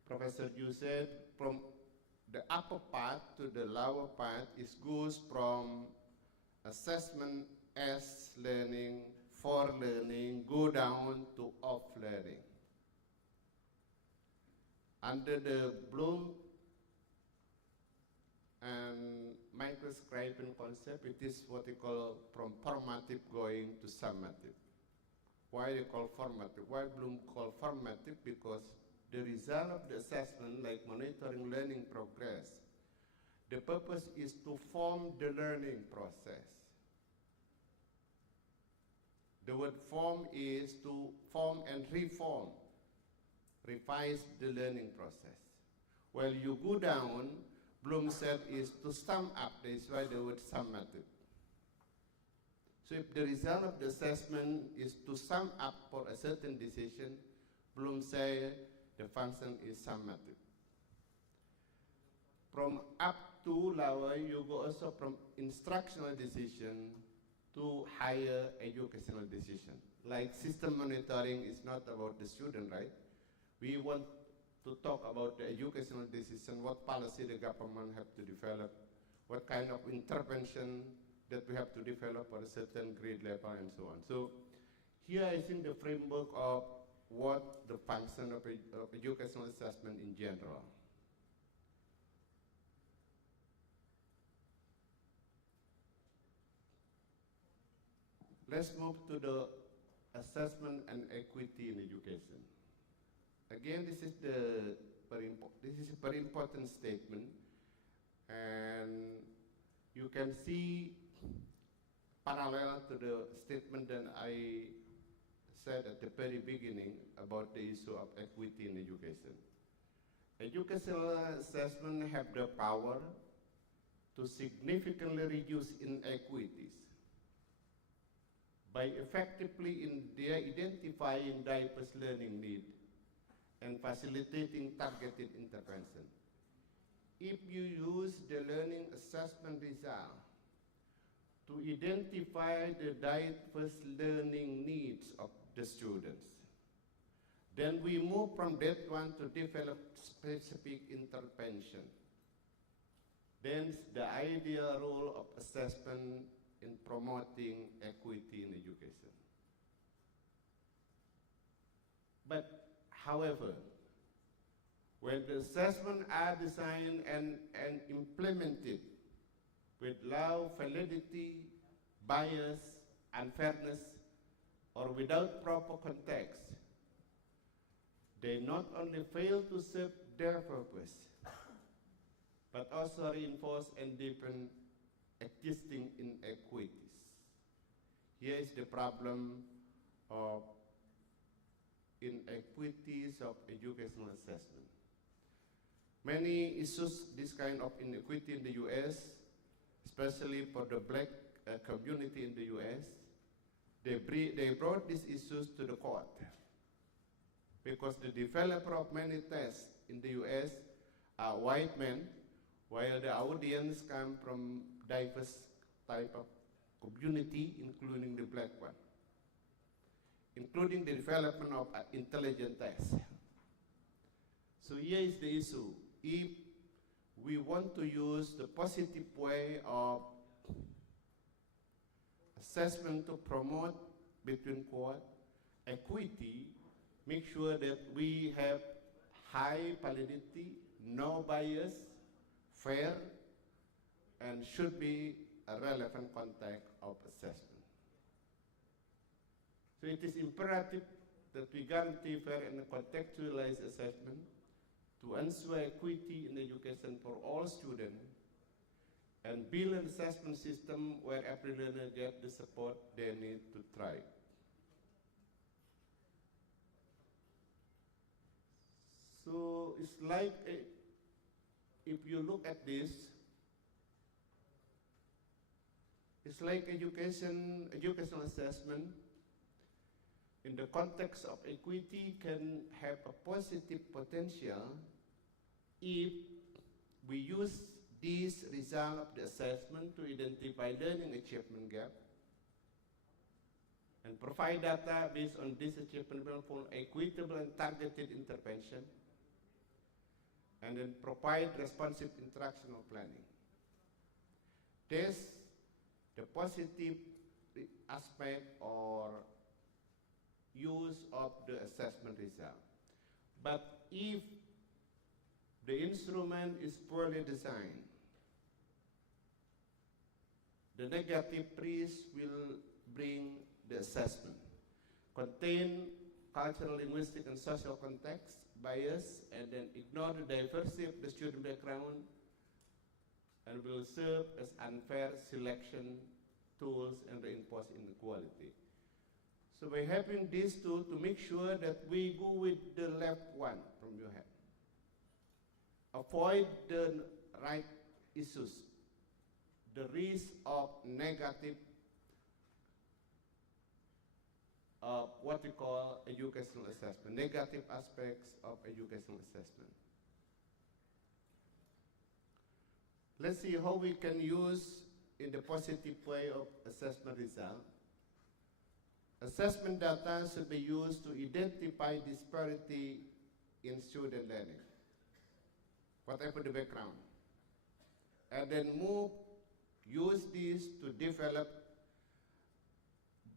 Professor Yu said, from the upper part to the lower part goes from assessment as learning, for learning, go down to off learning. Under the Bloom and microscribing concept, it is what they call from formative going to summative. Why they call formative? Why Bloom call formative? Because the result of the assessment, like monitoring learning progress, the purpose is to form the learning process. The word form is to form and reform, revise the learning process. While you go down, Bloom said is to sum up, that is why the word summative. So if the result of the assessment is to sum up for a certain decision, Bloom said the function is summative. From up to lower, you go also from instructional decision to higher educational decision. Like system monitoring is not about the student, right? We want to talk about the educational decision, what policy the government have to develop, what kind of intervention that we have to develop for a certain grade level and so on. So here I think the framework of what the function of educational assessment in general. Let's move to the assessment and equity in education. Again, this is a very important statement, and you can see parallel to the statement that I said at the very beginning about the issue of equity in education. Educational assessment have the power to significantly reduce inequities by effectively identifying diverse learning needs and facilitating targeted intervention. If you use the learning assessment result to identify the diverse learning needs of the students, then we move from that one to develop specific intervention. Then the ideal role of assessment in promoting equity in education. But however, when the assessments are designed and implemented with low validity, bias, unfairness, or without proper context, they not only fail to serve their purpose, but also reinforce and deepen existing inequities. Here is the problem of inequities of educational assessment. Many issues, this kind of inequity in the US, especially for the black community in the US, they brought these issues to the court because the developer of many tests in the US are white men, while the audience come from diverse type of community, including the black one, including the development of intelligent tests. So here is the issue. If we want to use the positive way of assessment to promote, between quote, equity, make sure that we have high validity, no bias, fair, and should be a relevant context of assessment. So it is imperative that we guarantee fair and contextualized assessment to ensure equity in education for all students and build an assessment system where every learner gets the support they need to thrive. So it's like, if you look at this, it's like educational assessment in the context of equity can have a positive potential if we use this result of the assessment to identify learning achievement gap and provide data based on this achievement for equitable and targeted intervention. and then provide responsive instructional planning. This, the positive aspect or use of the assessment result. But if the instrument is poorly designed, the negative risk will bring the assessment, contain cultural, linguistic, and social context, bias, and then ignore the diversity of the student background, and will serve as unfair selection tools and reinforce inequality. So by having these two to make sure that we go with the left one from your head. Avoid the right issues, the risk of negative what we call educational assessment, negative aspects of educational assessment. Let's see how we can use in the positive way of assessment result. Assessment data should be used to identify disparity in student learning, whatever the background, and then use this to develop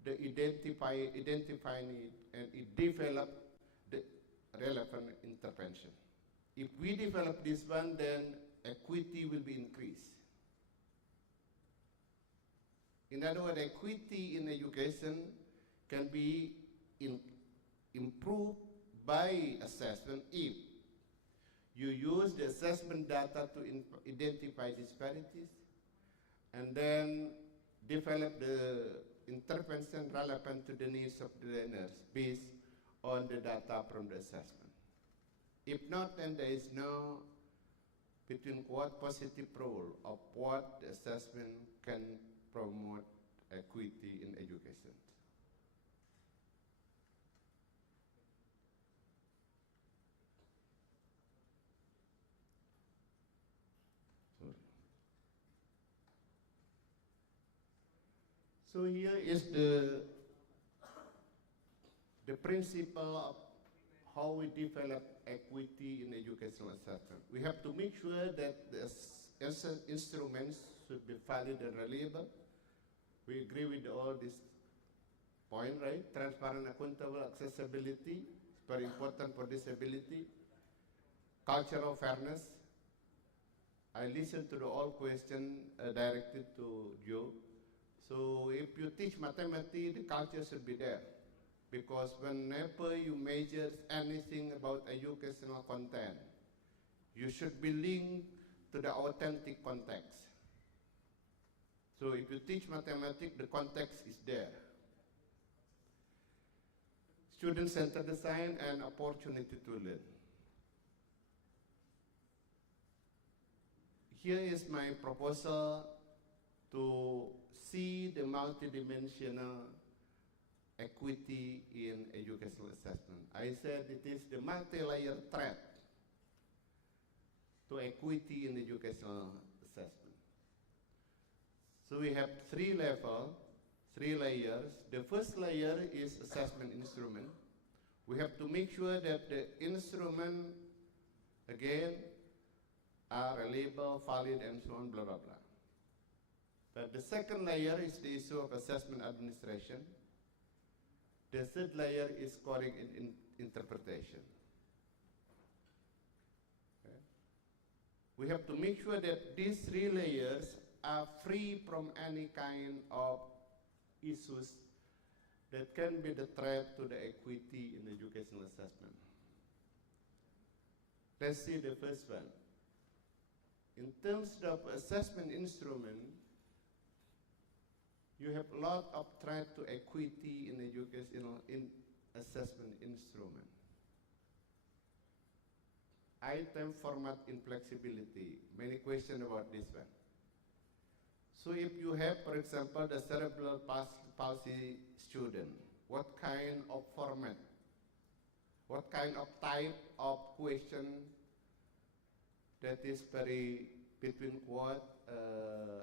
the identifying it and develop the relevant intervention. If we develop this one, then equity will be increased. In other words, equity in education can be improved by assessment if you use the assessment data to identify disparities and then develop the intervention relevant to the needs of the learners based on the data from the assessment. If not, then there is no between quote positive role of what the assessment can promote equity in education. So here is the principle of how we develop equity in educational assessment. We have to make sure that the instruments should be valid and reliable. We agree with all this point, right? Transparent, accountable, accessibility, it's very important for disability. Cultural fairness. I listened to the all question directed to Joe. So if you teach mathematics, the culture should be there. Because whenever you measure anything about educational content, you should be linked to the authentic context. So if you teach mathematics, the context is there. Student-centered design and opportunity to learn. Here is my proposal to see the multidimensional equity in educational assessment. I said it is the multi-layer threat to equity in educational assessment. So we have three layers. The first layer is assessment instrument. We have to make sure that the instrument, again, are reliable, valid, and so on, blah, blah, blah. But the second layer is the issue of assessment administration. The third layer is scoring and interpretation. Okay. We have to make sure that these three layers are free from any kind of issues that can be the threat to the equity in educational assessment. Let's see the first one. In terms of assessment instrument, you have a lot of threat to equity in educational assessment instrument. Item format inflexibility. Many questions about this one. So if you have, for example, the cerebral palsy student, what kind of format, what kind of type of question that is very, between quote,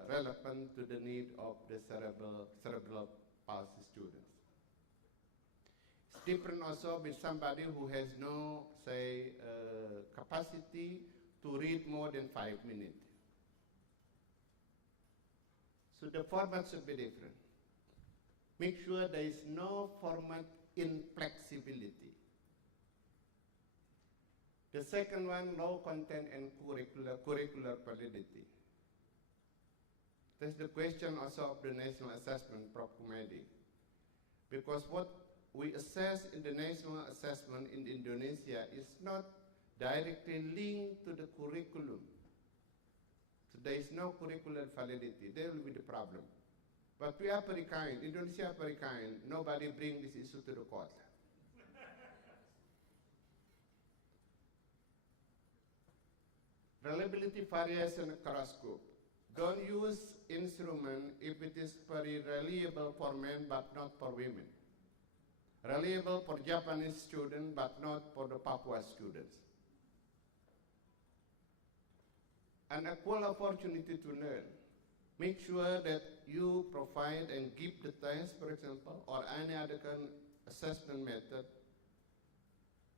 relevant to the need of the cerebral palsy students. It's different also with somebody who has no, say, capacity to read more than 5 minutes. So the format should be different. Make sure there is no format inflexibility. The second one, low content and curricular validity. That's the question also of the national assessment, Prof. Kumaydi. Because what we assess in the national assessment in Indonesia is not directly linked to the curriculum. So there is no curricular validity. There will be the problem. But we are very kind. Indonesia are very kind. Nobody bring this issue to the court. Reliability variation across group. Don't use instrument if it is very reliable for men but not for women. Reliable for Japanese students but not for the Papua students. An equal opportunity to learn. Make sure that you provide and give the test, for example, or any other kind of assessment method,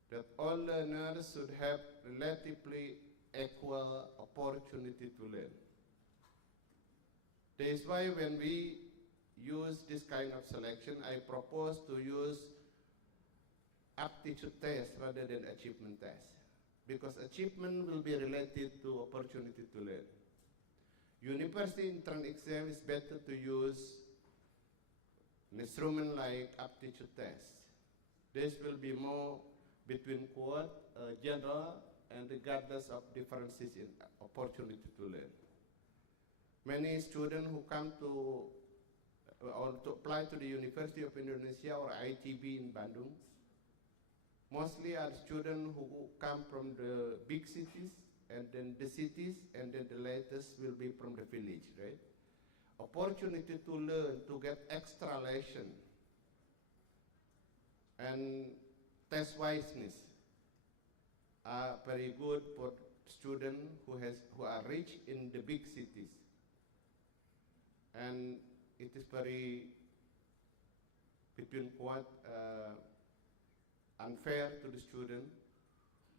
that all learners should have relatively equal opportunity to learn. That is why when we use this kind of selection, I propose to use aptitude test rather than achievement test. Because achievement will be related to opportunity to learn. University entrance exam is better to use an instrument like aptitude test. This will be more between quote, general, and regardless of differences in opportunity to learn. Many students who come to or to apply to the University of Indonesia or ITB in Bandung mostly are students who come from the big cities and then the cities and then the latest will be from the village, right? Opportunity to learn, to get extra lesson and test wiseness are very good for students who are rich in the big cities. And it is very, between quote, unfair to the student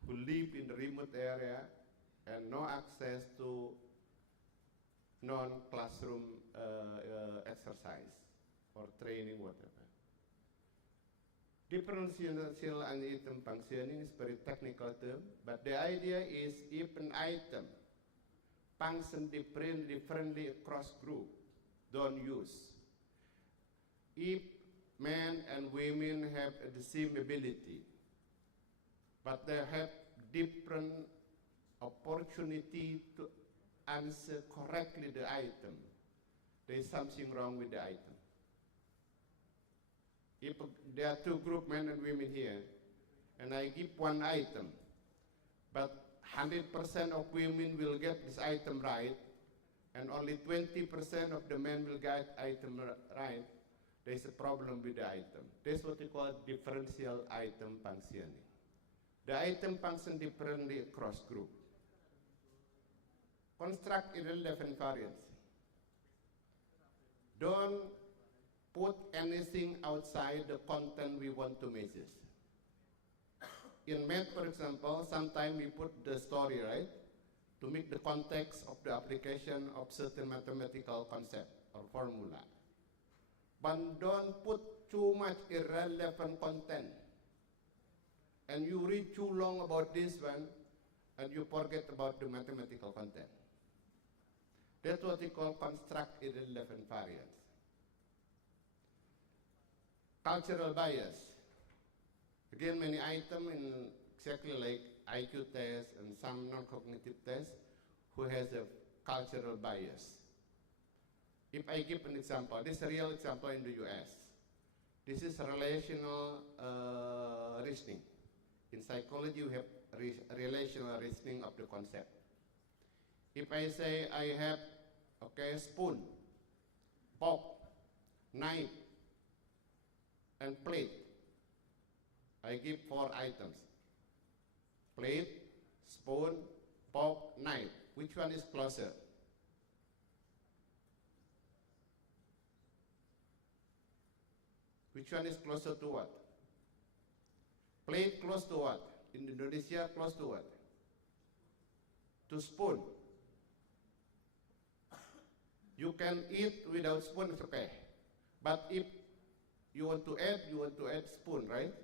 who live in the remote area and no access to non-classroom exercise or training, whatever. Differential and item functioning is very technical term, but the idea is if an item function differently across group, don't use. If men and women have the same ability, but they have different opportunity to answer correctly the item, there is something wrong with the item. If there are two group, men and women here, and I give one item, but 100% of women will get this item right, and only 20% of the men will get item right, there is a problem with the item. That's what we call differential item functioning. The item function differently across group. Construct irrelevant variance. Don't put anything outside the content we want to measure. In math, for example, sometimes we put the story, right, to make the context of the application of certain mathematical concept or formula. But don't put too much irrelevant content. And you read too long about this one, and you forget about the mathematical content. That's what we call construct irrelevant variance. Cultural bias. Again, many items in exactly like IQ test and some non-cognitive tests who has a cultural bias. If I give an example, this is a real example in the US. This is relational reasoning. In psychology, you have relational reasoning of the concept. If I say I have, okay, spoon, fork, knife, and plate, I give 4 items. Plate, spoon, fork, knife. Which one is closer? Which one is closer to what? Plate close to what? In Indonesia, close to what? to spoon. You can eat without spoon, it's okay. But if you want to add spoon, right?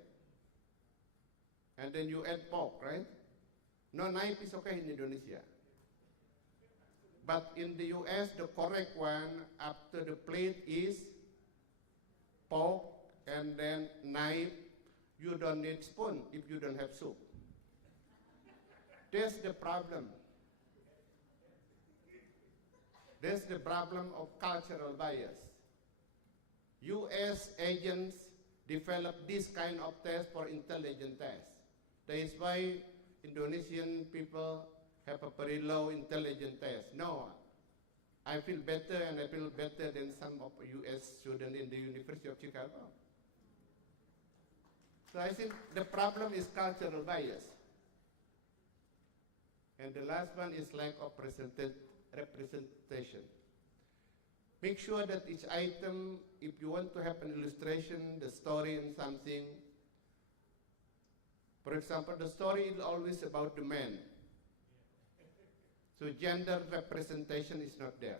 And then you add pork, right? No, knife is okay in Indonesia. But in the US, the correct one after the plate is pork and then knife. You don't need spoon if you don't have soup. That's the problem. That's the problem of cultural bias. US agents develop this kind of test for intelligent tests. That is why Indonesian people have a very low intelligent test. No, I feel better and I feel better than some of US students in the University of Chicago. So I think the problem is cultural bias. And the last one is lack of representation. Make sure that each item, if you want to have an illustration, the story and something, for example, the story is always about the man. So gender representation is not there.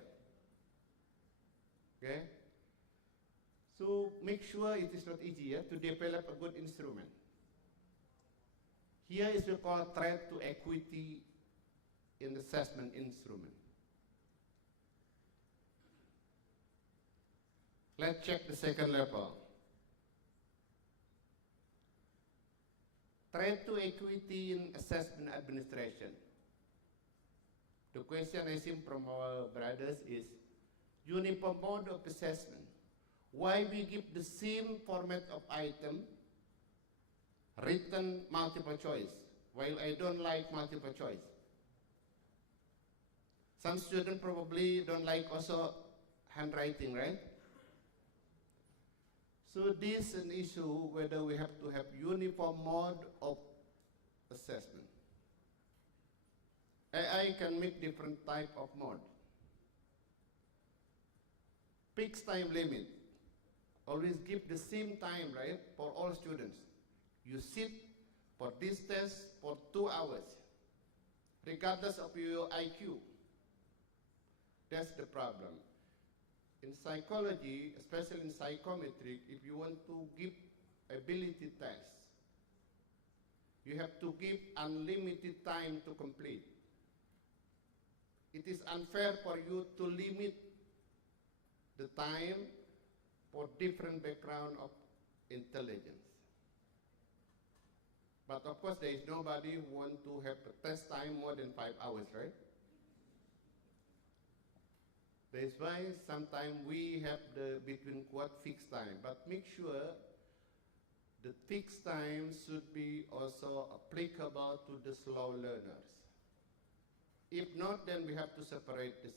Okay? So make sure it is not easy to develop a good instrument. Here is we call threat to equity in the assessment instrument. Let's check the second level. Threat to equity in assessment administration. The question I see from our brothers is uniform mode of assessment. Why we give the same format of item, written multiple choice, while I don't like multiple choice. Some students probably don't like also handwriting, right? So this is an issue whether we have to have uniform mode of assessment. AI can make different type of mode. Fixed time limit. Always give the same time, right, for all students. You sit for this test for 2 hours, regardless of your IQ. That's the problem. In psychology, especially in psychometric, if you want to give ability tests, you have to give unlimited time to complete. It is unfair for you to limit the time for different background of intelligence. But of course, there is nobody who want to have a test time more than 5 hours, right? That's why sometimes we have the between quote fixed time, but make sure the fixed time should be also applicable to the slow learners. If not, then we have to separate this.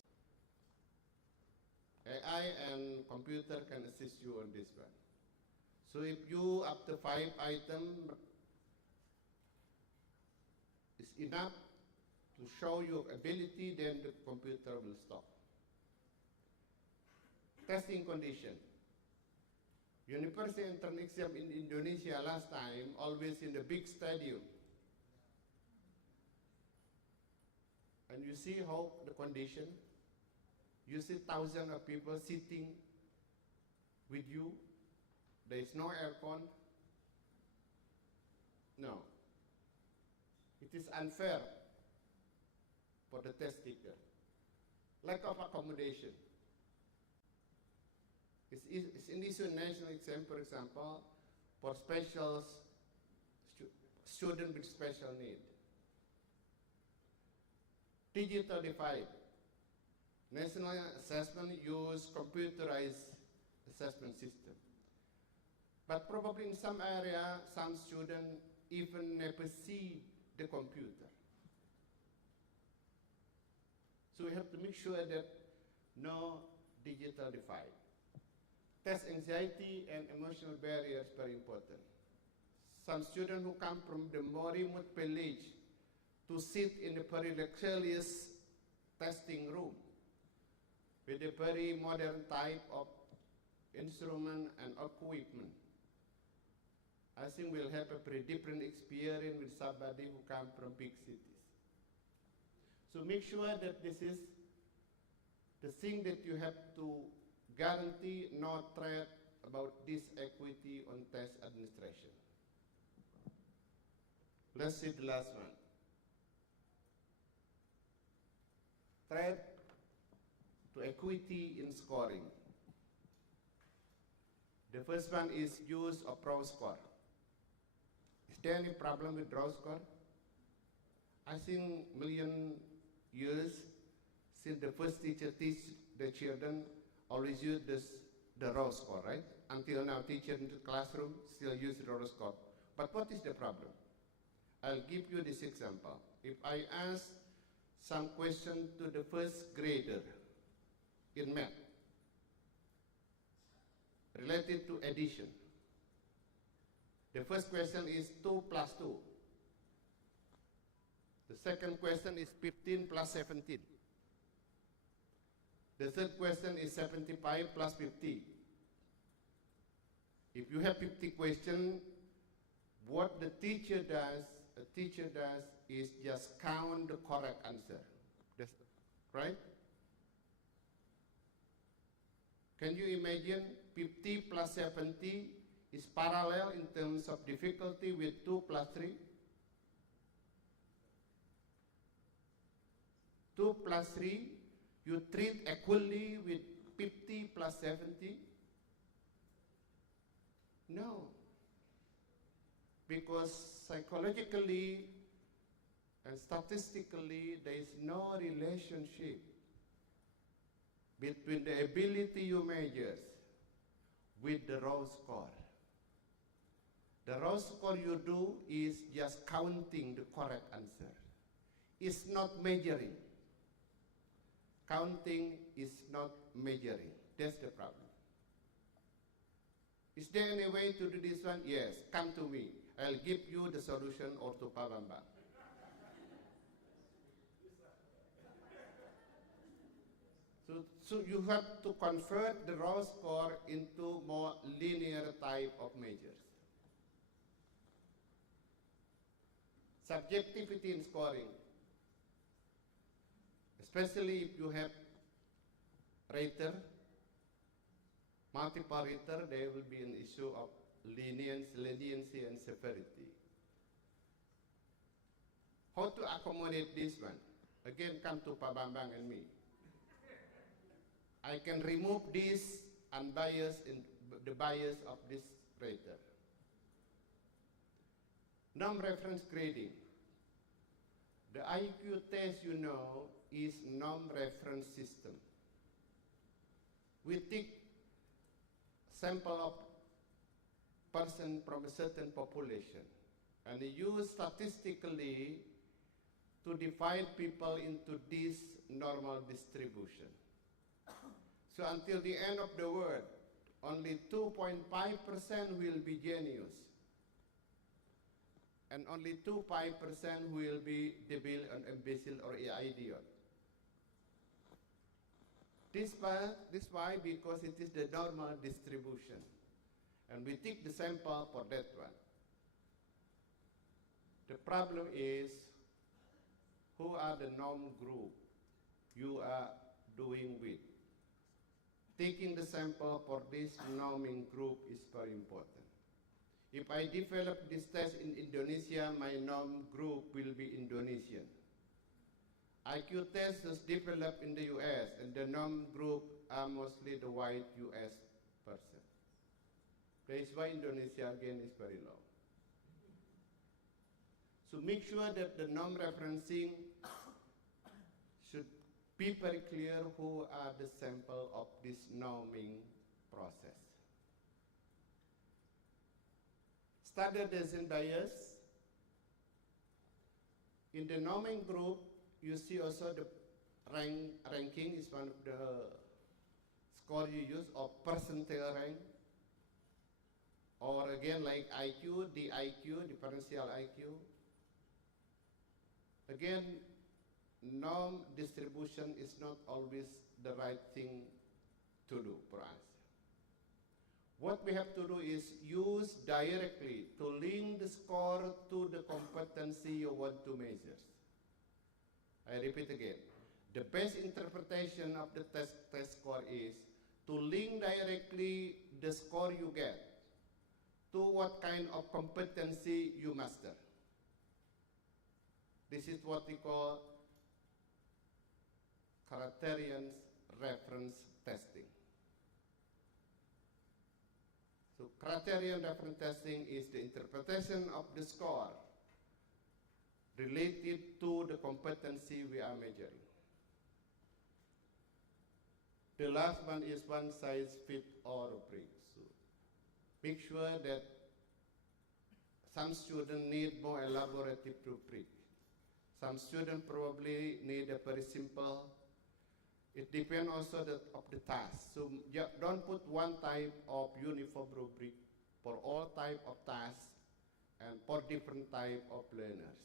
AI and computer can assist you on this one. So if you, after 5 items, is enough to show your ability, then the computer will stop. Testing condition. University entrance exam in Indonesia last time, always in the big stadium. And you see how the condition, you see thousands of people sitting with you. There is no aircon. No. It is unfair for the test taker. Lack of accommodation. It's in this national exam, for example, for special student with special need. Digital divide. National assessment use computerized assessment system. But probably in some area, some students even never see the computer. So we have to make sure that no digital divide. Test anxiety and emotional barriers very important. Some students who come from the more remote village to sit in a very luxurious testing room with a very modern type of instrument and equipment. I think we'll have a very different experience with somebody who comes from big cities. So make sure that this is the thing that you have to guarantee, no threat about this equity on test administration. Let's see the last one. Threat to equity in scoring. The first one is use of raw score. Is there any problem with raw score? I think million years since the first teacher teach the children always use the raw score, right? Until now, teacher in the classroom still use the raw score. But what is the problem? I'll give you this example. If I ask some question to the first grader in math related to addition. The first question is 2 plus 2. The second question is 15 plus 17. The third question is 75 plus 50. If you have 50 questions, what the teacher does is just count the correct answer. That's, right? Can you imagine 50 plus 70 is parallel in terms of difficulty with 2 plus 3? 2 plus 3, you treat equally with 50 plus 70? No. Because psychologically and statistically, there is no relationship between the ability you measure with the raw score. The raw score you do is just counting the correct answer. It's not measuring. Counting is not measuring. That's the problem. Is there any way to do this one? Yes, come to me. I'll give you the solution or to Pak Bambang. So you have to convert the raw score into more linear type of measures. Subjectivity in scoring, especially if you have rater, multiple rater, there will be an issue of leniency and severity. How to accommodate this one? Again, come to Pak Bambang and me. I can remove this unbiased in the bias of this rater. Norm-reference grading. The IQ test, you know, is norm-reference system. We take sample of person from a certain population and use statistically to divide people into this normal distribution. So until the end of the world, only 2.5% will be genius, and only 2.5% will be debil and imbecile or idiot. This why because it is the normal distribution, and we take the sample for that one. The problem is, who are the norm group you are doing with? Taking the sample for this norming group is very important. If I develop this test in Indonesia, my norm group will be Indonesian. IQ test is developed in the US, and the norm group are mostly the white US person. That is why Indonesia again is very low. So make sure that the norm referencing should be very clear who are the sample of this norming process. Standardization bias. In the norming group, you see also the ranking is one of the score you use, or percentile rank. Or again, like IQ, DIQ, differential IQ. Again, norm distribution is not always the right thing to do for us. What we have to do is use directly to link the score to the competency you want to measure. I repeat again. The best interpretation of the test score is to link directly the score you get to what kind of competency you master. This is what we call criterion reference testing. So criterion reference testing is the interpretation of the score related to the competency we are measuring. The last one is one size fits all rubric. So make sure that some students need more elaborative rubric. Some students probably need a very simple. It depends also of the task. So don't put one type of uniform rubric for all type of tasks and for different type of learners.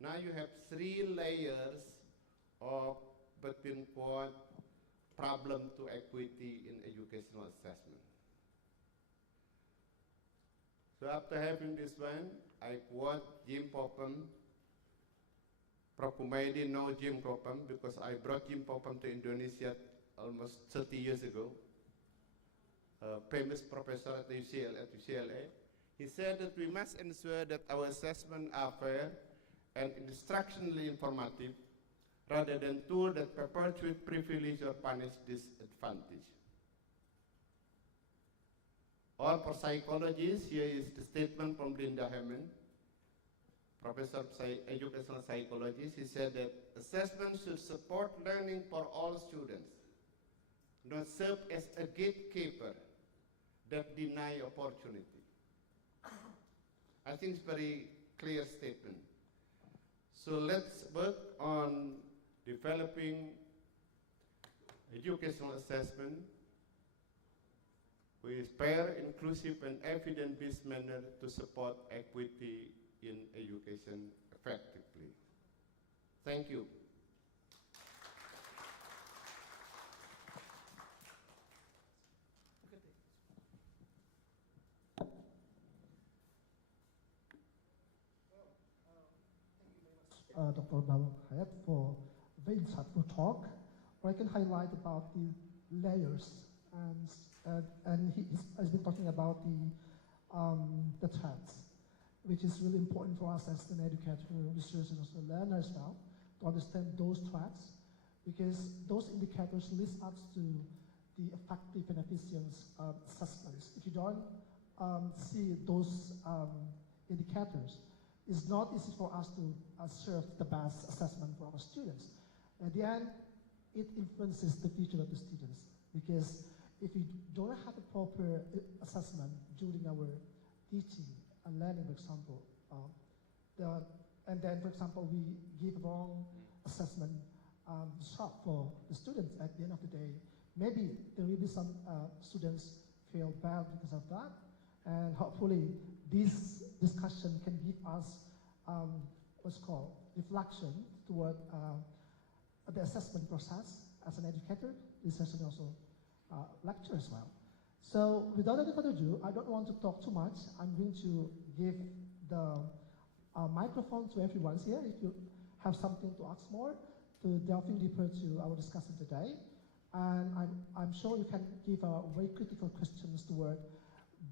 Now you have 3 layers of between quote problem to equity in educational assessment. So after having this one, I quote Jim Popham. Prof. Kumaydi know Jim Popham because I brought Jim Popham to Indonesia almost 30 years ago. A famous professor at UCLA. He said that we must ensure that our assessments are fair and instructionally informative rather than tools that perpetuate privilege or punish disadvantage. Or for psychologists, here is the statement from Linda Hammond, professor of educational psychology. She said that assessment should support learning for all students, not serve as a gatekeeper that deny opportunity. I think it's a very clear statement. So let's work on developing educational assessment with fair, inclusive, and evidence-based manner to support equity in education effectively. Thank you. Dr. Dahlia Hayat for a very insightful talk, where I can highlight about the layers, and he has been talking about the threats, which is really important for us as an educator, researchers, and also learners now, to understand those threats, because those indicators lead us to the effective and efficient assessments. If you don't see those indicators, it's not easy for us to serve the best assessment for our students. At the end, it influences the future of the students, because if we don't have a proper assessment during our teaching and learning, for example, and then, for example, we give wrong assessment result for the students at the end of the day, maybe there will be some students feel bad because of that, and hopefully this discussion can give us what's called reflection toward the assessment process as an educator, researcher, and also lecturer as well. So without any further ado, I don't want to talk too much. I'm going to give the microphone to everyone here. If you have something to ask more, to delving deeper to our discussion today. And I'm sure you can give very critical questions toward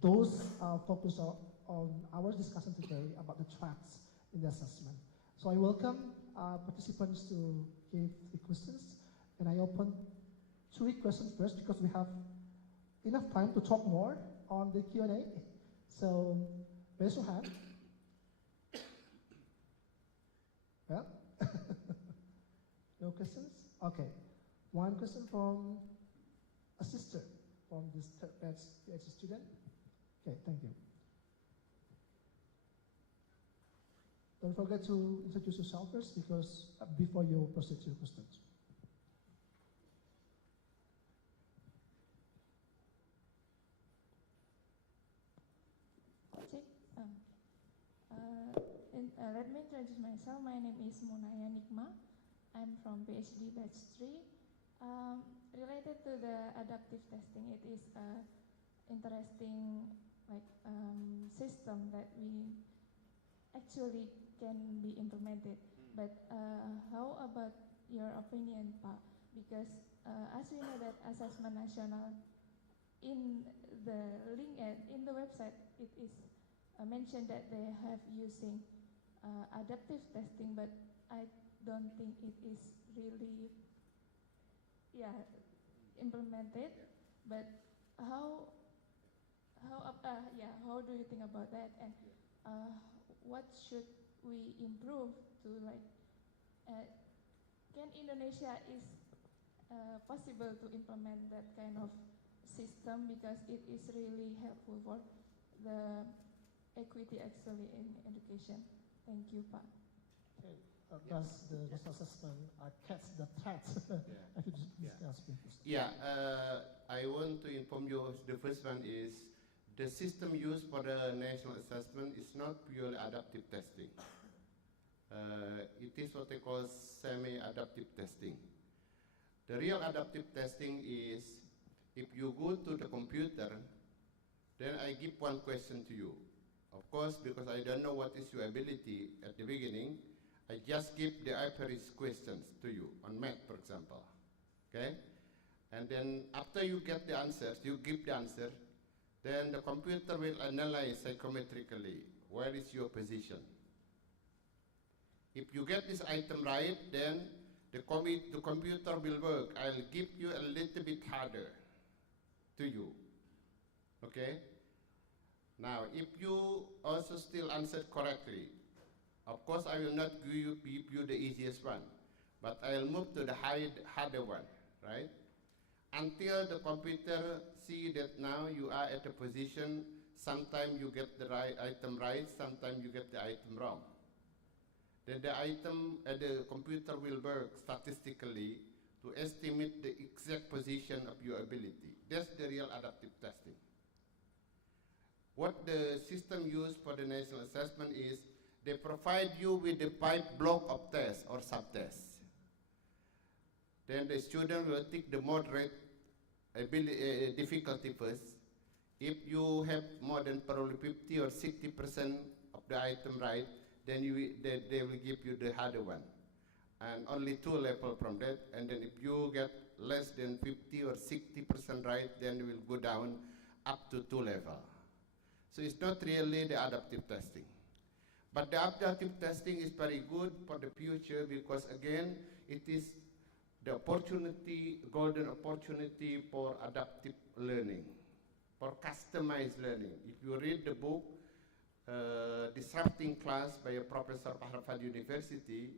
those focus on our discussion today about the threats in the assessment. So I welcome participants to give the questions, and I open 3 questions first because we have enough time to talk more on the Q&A. So raise your hand. Yeah? No questions? Okay. One question from a sister from this third batch PhD student. Okay, thank you. Don't forget to introduce yourself first because before you proceed to your questions. Check. Let me introduce myself. My name is Munaya Nikma. I'm from PhD batch 3. Related to the adaptive testing, it is a interesting system that we actually can be implemented But how about your opinion, Pak? Because as we know that Assessment Nasional, in the link in the website, it is mentioned that they have using adaptive testing, but I don't think it is really implemented. But how do you think about that? And what should we improve to can Indonesia is possible to implement that kind of system, because it is really helpful for the equity actually in education. Thank you, Pak. Okay. Does the assessment catch the threat? I could discuss with this. Yeah, I want to inform you of the first one is the system used for the national assessment is not purely adaptive testing. It is what they call semi-adaptive testing. The real adaptive testing is if you go to the computer, then I give one question to you. Of course, because I don't know what is your ability at the beginning, I just give the average questions to you on math, for example. Okay? And then after you get the answers, you give the answer, then the computer will analyze psychometrically where is your position. If you get this item right, then the computer will work. I'll give you a little bit harder to you. Okay? Now, if you also still answered correctly, of course I will not give you the easiest one, but I'll move to the harder one, right? Until the computer see that now you are at a position, sometimes you get the right item right, sometimes you get the item wrong. Then the computer will work statistically to estimate the exact position of your ability. That's the real adaptive testing. What the system used for the national assessment is they provide you with the 5 block of tests or sub-tests. Then the student will take the moderate difficulty first. If you have more than probably 50 or 60% of the item right, then they will give you the harder one. And only 2 levels from that. And then if you get less than 50 or 60% right, then you will go down up to 2 levels. So it's not really the adaptive testing. But the adaptive testing is very good for the future because again, it is the opportunity, golden opportunity for adaptive learning, for customized learning. If you read the book, Disrupting Class by a professor of Harvard University,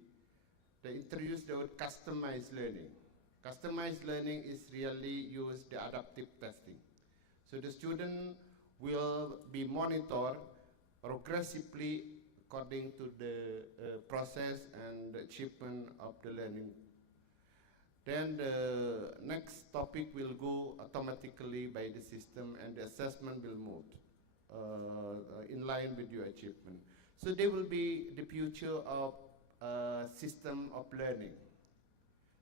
they introduced the word customized learning. Customized learning is really use the adaptive testing. So the student will be monitored progressively according to the process and the achievement of the learning. Then the next topic will go automatically by the system and the assessment will move in line with your achievement. So they will be the future of system of learning.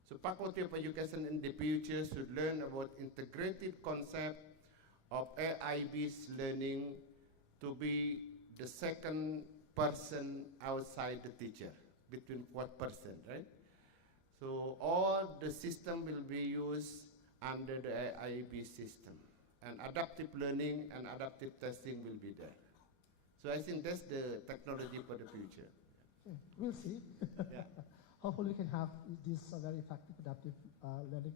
So Faculty of Education in the future should learn about integrated concept of AI-based learning to be the second person outside the teacher, between what person, right? So all the system will be used under the AI-based system. And adaptive learning and adaptive testing will be there. So I think that's the technology for the future. Okay, we'll see. Yeah. Hopefully we can have this very effective adaptive learning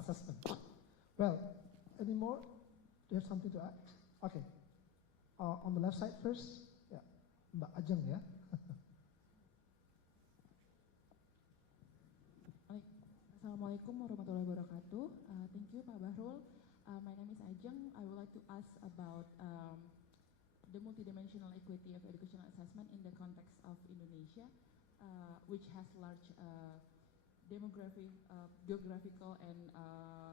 assessment. Well, any more? Do you have something to add? Okay. On the left side first. Yeah. Mbak Ajeng, ya. Assalamualaikum warahmatullahi wabarakatuh. Thank you, Pak Bahrul. My name is Ajeng. I would like to ask about the multidimensional equity of educational assessment in the context of Indonesia, which has large geographical and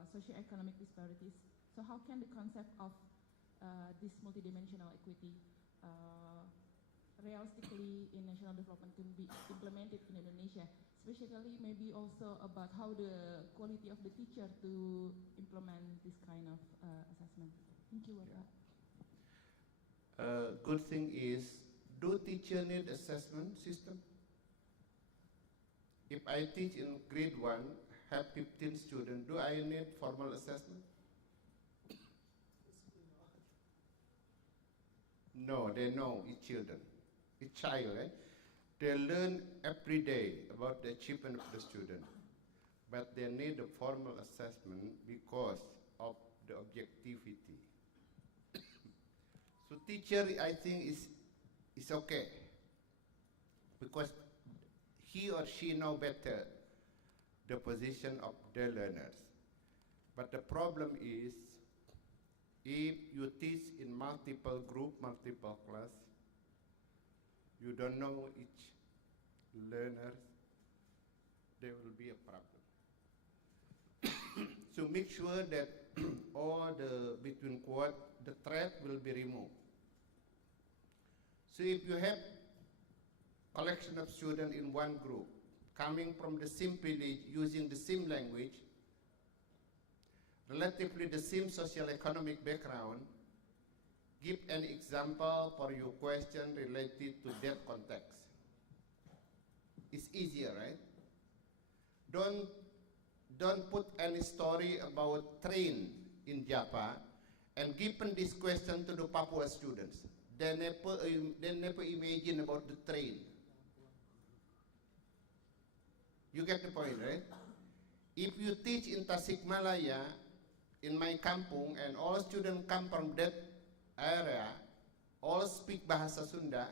socioeconomic disparities. So how can the concept of this multidimensional equity realistically in national development can be implemented in Indonesia, especially maybe also about how the quality of the teacher to implement this kind of assessment. Thank you, Bapak. Good thing is, do teacher need assessment system? If I teach in grade 1, have 15 students, do I need formal assessment? No, they know each children, each child, right? They learn every day about the achievement of the student, but they need a formal assessment because of the objectivity. So teacher, I think, is okay, because he or she know better the position of the learners. But the problem is, if you teach in multiple group, multiple class, you don't know each learner, there will be a problem. So make sure that all the, between quote, the thread will be removed. So if you have collection of students in one group, coming from the same village, using the same language, relatively the same socio-economic background, give an example for your question related to that context. It's easier, right? Don't put any story about train in Java and given this question to the Papua students. They never imagine about the train. You get the point, right? If you teach in Tasikmalaya, in my kampung, and all students come from that area, all speak Bahasa Sunda,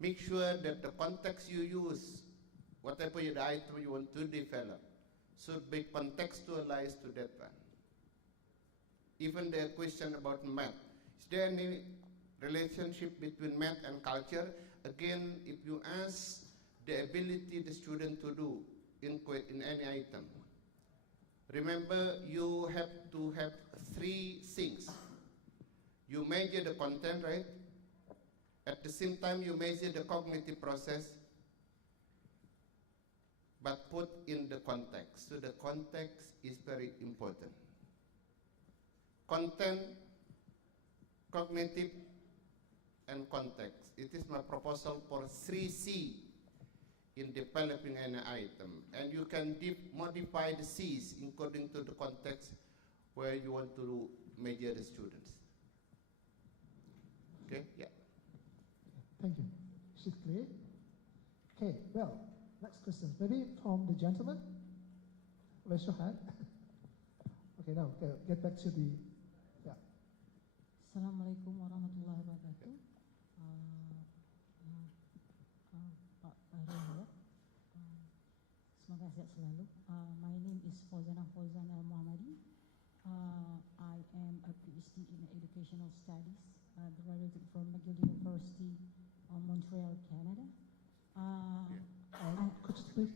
make sure that the context you use, whatever the item you want to develop, should be contextualized to that one. Even the question about math. Is there any relationship between math and culture? Again, if you ask the ability the student to do in any item. Remember, you have to have 3 things. You measure the content, right? At the same time, you measure the cognitive process, but put in the context. So the context is very important. Content, cognitive, and context. It is my proposal for 3C in developing an item. And you can modify the C's according to the context where you want to measure the students. Okay, yeah. Thank you. Is it clear? Okay, well, next question. Maybe from the gentleman. Raise your hand. Okay, now get back to the, yeah. Assalamualaikum warahmatullahi wabarakatuh. Pak Fahri, semoga sehat selalu. My name is Fauzana Fauzan Al-Muhammadi. I am a PhD in Educational Studies, graduated from McGill University, Montreal, Canada. Could you please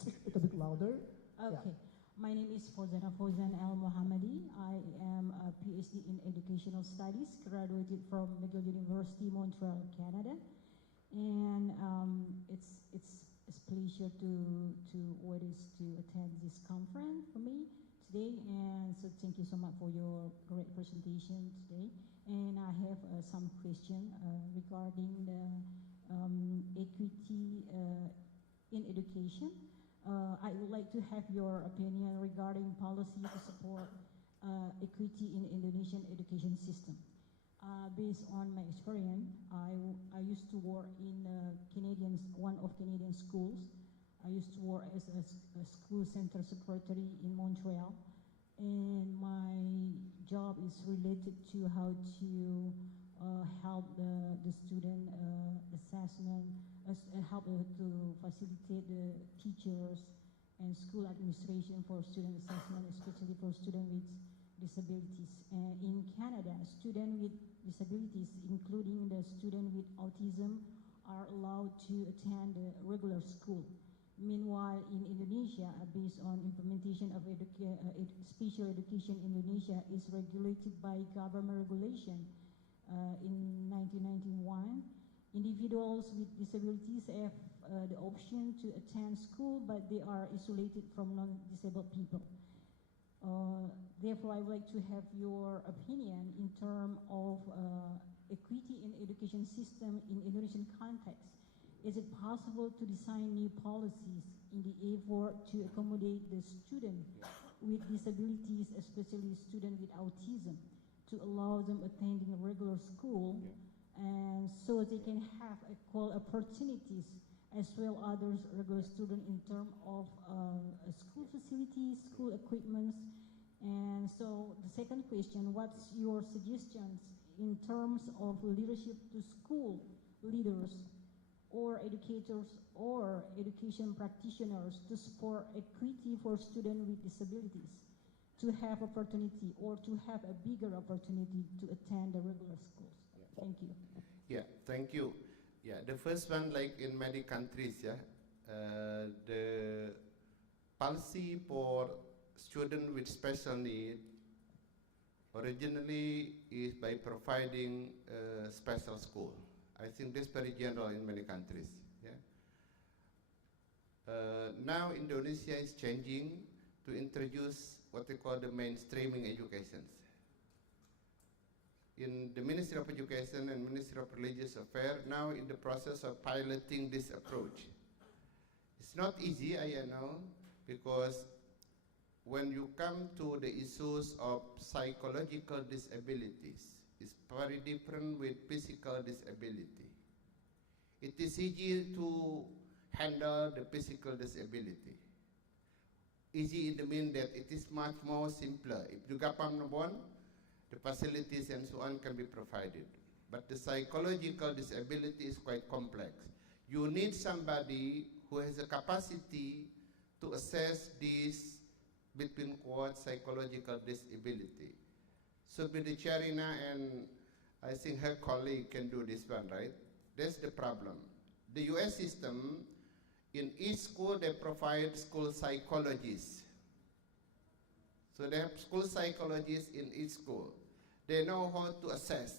speak a little bit louder? Okay. Yeah. My name is Fauzana Fauzan Al-Muhammadi. I am a PhD in Educational Studies, graduated from McGill University, Montreal, Canada. And it's a pleasure to attend this conference for me today. And so thank you so much for your great presentation today. And I have some question regarding the equity in education. I would like to have your opinion regarding policy to support equity in Indonesian education system. Based on my experience, I used to work in one of Canadian schools. I used to work as a school center secretary in Montreal, and my job is related to how to help the student assessment, help to facilitate the teachers and school administration for student assessment, especially for students with disabilities. In Canada, students with disabilities, including the student with autism, are allowed to attend regular school. Meanwhile, in Indonesia, based on implementation of special education, Indonesia is regulated by government regulation. In 1991, individuals with disabilities have the option to attend school, but they are isolated from non-disabled people. Therefore, I would like to have your opinion in terms of equity in education system in Indonesian context. is it possible to design new policies in the effort to accommodate the student with disabilities, especially students with autism, to allow them attending regular school, and so they can have equal opportunities as well others regular students in terms of school facilities, school equipments. And so the second question, what's your suggestions in terms of leadership to school leaders or educators or education practitioners to support equity for students with disabilities to have opportunity or to have a bigger opportunity to attend the regular schools? Thank you. Yeah, thank you. Yeah, the first one, like in many countries, the policy for students with special need originally is by providing a special school. I think this is very general in many countries. Now Indonesia is changing to introduce what they call the mainstreaming education. In the Ministry of Education and Ministry of Religious Affairs, now in the process of piloting this approach. It's not easy, I know, because when you come to the issues of psychological disabilities, it's very different with physical disability. It is easy to handle the physical disability. Easy in the mean that it is much more simpler. If the government want, the facilities and so on can be provided. But the psychological disability is quite complex. You need somebody who has a capacity to assess this between quotes psychological disability. So Bidicharina and I think her colleague can do this one, right? That's the problem. The US system, in each school they provide school psychologists. So they have school psychologists in each school. They know how to assess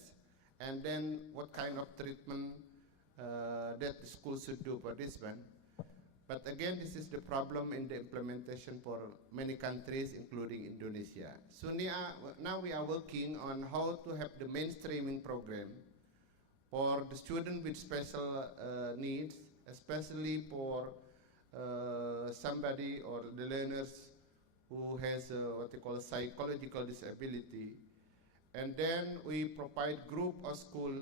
and then what kind of treatment that the school should do for this one. But again, this is the problem in the implementation for many countries, including Indonesia. So now we are working on how to have the mainstreaming program for the student with special needs, especially for somebody or the learners who has what they call a psychological disability. And then we provide group or school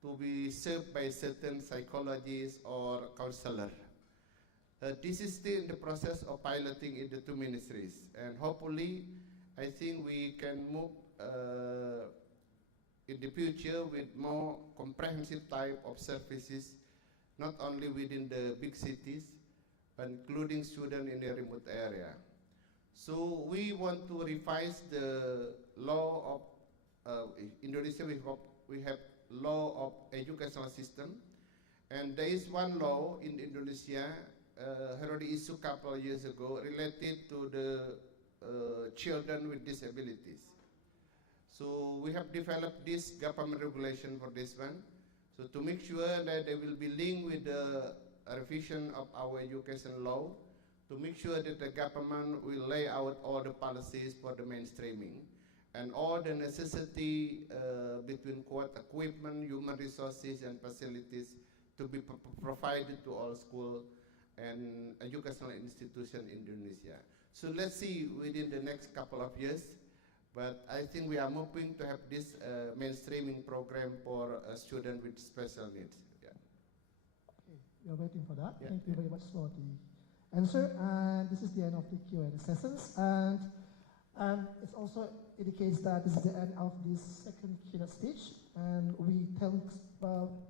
to be served by certain psychologists or counselor. This is still in the process of piloting in the two ministries, and hopefully, I think we can move in the future with more comprehensive type of services, not only within the big cities, but including students in the remote area. So we want to revise the law of Indonesia. We have law of educational system, and there is one law in Indonesia already issued a couple of years ago related to the children with disabilities. So we have developed this government regulation for this one. So to make sure that they will be linked with the revision of our education law, to make sure that the government will lay out all the policies for the mainstreaming and all the necessity between quote equipment, human resources, and facilities to be provided to all schools and educational institutions in Indonesia. So let's see within the next couple of years, but I think we are moving to have this mainstreaming program for students with special needs. Yeah. Okay, we are waiting for that. Yeah. Thank you very much for the answer. And this is the end of the Q&A sessions. And it also indicates that this is the end of this second keynote speech. And we thank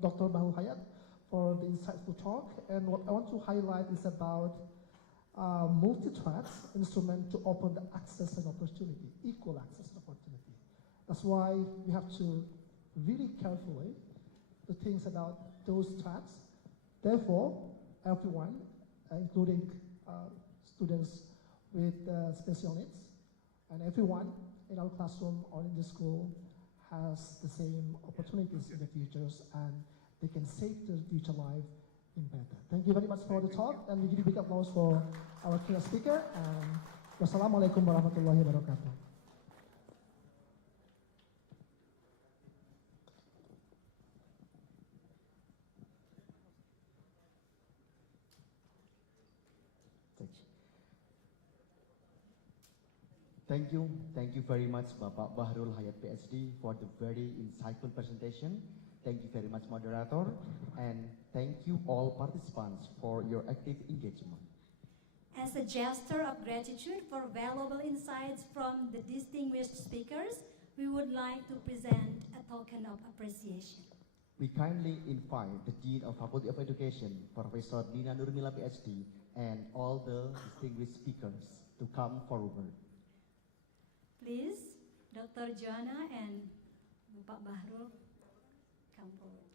Dr. Bahrul Hayat for the insightful talk. And what I want to highlight is about multi-threats instrument to open the access and opportunity, equal access and opportunity. That's why we have to really carefully to think about those threats. Therefore, everyone, including students with special needs, and everyone in our classroom or in the school has the same opportunities in the futures, and they can save their future life in better. Thank you very much for the talk, and we give a big applause for our keynote speaker. And wassalamualaikum warahmatullahi wabarakatuh. Thank you very much Bapak Bahrul Hayat PhD for the very insightful presentation. Thank you very much moderator, and thank you all participants for your active engagement. As a gesture of gratitude for valuable insights from the distinguished speakers, we would like to present a token of appreciation. We kindly invite the Dean of Faculty of Education, Professor Nina Nurmila PhD, and all the distinguished speakers to come forward. Please, Dr. Joanna and Bapak Bahrul, come forward.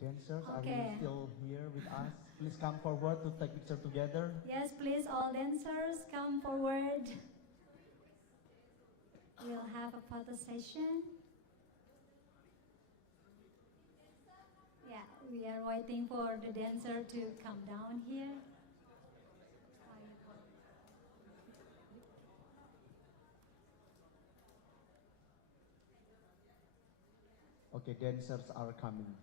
Dancers, are Okay. you still here with us? Please come forward to take picture together. Yes, please, all dancers, come forward. We'll have a photo session. Yeah, we are waiting for the dancer to come down here. Okay, dancers are coming.